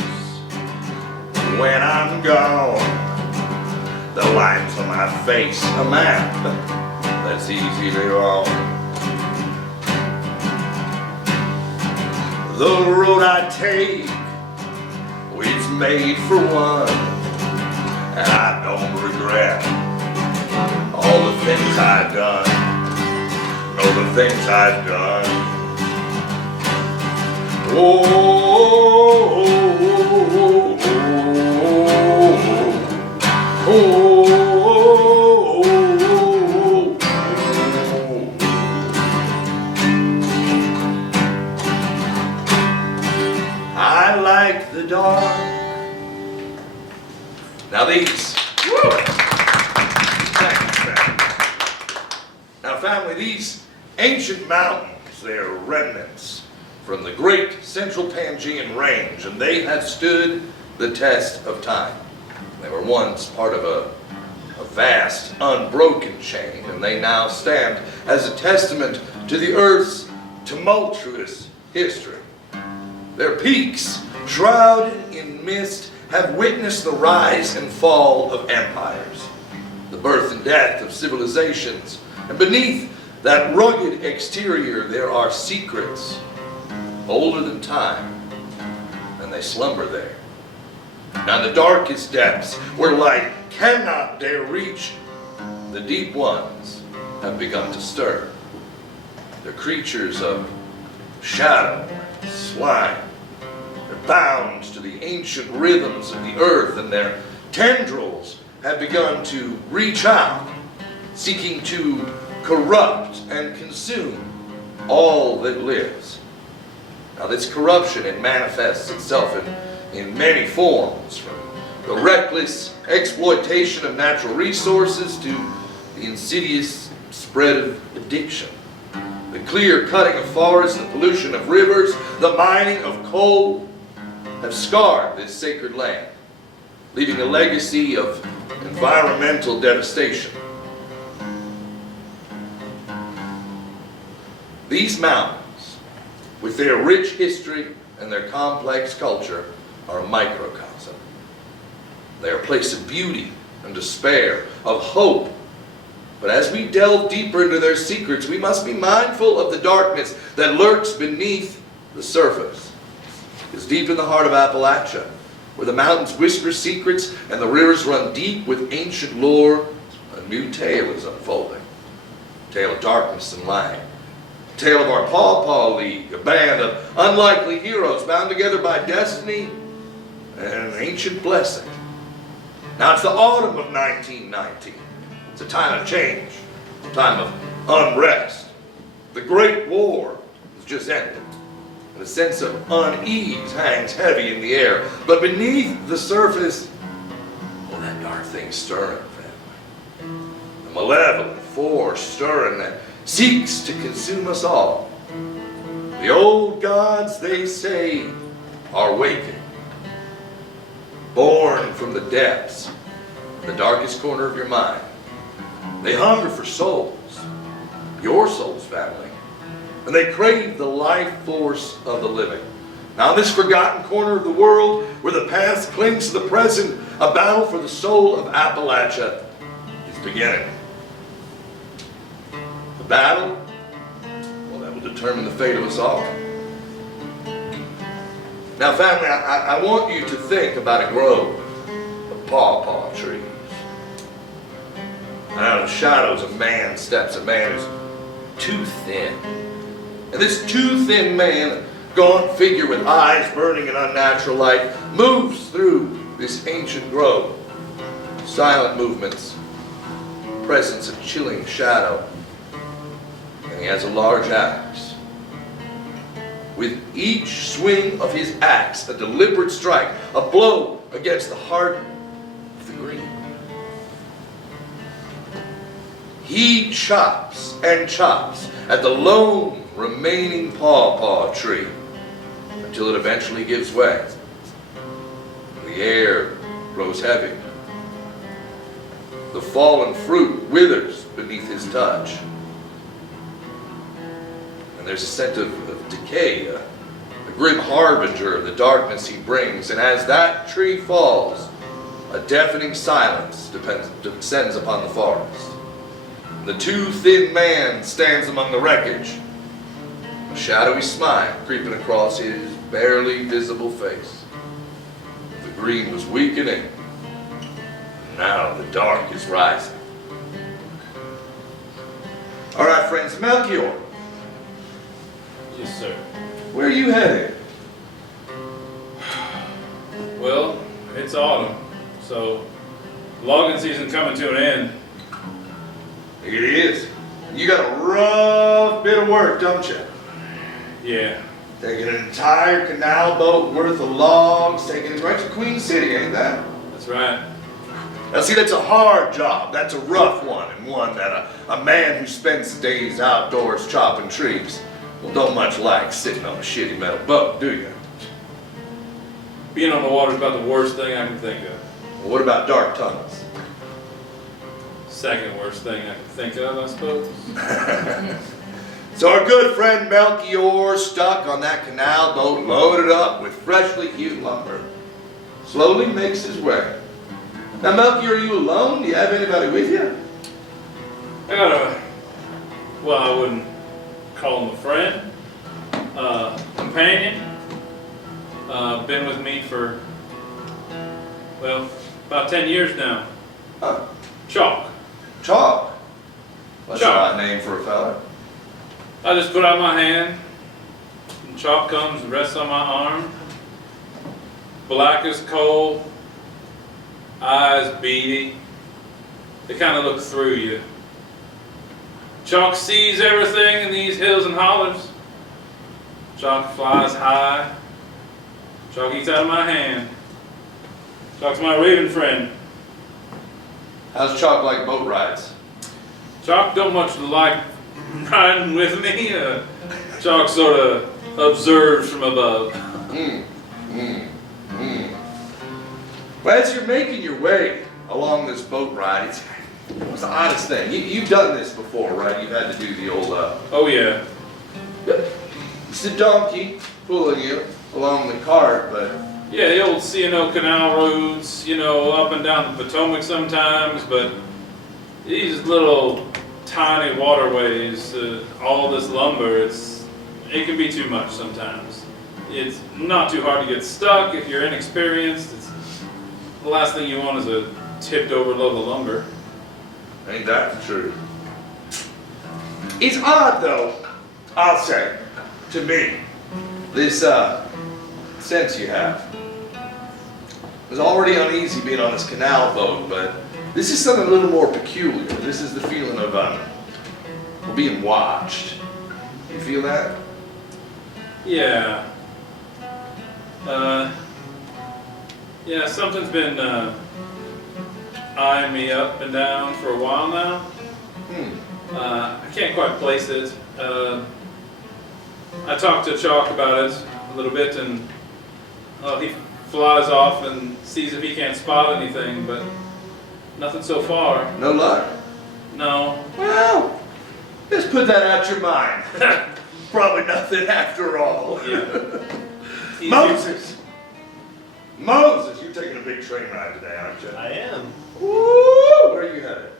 when I'm gone. The lines on my face, a map that's easy to draw. The road I take, it's made for one, and I don't regret all the things I've done. All the things I've done. I like the dark. Now these. Now family, these ancient mountains, they're remnants from the great Central Pangean Range, and they have stood the test of time. They were once part of a vast, unbroken chain, and they now stand as a testament to the Earth's tumultuous history. Their peaks, shrouded in mist, have witnessed the rise and fall of empires, the birth and death of civilizations, and beneath that rugged exterior there are secrets older than time, and they slumber there. Now in the darkest depths, where light cannot dare reach, the deep ones have begun to stir. They're creatures of shadow and slime. They're bound to the ancient rhythms of the earth, and their tendrils have begun to reach out, seeking to corrupt and consume all that lives. Now this corruption, it manifests itself in many forms, from the reckless exploitation of natural resources to the insidious spread of addiction. The clear cutting of forests, the pollution of rivers, the mining of coal have scarred this sacred land, leaving a legacy of environmental devastation. These mountains, with their rich history and their complex culture, are a microcosm. They are a place of beauty and despair, of hope. But as we delve deeper into their secrets, we must be mindful of the darkness that lurks beneath the surface. It's deep in the heart of Appalachia, where the mountains whisper secrets and the rivers run deep with ancient lore, a new tale is unfolding. A tale of darkness and light. Tale of our Pawpaw League, a band of unlikely heroes bound together by destiny and an ancient blessing. Now it's the autumn of 1919. It's a time of change, a time of unrest. The Great War has just ended, and a sense of unease hangs heavy in the air. But beneath the surface, well, that dark thing's stirring, family. A malevolent force stirring that seeks to consume us all. The old gods, they say, are waking. Born from the depths, the darkest corner of your mind. They hunger for souls, your souls, family, and they crave the life force of the living. Now in this forgotten corner of the world, where the past clings to the present, a battle for the soul of Appalachia is beginning. Battle, well, that will determine the fate of us all. Now, family, I want you to think about a grove of pawpaw trees. And out of the shadows, a man steps, a man who's too thin. And this too thin man, gaunt figure with eyes burning in unnatural light, moves through this ancient grove. Silent movements, presence of chilling shadow. And he has a large axe. With each swing of his axe, a deliberate strike, a blow against the heart of the green. He chops and chops at the lone remaining pawpaw tree until it eventually gives way. The air grows heavy. The fallen fruit withers beneath his touch. And there's a scent of decay, a grim harbinger of the darkness he brings. And as that tree falls, a deafening silence descends upon the forest. The too thin man stands among the wreckage, a shadowy smile creeping across his barely visible face. The green was weakening. Now the dark is rising. All right, friends, Melchior. Yes, sir. Where are you headed? Well, it's autumn, so logging season coming to an end. It is. You got a rough bit of work, don't you? Yeah. Taking an entire canal boat worth of logs, taking it right to Queen City, ain't that? That's right. Now see, that's a hard job. That's a rough one, and one that a man who spends the days outdoors chopping trees, well, don't much like sitting on a shitty metal boat, do you? Being on the water is about the worst thing I can think of. Well, what about dark tunnels? Second worst thing I can think of, I suppose. So our good friend Melchior, stuck on that canal boat, loaded up with freshly hewed lumber, slowly makes his way. Now, Melchior, are you alone? Do you have anybody with you? I got well, I wouldn't call him a friend, companion. Been with me for, well, about 10 years now. Chalk. Chalk? That's Chalk. a odd name for a fella. I just put out my hand, and Chalk comes and rests on my arm. Black as coal, eyes beady. They kind of look through you. Chalk sees everything in these hills and hollers. Chalk flies high. Chalk eats out of my hand. Chalk's my raving friend. How's Chalk like boat rides? Chalk don't much like riding with me. Chalk sort of observes from above. Well, as you're making your way along this boat ride, it's the oddest thing. You've done this before, right? You've had to do the old, Oh, yeah. It's the donkey pulling you along the cart, but... Yeah, the old C&O canal roads, you know, up and down the Potomac sometimes, but these little tiny waterways, all this lumber, it can be too much sometimes. It's not too hard to get stuck if you're inexperienced. The last thing you want is a tipped over load of lumber. Ain't that the truth? It's odd, though, I'll say, to me, this sense you have. I was already uneasy being on this canal boat, but this is something a little more peculiar. This is the feeling of being watched. You feel that? Yeah. Yeah, something's been eyeing me up and down for a while now. I can't quite place it. I talked to Chalk about it a little bit, and he flies off and sees if he can't spot anything, but nothing so far. No luck? No. Well, just put that out your mind. Probably nothing after all. Yeah. Moses, you're taking a big train ride today, aren't you? I am. Woo! Where are you headed?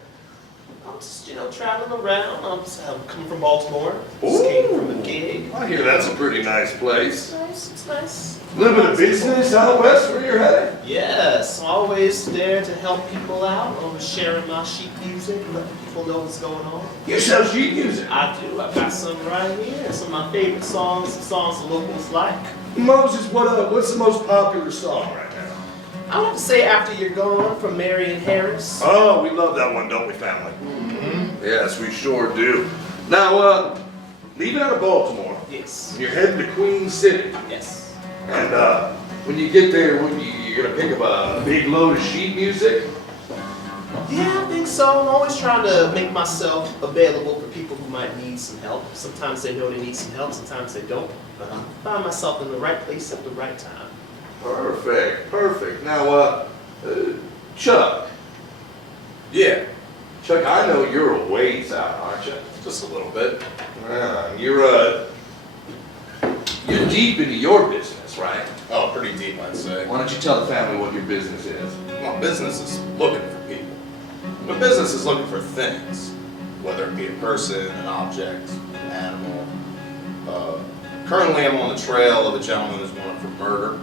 I'm just, traveling around. I'm coming from Baltimore. Just came from a gig. I hear that's a pretty nice place. It's nice. A little bit of business out west where you're headed? Yes, always there to help people out. Always sharing my sheet music, letting people know what's going on. You sell sheet music? I do. I've got some right here. Some of my favorite songs, some songs the locals like. Moses, what's the most popular song right now? I want to say After You're Gone from Marion Harris. Oh, we love that one, don't we, family? Yes, we sure do. Now, leaving out of Baltimore. Yes. You're heading to Queen City. Yes. And when you get there, you're going to pick up a big load of sheet music? Yeah, I think so. I'm always trying to make myself available for people who who might need some help. Sometimes they know they need some help, sometimes they don't. But I find myself in the right place at the right time. Perfect, perfect. Now, Chuck. Yeah, Chuck, I know you're a ways out, aren't you? just a little bit. You're deep into your business, right? Oh, pretty deep, I'd say. Why don't you tell the family what your business is? Well, business is looking for people. But business is looking for things, whether it be a person, an object, an animal. Currently, I'm on the trail of a gentleman who's wanted for murder.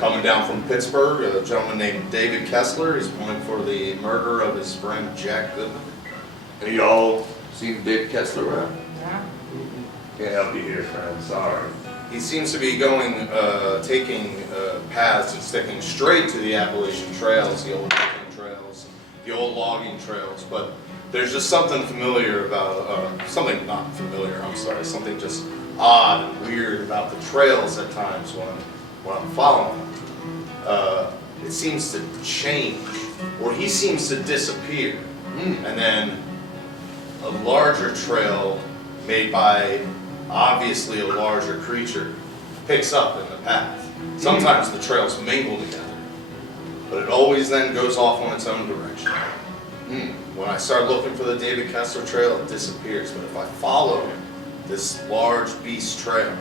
Coming down from Pittsburgh, a gentleman named David Kessler. He's wanted for the murder of his friend Jack Goodman. Have y'all seen David Kessler around? Yeah. Can't help you here, friend. Sorry. He seems to be going, taking paths and sticking straight to the Appalachian trails, the old hiking trails, the old logging trails. But there's just something familiar about, something not familiar, I'm sorry, something just odd and weird about the trails at times when I'm following him. It seems to change, or he seems to disappear. And then a larger trail made by obviously a larger creature picks up in the path. Sometimes the trails mingle together, but it always then goes off on its own direction. When I start looking for the David Kessler trail, it disappears, but if I follow this large beast trail,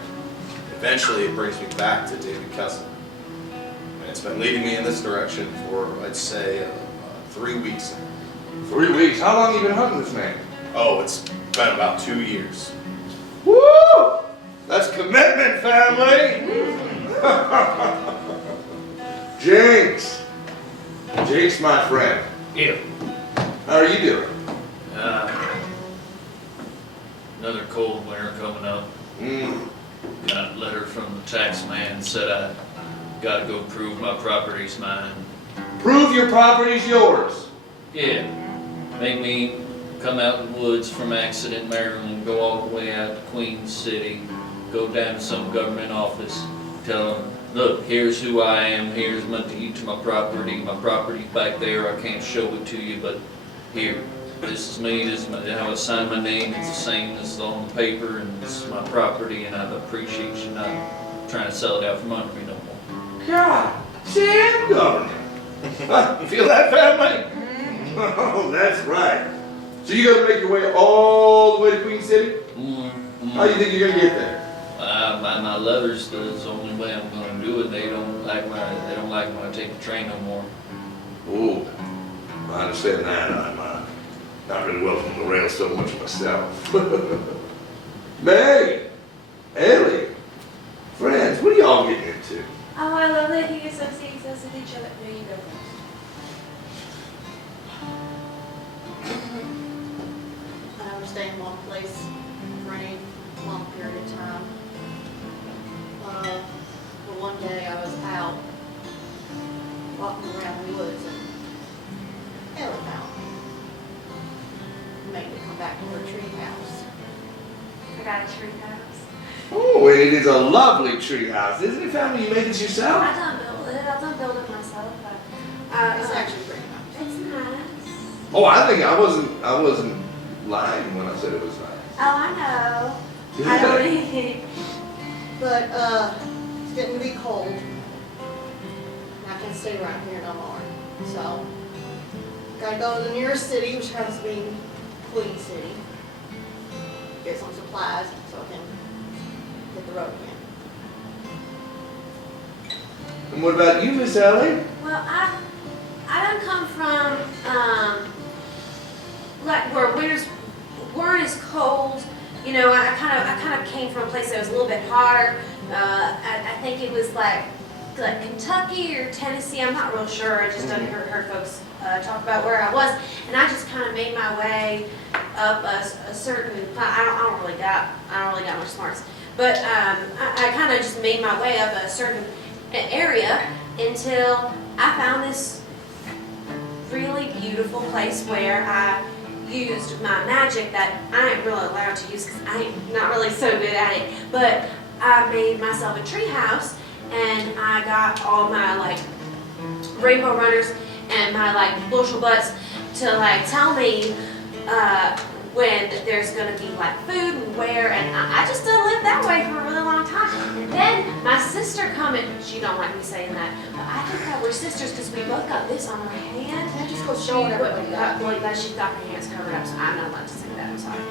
eventually it brings me back to David Kessler. And it's been leading me in this direction for, I'd say, 3 weeks now. 3 weeks? How long have you been hunting this man? Oh, it's been about 2 years. Woo! That's commitment, family! Jinx! Jinx, my friend. Yeah. How are you doing? Another cold winter coming up. Got a letter from the tax man, said I gotta go prove my property's mine. Prove your property's yours? Yeah. Make me come out in the woods from Accident, Maryland, go all the way out to Queen City, go down to some government office, tell them, look, here's who I am, here's my deed to my property's back there, I can't show it to you, but here, this is me, this is how I sign my name, it's the same as on the paper, and this is my property, and I appreciate you not trying to sell it out from under me no more. God damn, government! Feel that, family? Oh, that's right. So you gotta make your way all the way to Queen City? How do you think you're gonna get there? My leathers, that's the only way I'm gonna do it. They don't like when I take the train no more. Oh, I understand that. I'm not really well from the rails so much myself. May, Ellie, friends, what are y'all getting into? Oh, I love that you associate us with each other. There you go. I would stay in one place for any long period of time. But one day I was out walking around the woods and Ellie found me. Made me come back to her tree house. I got a tree house. Oh, it is a lovely tree house, isn't it, family? You made it yourself? I don't build it. I don't build it myself, but It's actually pretty nice. it's nice. Oh, I think I wasn't lying when I said it was nice. Oh, I know. I don't even. But it's getting to be cold. And I can't stay around here no more. So gotta go to the nearest city, which happens to be Queen City. Get some supplies so I can hit the road again. And what about you, Miss Ellie? Well, I don't come from like where winters weren't as cold. You know, I kind of came from a place that was a little bit hotter. I think it was like Kentucky or Tennessee. I'm not real sure. I just heard folks talk about where I was, and I just kind of made my way up a certain. I don't really got much smarts, but I kind of just made my way up a certain area until I found this really beautiful place where I used my magic that I ain't really allowed to use because I ain't not really so good at it. But I made myself a tree house, and I got all my like rainbow runners and my like bushel butts to like tell me when there's gonna be like food and where, and I just done lived that way for a really long time. And then my sister come in, she don't like me saying that, but I think that we're sisters because we both got this on our hand. I just go showing everybody that. Well, that she's got her hands covered up, so I'm not allowed to say that, I'm sorry.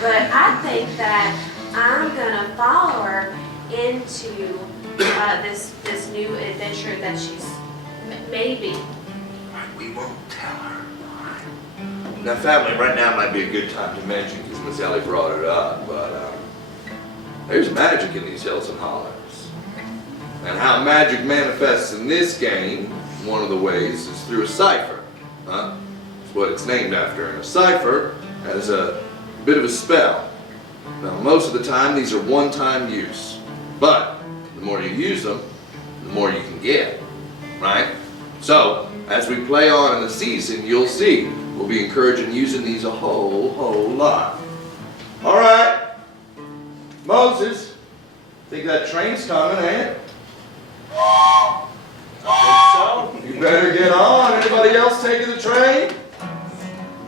But I think that I'm gonna follow her into this new adventure that she's maybe. We won't tell her. Now, family, right now might be a good time to mention, because Miss Ellie brought it up, but there's magic in these hills and hollers. And how magic manifests in this game, one of the ways is through a cipher. It's what it's named after. And a cipher has a bit of a spell. Now, most of the time, these are one-time use. But the more you use them, the more you can get, right? So, as we play on in the season, you'll see we'll be encouraging using these a whole lot. All right, Moses, think that train's coming, ain't it? I think so. You better get on. Anybody else taking the train?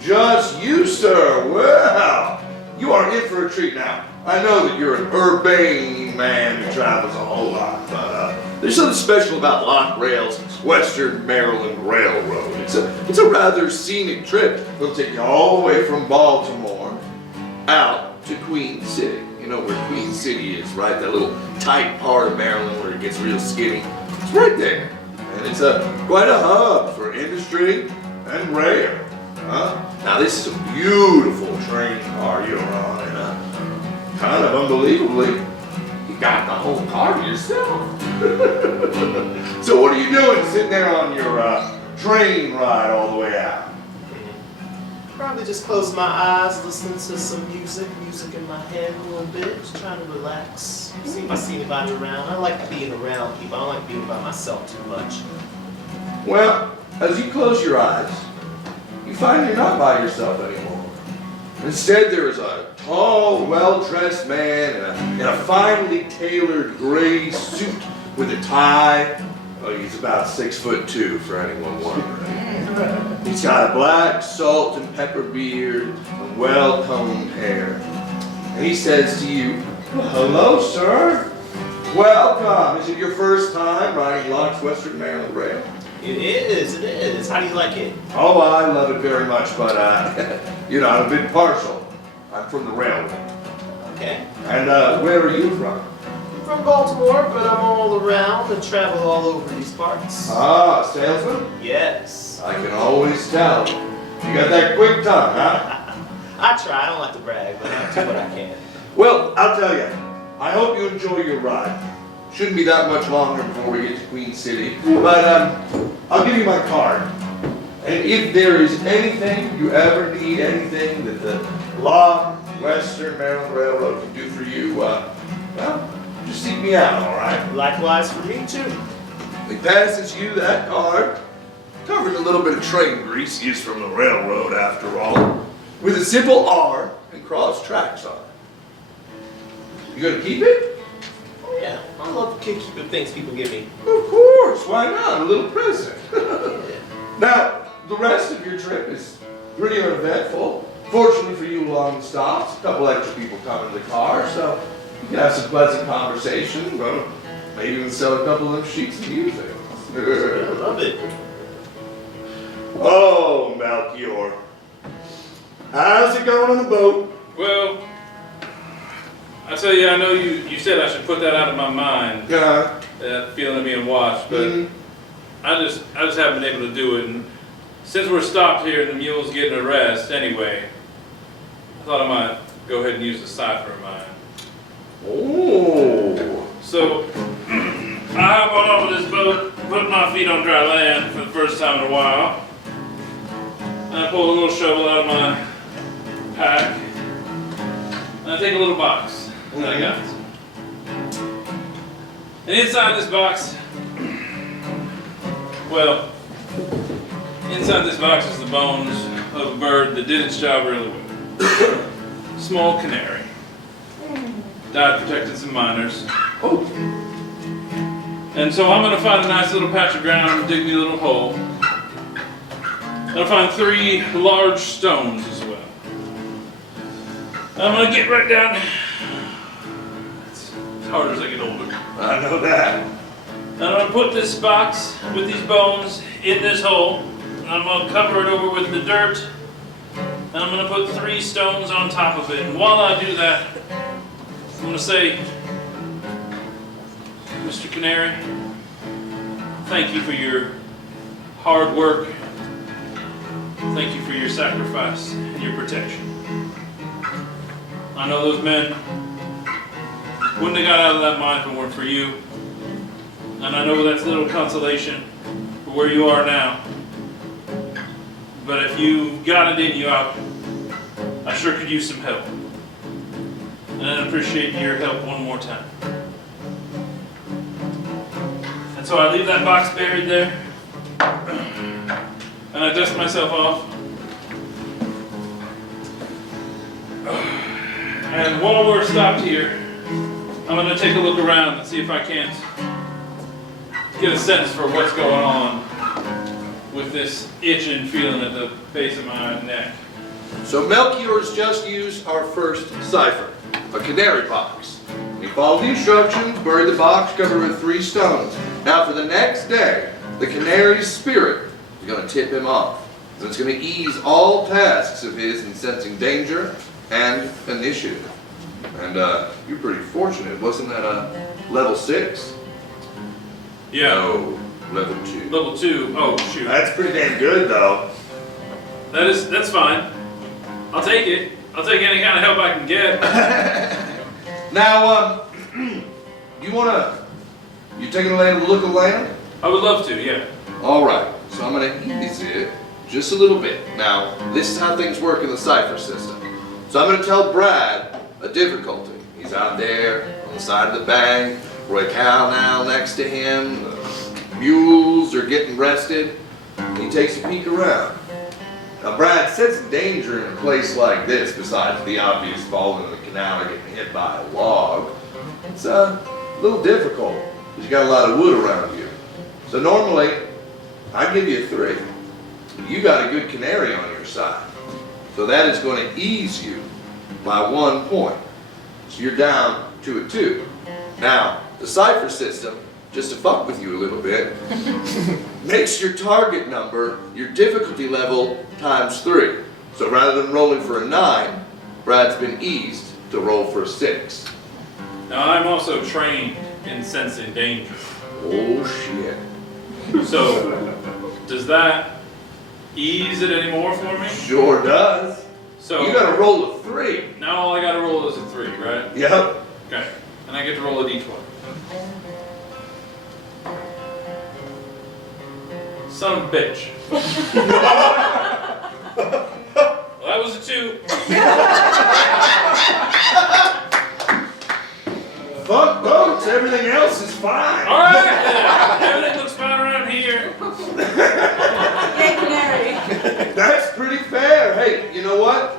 Just you, sir. Well, you are in for a treat now. I know that you're an urbane man who travels a whole lot, but there's something special about Lock Rail's Western Maryland Railroad. It's a rather scenic trip. It'll take you all the way from Baltimore out to Queen City. You know where Queen City is, right? That little tight part of Maryland where it gets real skinny. It's right there. And it's quite a hub for industry and rail. Now this is a beautiful train car you're on, and kind of unbelievably, you got the whole car to yourself. So what are you doing sitting there on your train ride all the way out? Probably just close my eyes, listening to some music in my head a little bit, just trying to relax, see if I see anybody around. I like being around people. I don't like being by myself too much. Well, as you close your eyes, you find you're not by yourself anymore. Instead, there is a tall, well-dressed man in a finely tailored gray suit with a tie. Oh, he's about 6'2" for anyone wondering. He's got a black salt and pepper beard and well-combed hair. And he says to you, "Hello, sir. Welcome. Is it your first time riding Lock's Western Maryland Rail?" It is. How do you like it? Oh, I love it very much, but, you know, I'm a bit partial. I'm from the railroad. Okay. And where are you from? I'm from Baltimore, but I'm all around and travel all over these parts. Ah, salesman? Yes. I can always tell. You got that quick tongue, huh? I try. I don't like to brag, but I do what I can. Well, I'll tell you. I hope you enjoy your ride. Shouldn't be that much longer before we get to Queen City. But I'll give you my card. And if there is anything you ever need, anything that the Lock Western Maryland Railroad can do for you, well, just seek me out, all right? Likewise for me, too. He passes you that card, covered in a little bit of train grease used from the railroad after all, with a simple R and cross tracks on it. You gonna keep it? Oh yeah, I love keeping things people give me. Of course, why not? A little present. Now, the rest of your trip is pretty uneventful. Fortunately for you, long stops, a couple extra people come in the car, so you can have some pleasant conversation, maybe even sell a couple of sheets of music. I love it. Oh, Melchior. How's it going on the boat? Well, I tell you, I know you said I should put that out of my mind. Yeah. That feeling of being watched, but I just haven't been able to do it. And since we're stopped here and the mule's getting a rest anyway, I thought I might go ahead and use the cipher of mine. Oh. So I hop on over this boat, put my feet on dry land for the first time in a while. And I pull a little shovel out of my pack. And I take a little box that I got. And inside this box, well, inside this box is the bones of a bird that did its job really well. Small canary. Died protecting some miners. Oh. And so I'm going to find a nice little patch of ground, dig me a little hole. I'll find 3 large stones as well. I'm gonna get right down. It's harder as I get older. I know that. And I'm gonna put this box with these bones in this hole. And I'm gonna cover it over with the dirt. And I'm gonna put 3 stones on top of it. And while I do that, I'm gonna say, Mr. Canary, thank you for your hard work. Thank you for your sacrifice and your protection. I know those men wouldn't have got out of that mine if it weren't for you. And I know that's little consolation for where you are now. But if you got it in you, I sure could use some help. And I'd appreciate your help one more time. And so I leave that box buried there. And I dust myself off. And while we're stopped here, I'm going to take a look around and see if I can't get a sense for what's going on with this itching feeling at the base of my neck. So Melchior's just used our first cipher, a canary box. He followed the instructions, buried the box, covered it with 3 stones. Now for the next day, the canary's spirit is going to tip him off. So it's going to ease all tasks of his in sensing danger and initiative. And you're pretty fortunate, wasn't that level 6? Yeah. No, level 2. Level 2, oh shoot. That's pretty damn good though. That's fine. I'll take it. I'll take any kind of help I can get. Now, you taking a look at land? I would love to, yeah. All right, so I'm going to ease it just a little bit. Now, this is how things work in the cipher system. So I'm going to tell Brad a difficulty. He's out there on the side of the bank, Roy Cal now next to him, the mules are getting rested. He takes a peek around. Now, Brad sensing danger in a place like this, besides the obvious falling in the canal or getting hit by a log, it's a little difficult because you got a lot of wood around you. So normally, I give you a 3. You got a good canary on your side. So that is going to ease you by 1 point. So you're down to a 2. Now, the cipher system, just to fuck with you a little bit, makes your target number, your difficulty level, times 3. So rather than rolling for a 9, Brad's been eased to roll for a 6. Now I'm also trained in sensing danger. Oh shit. So, does that ease it any more for me? Sure does. So you gotta roll a 3. Now all I gotta roll is a 3, right? Yep. Okay. And I get to roll a d20. Son of a bitch. Well, that was a 2. Fuck boats, everything else is fine. Alright, yeah. Everything looks fine around here. Yay, canary. That's pretty fair. Hey, you know what?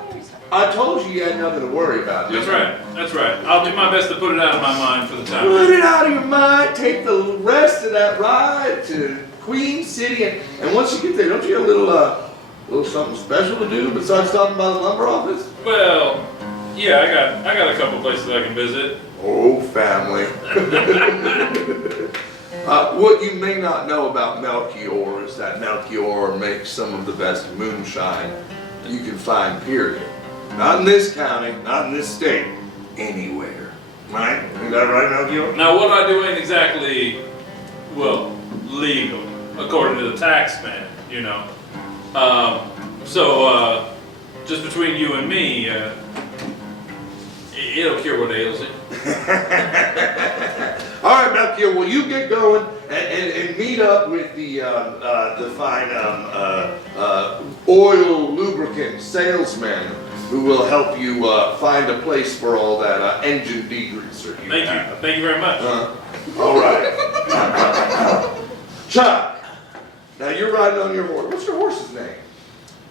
I told you had nothing to worry about. That's right. That's right. I'll do my best to put it out of my mind for the time. Put it out of your mind. Take the rest of that ride to Queen City, and once you get there, don't you have a little something special to do besides stopping by the lumber office? Well, yeah, I got a couple places I can visit. Oh, family. What you may not know about Melchior is that Melchior makes some of the best moonshine you can find, period. Not in this county, not in this state, anywhere. Right? Is that right, Melchior? Now, what I do ain't exactly, well, legal, according to the tax man, you know. So, just between you and me, it'll cure what ails it. All right, Melchior, well, you get going and meet up with the fine oil lubricant salesman who will help you find a place for all that engine degreaser you have. Thank you very much. All right. Chuck, now you're riding on your horse. What's your horse's name?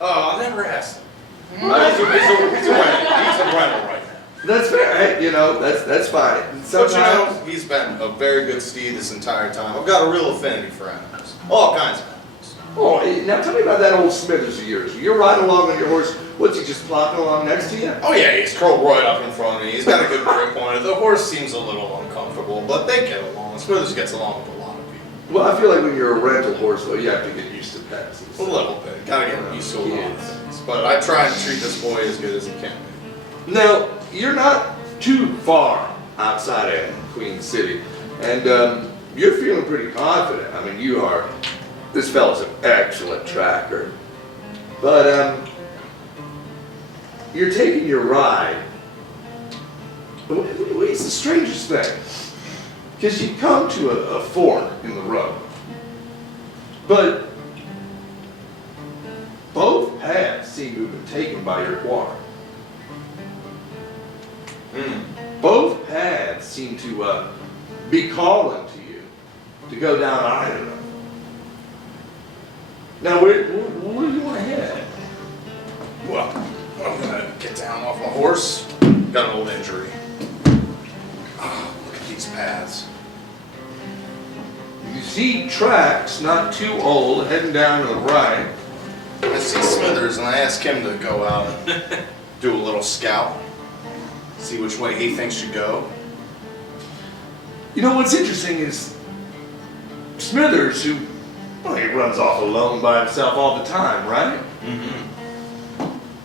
Oh, I never asked him. He's a rental right now. That's fair, hey, you know, that's fine. But you know, he's been a very good steed this entire time. I've got a real affinity for animals. All kinds of animals. Oh, now tell me about that old Smithers of yours. You're riding along on your horse. What's he just plopping along next to you? Oh yeah, he's curled right up in front of me. He's got a good grip on it. The horse seems a little uncomfortable, but they get along. Smithers gets along with a lot of people. Well, I feel like when you're a rental horse, though, you have to get used to pets. A little bit. Gotta get used to a lot of things. But I try and treat this boy as good as he can be. Now, you're not too far outside of Queen City, and you're feeling pretty confident. I mean, you are. This fella's an excellent tracker. But you're taking your ride. It's the strangest thing. Because you come to a fork in the road. But both paths seem to have been taken by your quarry. Both paths seem to be calling to you to go down either of them. Now, where do you want to head? Well, I'm gonna get down off my horse. Got an old injury. Oh, look at these paths. You see tracks not too old heading down to the right. I see Smithers and I ask him to go out and do a little scout. See which way he thinks should go. You know what's interesting is Smithers, who he runs off alone by himself all the time, right?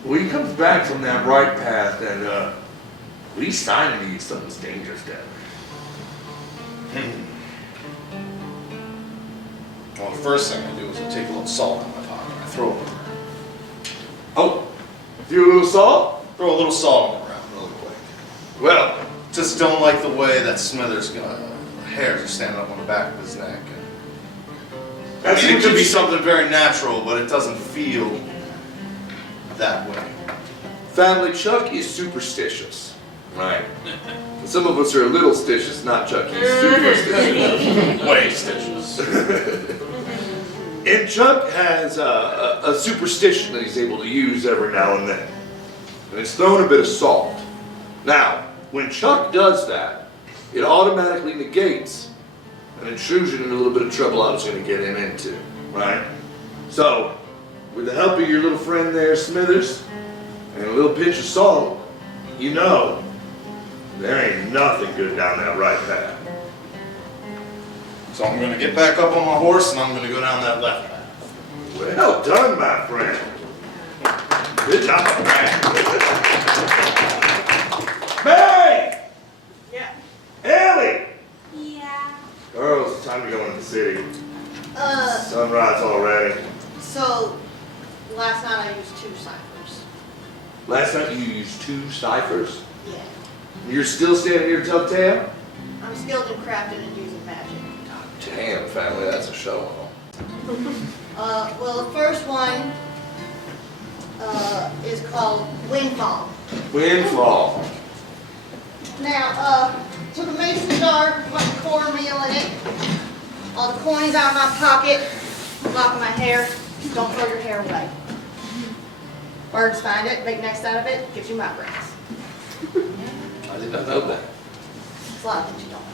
Well, he comes back from that right path and at least signing to you something's dangerous down there. Well, the first thing I do is I take a little salt in my pocket and I throw it over. Oh, do a little salt? Throw a little salt on the ground really quick. Well, just don't like the way that Smithers' hairs are standing up on the back of his neck. I mean, it could be something very natural, but it doesn't feel that way. Family, Chuck is superstitious, right? And some of us are a little stitious, not Chuck, he's superstitious. Way stitious. And Chuck has a superstition that he's able to use every now and then. And it's throwing a bit of salt. Now, when Chuck does that, it automatically negates an intrusion and a little bit of trouble I was going to get him into, right? So, with the help of your little friend there, Smithers, and a little pinch of salt, you know there ain't nothing good down that right path. So I'm going to get back up on my horse and I'm going to go down that left path. Well done, my friend. Good job, man. Mary! Yeah. Ellie! Yeah. Girls, it's time to go into the city. Sunrise already. So, last night I used 2 ciphers. Last night you used 2 ciphers? Yeah. You're still standing here to tell tale? I'm skilled in crafting and using magic. Damn, family, that's a show. Well, the first one is called Windfall. Windfall. Now, took a mason jar, put a cornmeal in it, all the coins out of my pocket, lock of my hair. Don't throw your hair away. Birds find it, make nests out of it, gives you migraines. I did not know that. It's a lot of things you don't know.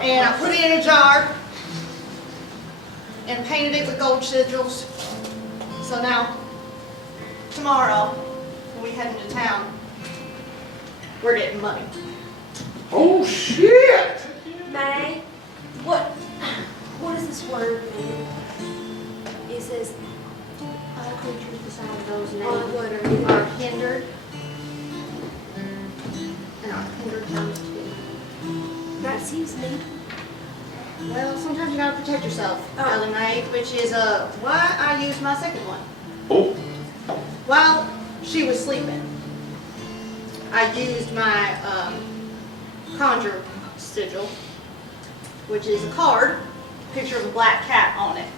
And I put it in a jar and painted it with gold sigils. So now, tomorrow, when we head into town, we're getting money. Oh shit! May, what does this word mean? It says, all creatures beside those named Are hindered. And are hindered times 2. That seems neat. Well, sometimes you gotta protect yourself, Ellie Mae, which is why I used my second one. Oh. While she was sleeping, I used my conjure sigil, which is a card, picture of a black cat on it.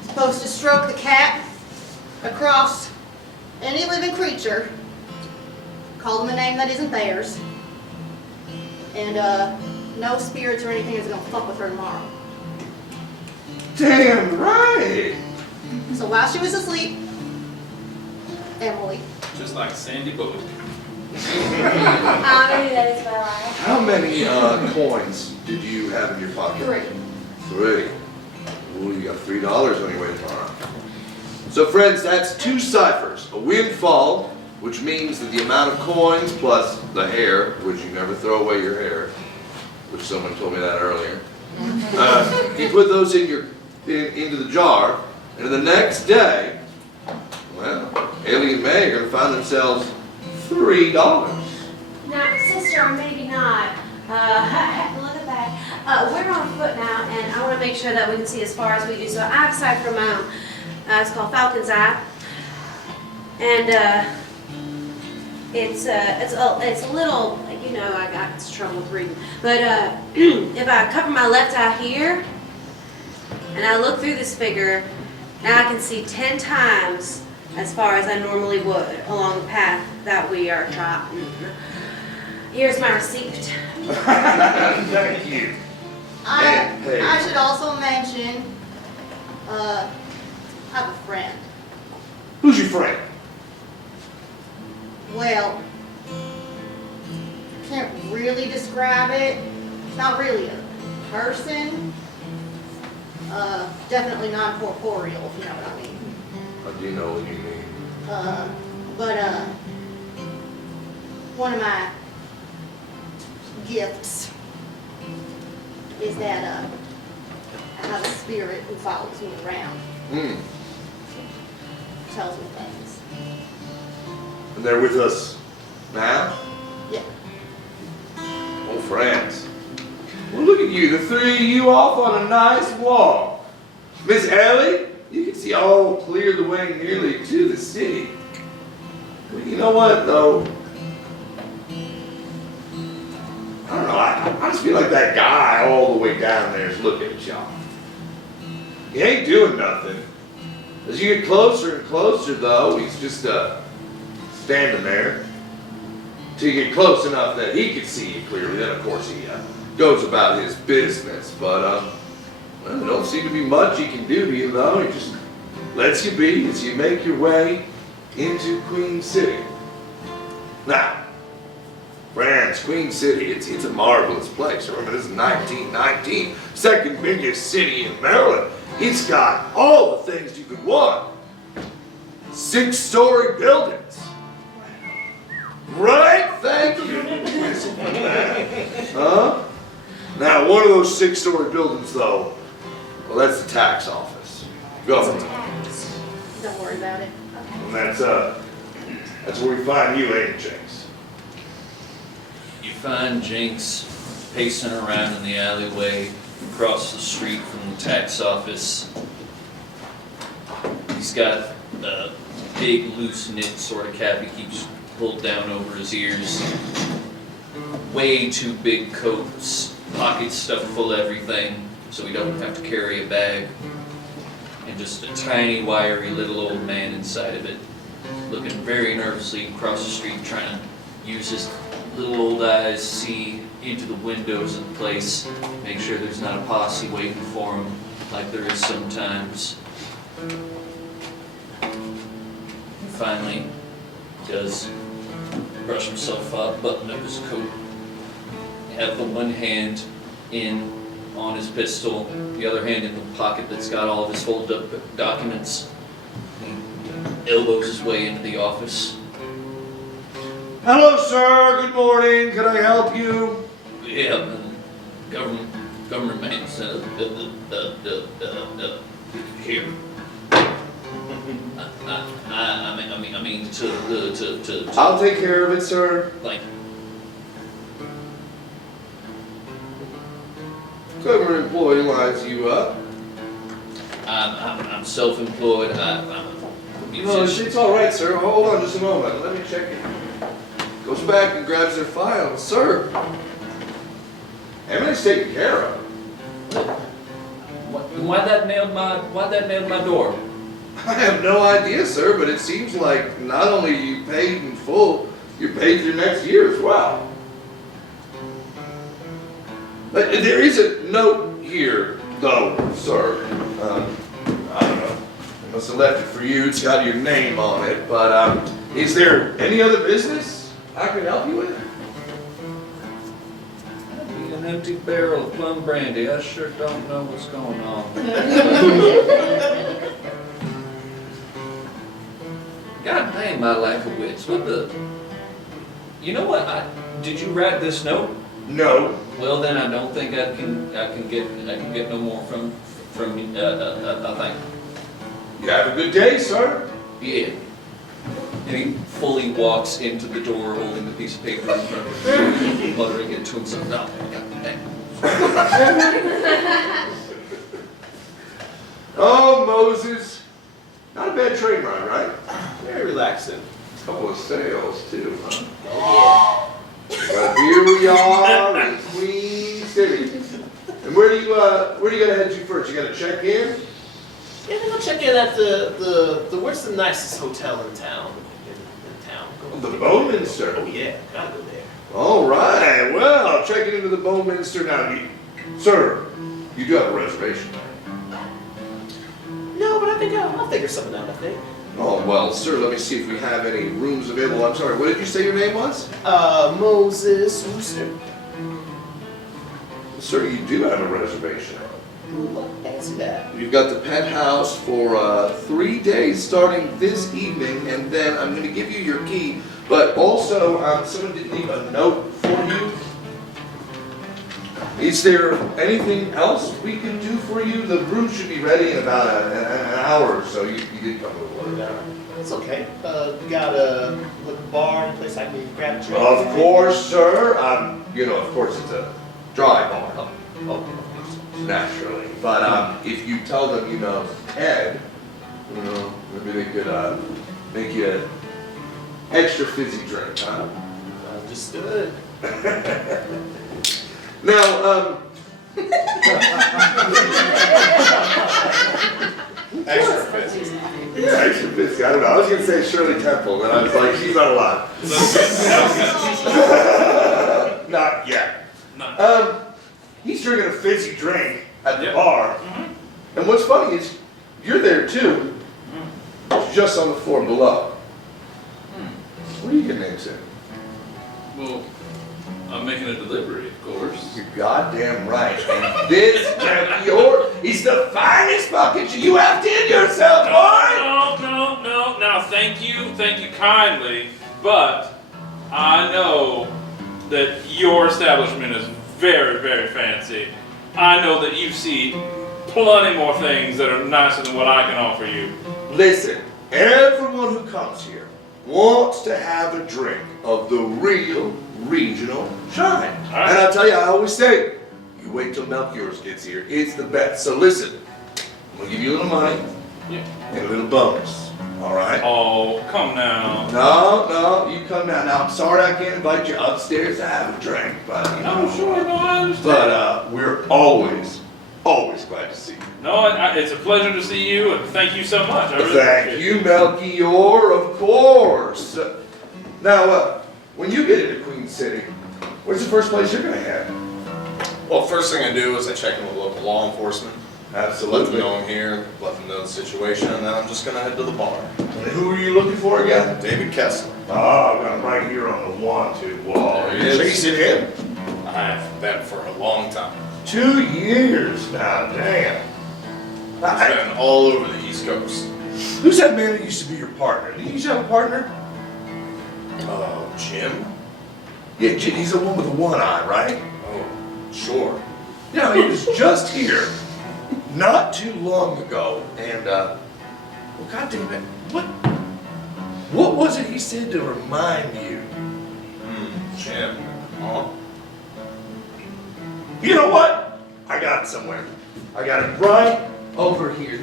It's supposed to stroke the cat across any living creature, call them a name that isn't theirs, and no spirits or anything is gonna fuck with her tomorrow. Damn right! So while she was asleep, Emily. Just like Sandy Bullock. Maybe that is about right. How many coins did you have in your pocket? 3. 3. Ooh, you got $3 on your way tomorrow. So friends, that's 2 ciphers. A windfall, which means that the amount of coins plus the hair, which you never throw away your hair, which someone told me that earlier. You put those into the jar, and the next day, well, Ellie and May are going to find themselves $3. Now, sister, or maybe not. Look at that. We're on foot now, and I want to make sure that we can see as far as we do. So I have a cipher of my own. It's called Falcon's Eye, and it's a little, you know, I got trouble with reading. But if I cover my left eye here, and I look through this figure, now I can see 10 times as far as I normally would along the path that we are trotting. Here's my receipt. Thank you. I should also mention, I have a friend. Who's your friend? Well, can't really describe it. It's not really a person. Definitely non-corporeal, if you know what I mean. I do know what you mean. But one of my gifts is that I have a spirit who follows me around. Tells me things. And they're with us now? Yeah. Old friends. Well, look at you, the 3 of you off on a nice walk. Miss Ellie, you can see all clear the way nearly to the city. Well, you know what, though? I don't know, I just feel like that guy all the way down there is looking at y'all. He ain't doing nothing. As you get closer and closer, though, he's just standing there. Till you get close enough that he can see you clearly. Then, of course, he goes about his business. But, well, there don't seem to be much he can do to you, though. He just lets you be as you make your way into Queen City. Now, friends, Queen City, it's a marvelous place. Remember, this is 1919, second biggest city in Maryland. It's got all the things you could want. 6-story buildings. Right? Thank you. Huh? Now, one of those 6-story buildings, though, well, that's the tax office. Government. Don't worry about it. And that's where we find you, ain't it, Jinx? You find Jinx pacing around in the alleyway across the street from the tax office. He's got a big, loose knit sort of cap he keeps pulled down over his ears. Way too big coats, pockets stuffed full of everything, so he don't have to carry a bag. And just a tiny, wiry little old man inside of it, looking very nervously across the street, trying to use his little old eyes, see into the windows of the place, make sure there's not a posse waiting for him, like there is sometimes. And finally, he does brush himself up, button up his coat, have the one hand in on his pistol, the other hand in the pocket that's got all of his folded up documents. He elbows his way into the office. Hello, sir. Good morning. Can I help you? Yeah, government man said, here. I mean, to. I'll take care of it, sir. Like. Government employee lines you up. I'm self-employed. I'm a No, musician. it's all right, sir. Hold on just a moment. Let me check it. Goes back and grabs their file. Sir, everything's taken care of. Why'd that nail my door? I have no idea, sir, but it seems like not only are you paid in full, you're paid through next year as well. But there is a note here, though, sir. I don't know. I must have left it for you. It's got your name on it. But is there any other business I can help you with? And then empty barrel of plum brandy. I sure don't know what's going on. God dang my lack of wits. What the? You know what? Did you write this note? No. Well, then I don't think I can get no more from I think. You have a good day, sir. Yeah. And he fully walks into the door holding the piece of paper in front of him, muttering it to himself. No, Oh, Moses. Not a bad train ride, right? Very relaxing. Couple of sales, too, huh? Oh, But here we are in Queen City. And where do you gotta head to first? You gotta check in? yeah. Yeah, go check in at the where's the nicest hotel in town? In town. The Bowminster. Oh yeah, gotta go there. All right. Well, checking into the Bowminster now. Sir, you do have a reservation. No, but I think I'll figure something out. I think. Oh well, sir. Let me see if we have any rooms available. I'm sorry. What did you say your name was? Moses Rooster. Sir, you do have a reservation. Fancy that. You've got the penthouse for 3 days starting this evening, and then I'm going to give you your key. But also, someone did leave a note for you. Is there anything else we can do for you? The room should be ready in about an hour or so. You did come a little late. It's okay. You got a bar, any place I can grab a drink? Of course, sir. You know, of course, it's a dry bar. Oh. Naturally. But if you tell them you know Ed, you know, maybe they could make you an extra fizzy drink, huh? Understood. Now, Extra fizzy. yeah, extra fizzy. I don't know. I was going to say Shirley Temple, and I was like, she's not alive. Not yet. He's drinking a fizzy drink at the bar. And what's funny is, you're there too, just on the floor below. What are you getting into? Well, I'm making a delivery, of course. You're goddamn right. And this Jackie he's the finest bucket you have to in yourself, boy! No. Now, thank you kindly, but I know that your establishment is very, very fancy. I know that you see plenty more things that are nicer than what I can offer you. Listen, everyone who comes here wants to have a drink of the real regional shine. Right. And I'll tell you, I always say, you wait till Melchior's gets here. It's the best. So listen, I'm gonna give you a little money and a little bonus. All right? Oh, come now. No, you come now. Now, I'm sorry I can't invite you upstairs to have a drink, but you know. No, sure, no, I understand. But we're always glad to see you. No, it's a pleasure to see you, and thank you so much. I really Thank appreciate you, Melchior, of course. Now, when you get into Queen City, where's the first place you're gonna head? Well, first thing I do is I check in with local law enforcement. Absolutely. Let them know I'm here, let them know the situation, and then I'm just gonna head to the bar. And who are you looking for again? David Kessler. Oh, I'm right here on the wanted wall. There he You're is. chasing him? I've been for a long time. 2 years now, damn. I've been all over the East Coast. Who's that man that used to be your partner? Did you used to have a partner? Jim? Yeah, he's the one with the one eye, right? Oh, sure. Yeah, he was just here not too long ago, and well, God damn it, what was it he said to remind you? Jim. Huh? You know what? I got it somewhere. I got it right over here.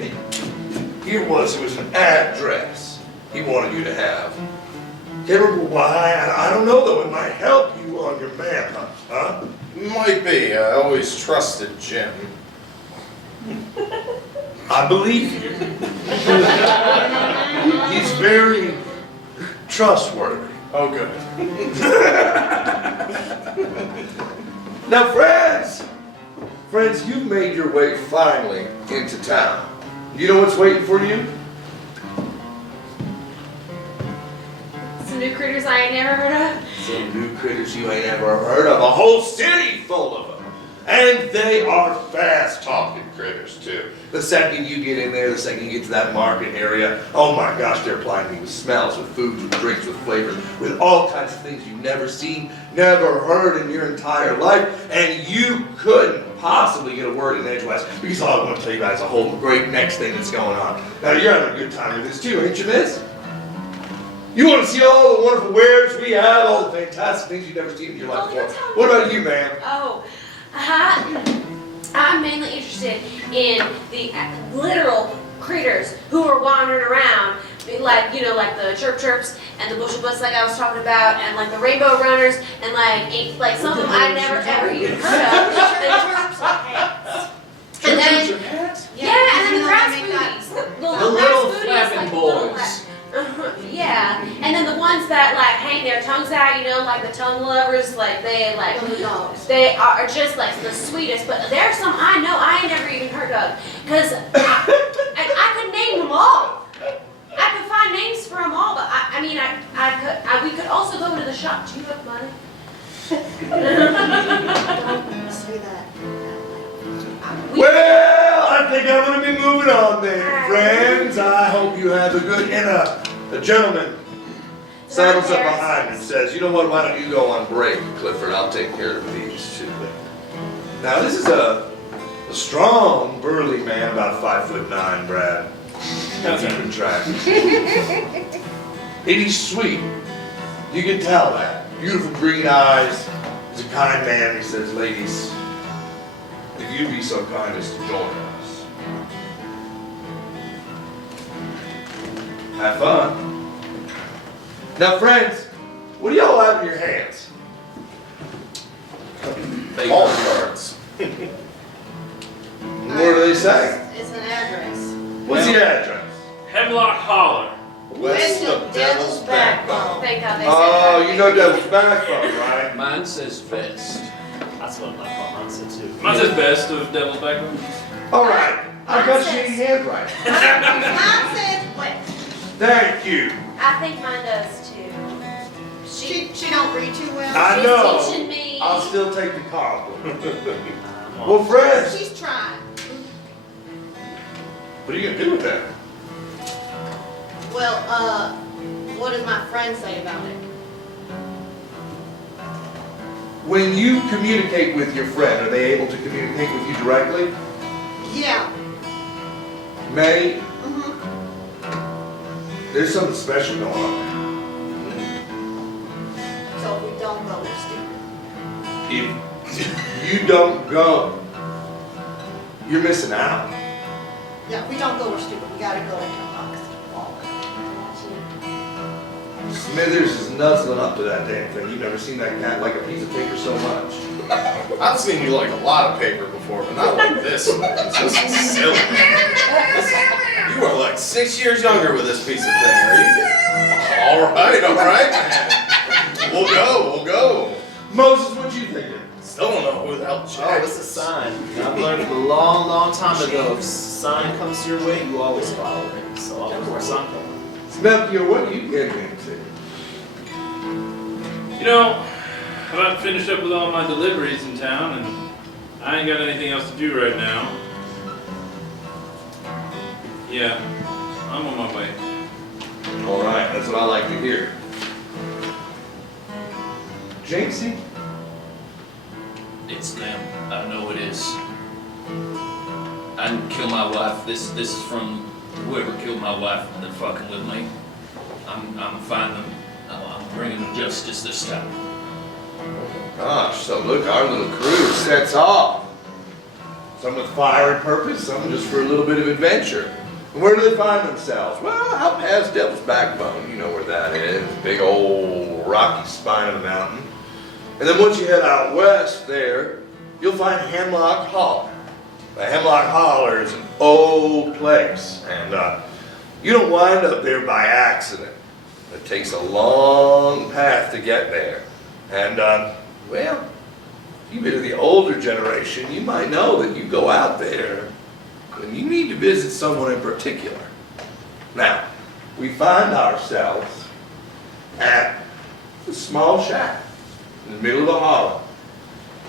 Here it was an address he wanted you to have. Can't remember why. I don't know though. It might help you on your manhunt, huh? Might be. I always trusted Jim. I believe you. He's very trustworthy. Oh, good. Now, friends, you've made your way finally into town. You know what's waiting for you? Some new critters I ain't never heard of. Some new critters you ain't ever heard of. A whole city full of them. And they are fast-talking critters, too. The second you get in there, the second you get to that market area, oh my gosh, they're applying me with smells, with foods, with drinks, with flavors, with all kinds of things you've never seen, never heard in your entire life, and you couldn't possibly get a word in edgewise, because all I want to tell you about is a whole great next thing that's going on. Now, you're having a good time with this, too, ain't you, miss? You want to see all the wonderful wares we have, all the fantastic things you've never seen in your life before. What about you, ma'am? Oh, I'm mainly interested in the literal critters who are wandering around, like, you know, like the chirp chirps and the bushel butts like I was talking about, and like the rainbow runners, and like some of them I never ever even heard of. And then, yeah, and then the grass booties, the little grass flapping booties, boys. yeah, and then the ones that like hang their tongues out, you know, like the tongue lovers, like they are just like the sweetest. But there's some I know I ain't never even heard of, cause I could name them all. I could find names for them all, but I mean we could also go to the shop. Do you have money? Don't say that. Well, I think I'm going to be moving on then, friends. I hope you have a good, and a gentleman saddles up behind and says, you know what, why don't you go on break, Clifford? I'll take care of these two. Now, this is a strong, burly man, about 5'9", Brad. If you can track. And he's sweet. You can tell that. Beautiful green eyes. He's a kind man. He says, ladies, if you'd be so kind as to join us. Have fun. Now, friends, what do y'all have in your hands? Call cards. What do they say? It's an address. What's the address? Hemlock Holler. West of Devil's Backbone. Thank God they said Oh, that. you know Devil's Backbone, right? Mine says vest. That's what my mom said too. Mine says best of Devil's Backbone. All right, I've got shitty handwriting. Mine says west. Thank you. I think mine does too. She don't read too well. I She's know. teaching me. I'll still take the compliment. Well, friends, She's trying. what are you gonna do with that? Well, what does my friend say about it? When you communicate with your friend, are they able to communicate with you directly? Yeah. May, Mm-hmm. there's something special going on. So if we don't go, we're stupid. If you don't go, you're missing out. Yeah, if we don't go, we're stupid. We gotta go into a box. Smithers is nuzzling up to that damn thing. You've never seen that cat like a piece of paper so much. I've seen you like a lot of paper before, but not like this. This is silly. You are like 6 years younger with this piece of thing, are you? All right, man. We'll go. Moses, what you thinking? Still don't know who the hell Jack Oh, it's a sign. I've learned a long, long time ago, if sign comes your way, you always follow it. So I'll look for a sign. Smelkier, what are you getting into? You know, I'm about finished up with all my deliveries in town, and I ain't got anything else to do right now. Yeah, I'm on my way. All right, that's what I like to hear. Jinxie? It's them. I know it is. I didn't kill my wife. This is from whoever killed my wife. They're fucking with me. I'm finding them. I'm bringing them justice this time. Gosh, so look, our little crew sets off. Some with fire and purpose, some just for a little bit of adventure. And where do they find themselves? Well, out past Devil's Backbone, you know where that is. Big old rocky spine of the mountain. And then once you head out west there, you'll find Hemlock Holler. The Hemlock Holler is an old place, and you don't wind up there by accident. It takes a long path to get there. And, well, if you've been of the older generation, you might know that you go out there and you need to visit someone in particular. Now, we find ourselves at a small shack in the middle of the hollow.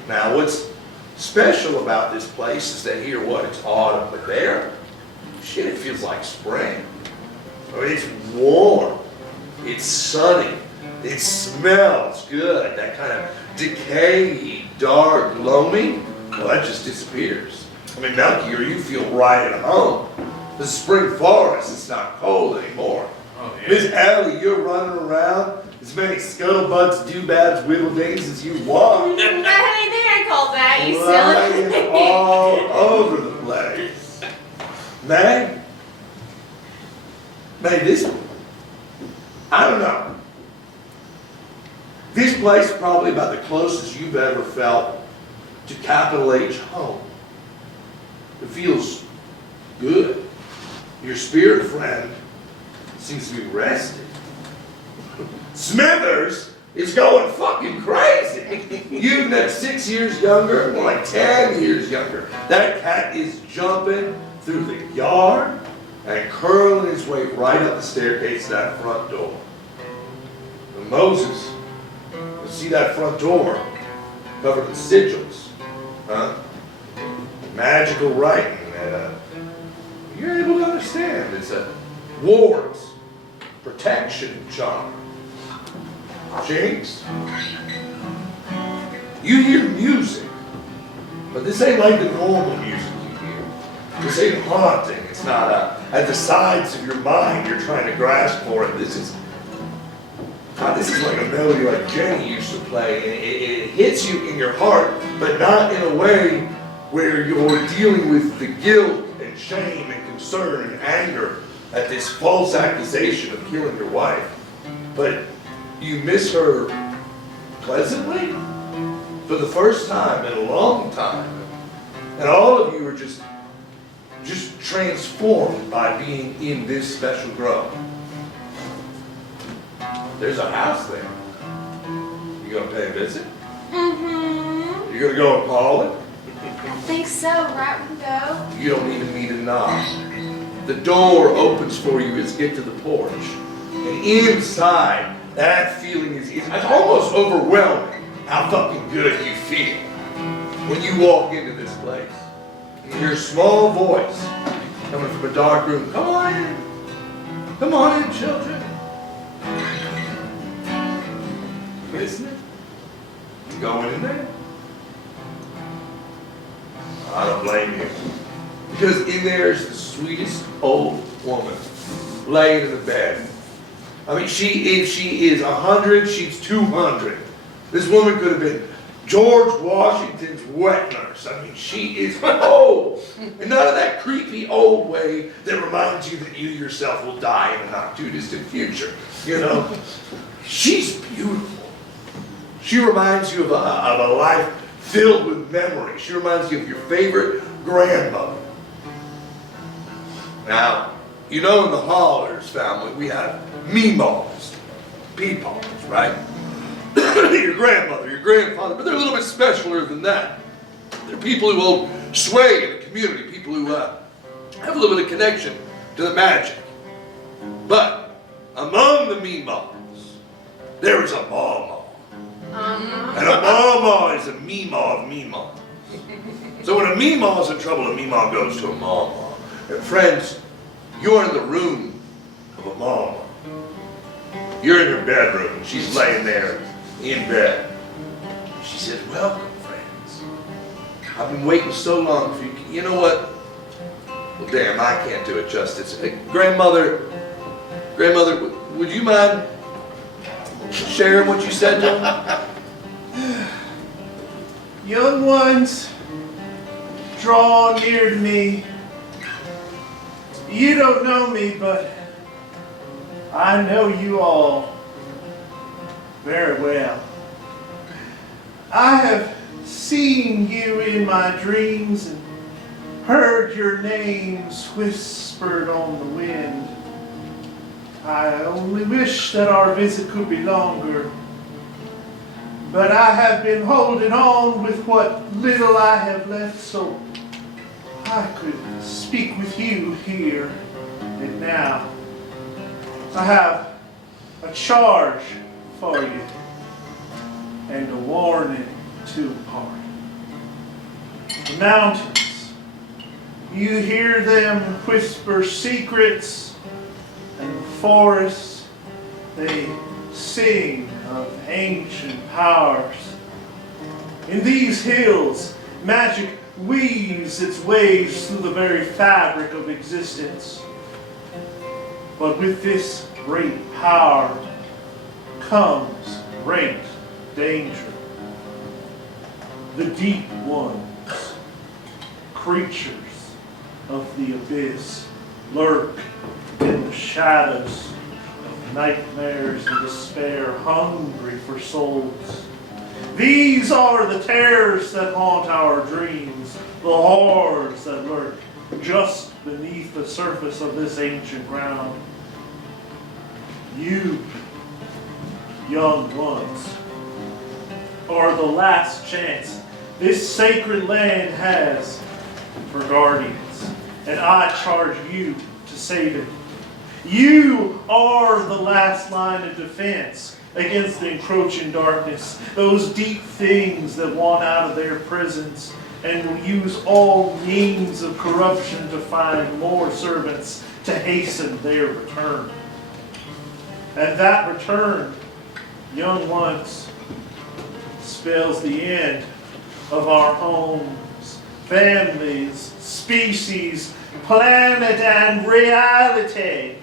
Now, what's special about this place is that here, what, it's autumn, but there, shit, it feels like spring. I mean, it's warm, it's sunny, it smells good. That kind of decay, dark, loamy, well, that just disappears. I mean, now here you feel right at home. The spring forest, it's not cold anymore. Oh, yeah. Miss Ellie, you're running around as many scuttlebutts, doodads, whittledings as you want. There ain't called that, you Flying silly. all over the place. May, this, I don't know. This place is probably about the closest you've ever felt to capital H home. It feels good. Your spirit friend seems to be rested. Smithers is going fucking crazy. You next 6 years younger, more like 10 years younger. That cat is jumping through the yard and curling his way right up the staircase to that front door. And Moses, you see that front door covered in sigils, huh? Magical writing that you're able to understand. It's a wards, protection charm. Jinx, you hear music, but this ain't like the normal music you hear. This ain't haunting. It's not at the sides of your mind you're trying to grasp for it. This is like a melody like Jenny used to play, and it hits you in your heart, but not in a way where you're dealing with the guilt and shame and concern and anger at this false accusation of killing your wife. But you miss her pleasantly for the first time in a long time. And all of you are just transformed by being in this special grove. There's a house there. You gonna pay a visit? Mm-hmm. You gonna go and call it? I think so, right, we can go. You don't even need a knock. The door opens for you as you get to the porch. And inside, that feeling is almost overwhelming how fucking good you feel when you walk into this place. And you hear a small voice coming from a dark room. Come on in. Come on in, children. Isn't it? You going in there? I don't blame you. Because in there is the sweetest old woman laying in the bed. I mean, if she is 100, she's 200. This woman could have been George Washington's wet nurse. I mean, she is old. And none of that creepy old way that reminds you that you yourself will die in a not too distant future. You know? She's beautiful. She reminds you of a life filled with memories. She reminds you of your favorite grandmother. Now, you know in the Hollers family, we have meemaws, peepaws, right? Your grandmother, your grandfather, but they're a little bit specialer than that. They're people who hold sway in the community, people who have a little bit of connection to the magic. But among the meemaws, there is a mawmaw. And a mawmaw is a meemaw of meemaw. So when a meemaw is in trouble, a meemaw goes to a mawmaw. And friends, you're in the room of a mawmaw. You're in your bedroom. She's laying there in bed. She says, welcome, friends. I've been waiting so long for you. You know what? Well, damn, I can't do it justice. Hey, Grandmother, would you mind sharing what you said to him? Young ones, draw near to me. You don't know me, but I know you all very well. I have seen you in my dreams and heard your names whispered on the wind. I only wish that our visit could be longer, but I have been holding on with what little I have left so I could speak with you here and now. I have a charge for you and a warning to impart. the mountains. You hear them whisper secrets, and the forests, they sing of ancient powers. In these hills, magic weaves its ways through the very fabric of existence. But with this great power comes great danger. The deep ones, creatures of the abyss, lurk in the shadows of nightmares and despair, hungry for souls. These are the terrors that haunt our dreams, the horrors that lurk just beneath the surface of this ancient ground. You, young ones, are the last chance this sacred land has for guardians, and I charge you to save it. You are the last line of defense against the encroaching darkness, those deep things that want out of their prisons and will use all means of corruption to find more servants to hasten their return. And that return, young ones, spells the end of our homes, families, species, planet, and reality.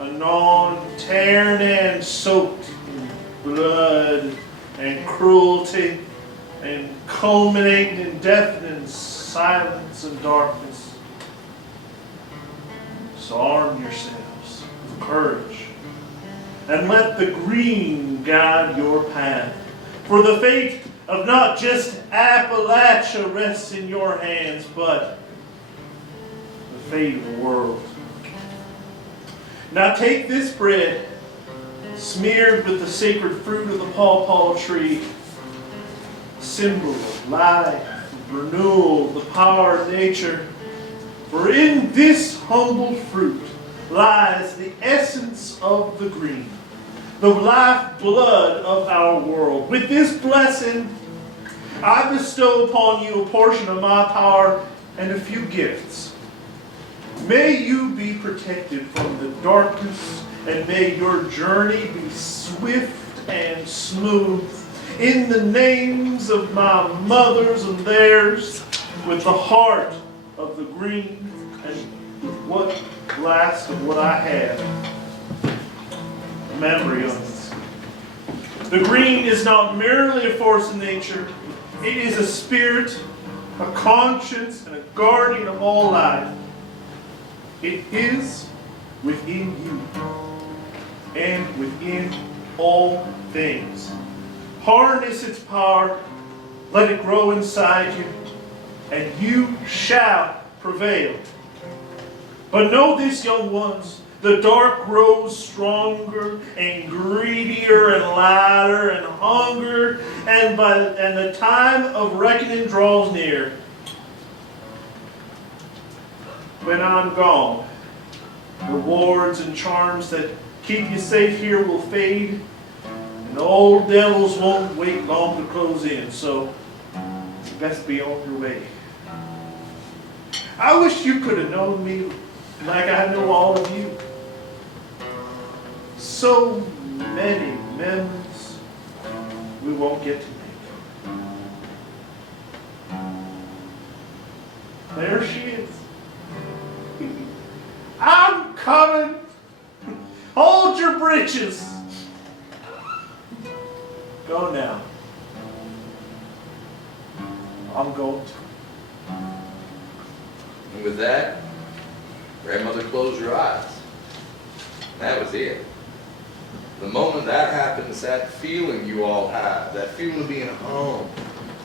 Anon, teared and soaked in blood and cruelty, and culminating in deafening silence and darkness. So arm yourselves with courage, and let the green guide your path. For the fate of not just Appalachia rests in your hands, but the fate of the world. Now take this bread, smeared with the sacred fruit of the pawpaw tree, symbol of life, renewal, the power of nature. For in this humble fruit lies the essence of the green, the lifeblood of our world. With this blessing, I bestow upon you a portion of my power and a few gifts. May you be protected from the darkness, and may your journey be swift and smooth. In the names of my mothers and theirs, with the heart of the green, and with what last of what I have, a memory of this. The green is not merely a force of nature, it is a spirit, a conscience, and a guardian of all life. It is within you and within all things. Harness its power, let it grow inside you, and you shall prevail. But know this, young ones, the dark grows stronger and greedier and louder and hunger, and the time of reckoning draws near. When I'm gone, rewards and charms that keep you safe here will fade, and the old devils won't wait long to close in, so you best be on your way. I wish you could have known me like I know all of you. So many memories we won't get to make. There she is. I'm coming. Hold your britches. Go now. I'm going to. And with that, grandmother closed her eyes. That was it. The moment that happens, that feeling you all have, that feeling of being home,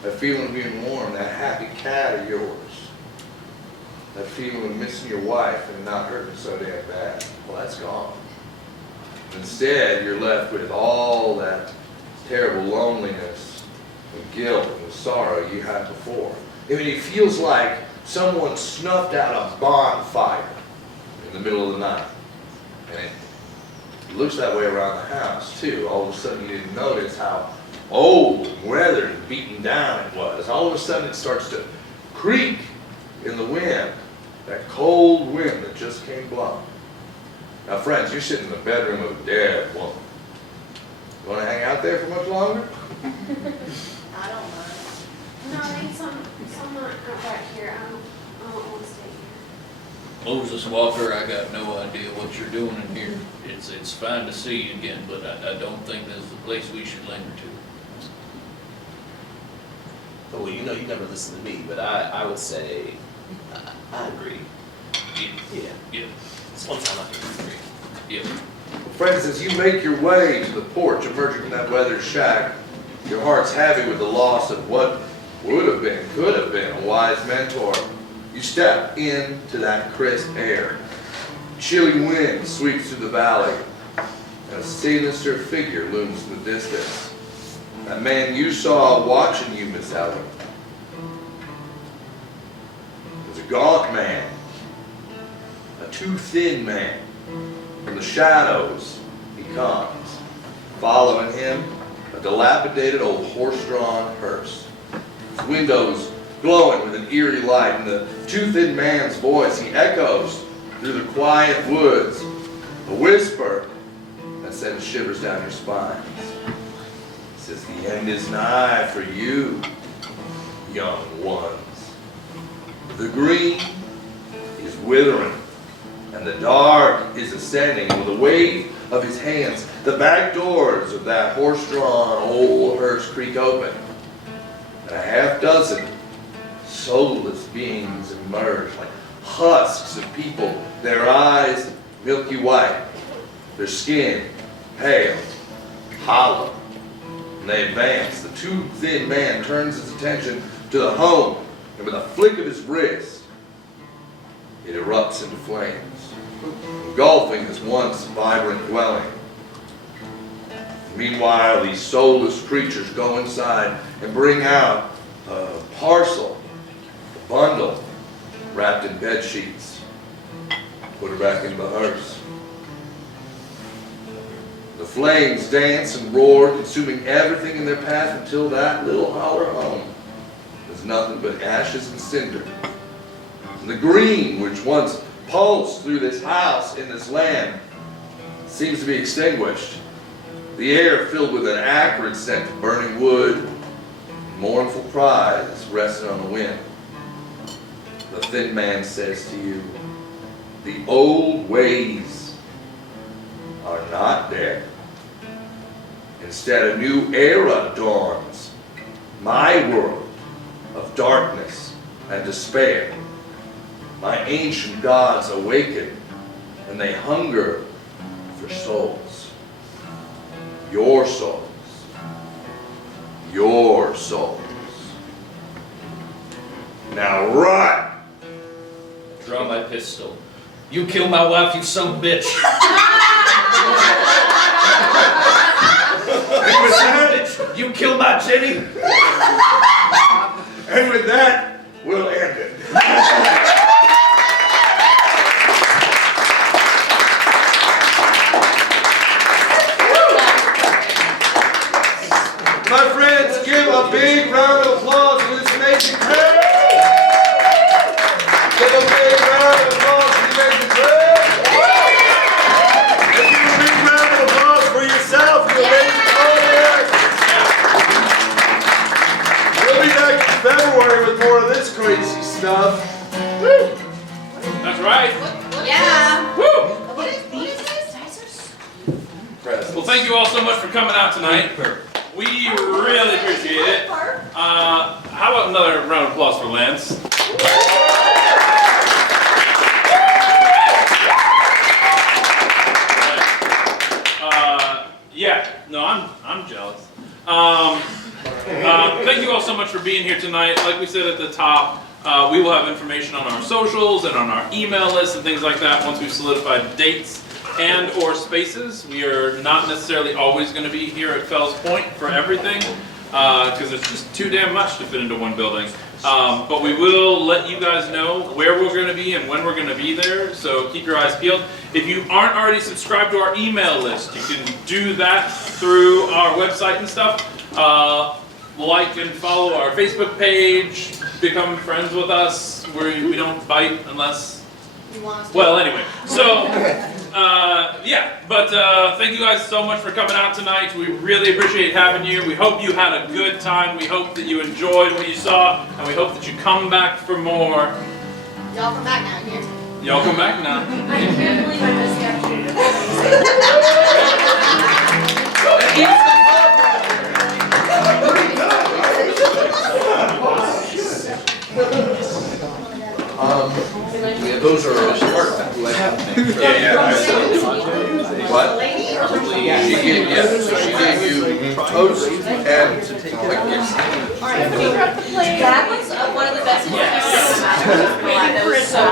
that feeling of being warm, that happy cat of yours, that feeling of missing your wife and not hurting so damn bad, well, that's gone. Instead, you're left with all that terrible loneliness and guilt and sorrow you had before. I mean, it feels like someone snuffed out a bonfire in the middle of the night. And it looks that way around the house, too. All of a sudden, you didn't notice how old and weathered and beaten down it was. All of a sudden, it starts to creak in the wind, that cold wind that just came blowing. Now, friends, you're sitting in the bedroom of a dead woman. You want to hang out there for much longer? I don't mind. No, I need some out back here. I don't want to stay here. Moses Walker, I got no idea what you're doing in here. It's fine to see you again, but I don't think this is the place we should linger to. Oh, well, you know, you never listen to me, but I would say, I agree. Yeah. It's one time I can agree. Yeah. Friends, as you make your way to the porch emerging from that weathered shack, your heart's heavy with the loss of what would have been, could have been, a wise mentor. You step into that crisp air. Chilly wind sweeps through the valley, and a sinister figure looms in the distance. That man you saw watching you, Miss Ellen, was a gaunt man, a too thin man. From the shadows he comes. Following him, a dilapidated old horse-drawn hearse. His windows glowing with an eerie light, and the too thin man's voice, he echoes through the quiet woods, a whisper that sends shivers down your spine. He says, the end is nigh for you, young ones. The green is withering, and the dark is ascending. With a wave of his hands, the back doors of that horse-drawn old hearse creak open, and a half-dozen soulless beings emerge like husks of people, their eyes milky white, their skin pale, hollow. And they advance. The too thin man turns his attention to the home, and with a flick of his wrist, it erupts into flames, engulfing this once vibrant dwelling. Meanwhile, these soulless creatures go inside and bring out a parcel, a bundle, wrapped in bed sheets. Put her back into the hearse. The flames dance and roar, consuming everything in their path until that little holler home is nothing but ashes and cinder. And the green, which once pulsed through this house in this land, seems to be extinguished. The air filled with an acrid scent of burning wood, mournful cries resting on the wind. The thin man says to you, the old ways are not dead. Instead, a new era dawns, my world of darkness and despair. My ancient gods awaken, and they hunger for souls. Your souls. Your souls. Now run! Draw my pistol. You kill my wife, you son of a bitch. And with that, you kill my Jenny. And with that, we'll end it. My friends, give a big round of applause for this amazing tale. Give a big round of applause for the amazing tale. And give a big round of applause for yourself, you amazing audience. We'll be back in February with more of this crazy stuff. Woo. That's right. Yeah. Woo! What is this? Well, thank you all so much for coming out tonight. We really appreciate it. How about another round of applause for Lance? Yeah, no, I'm jealous. Thank you all so much for being here tonight. Like we said at the top, we will have information on our socials and on our email list and things like that once we've solidified dates and or spaces. We are not necessarily always going to be here at Fells Point for everything because it's just too damn much to fit into one building. But we will let you guys know where we're going to be and when we're going to be there, so keep your eyes peeled. If you aren't already subscribed to our email list, you can do that through our website and stuff. like and follow our Facebook page, become friends with us. We don't bite unless, You want us to? well, anyway. So, yeah, but thank you guys so much for coming out tonight. We really appreciate having you. We hope you had a good time. We hope that you enjoyed what you saw, and we hope that you come back for more. Y'all come back now here. Y'all come back now. I can't believe I missed the Yeah, those are smart. What? She gave you toast and That was one of the best ones. That was so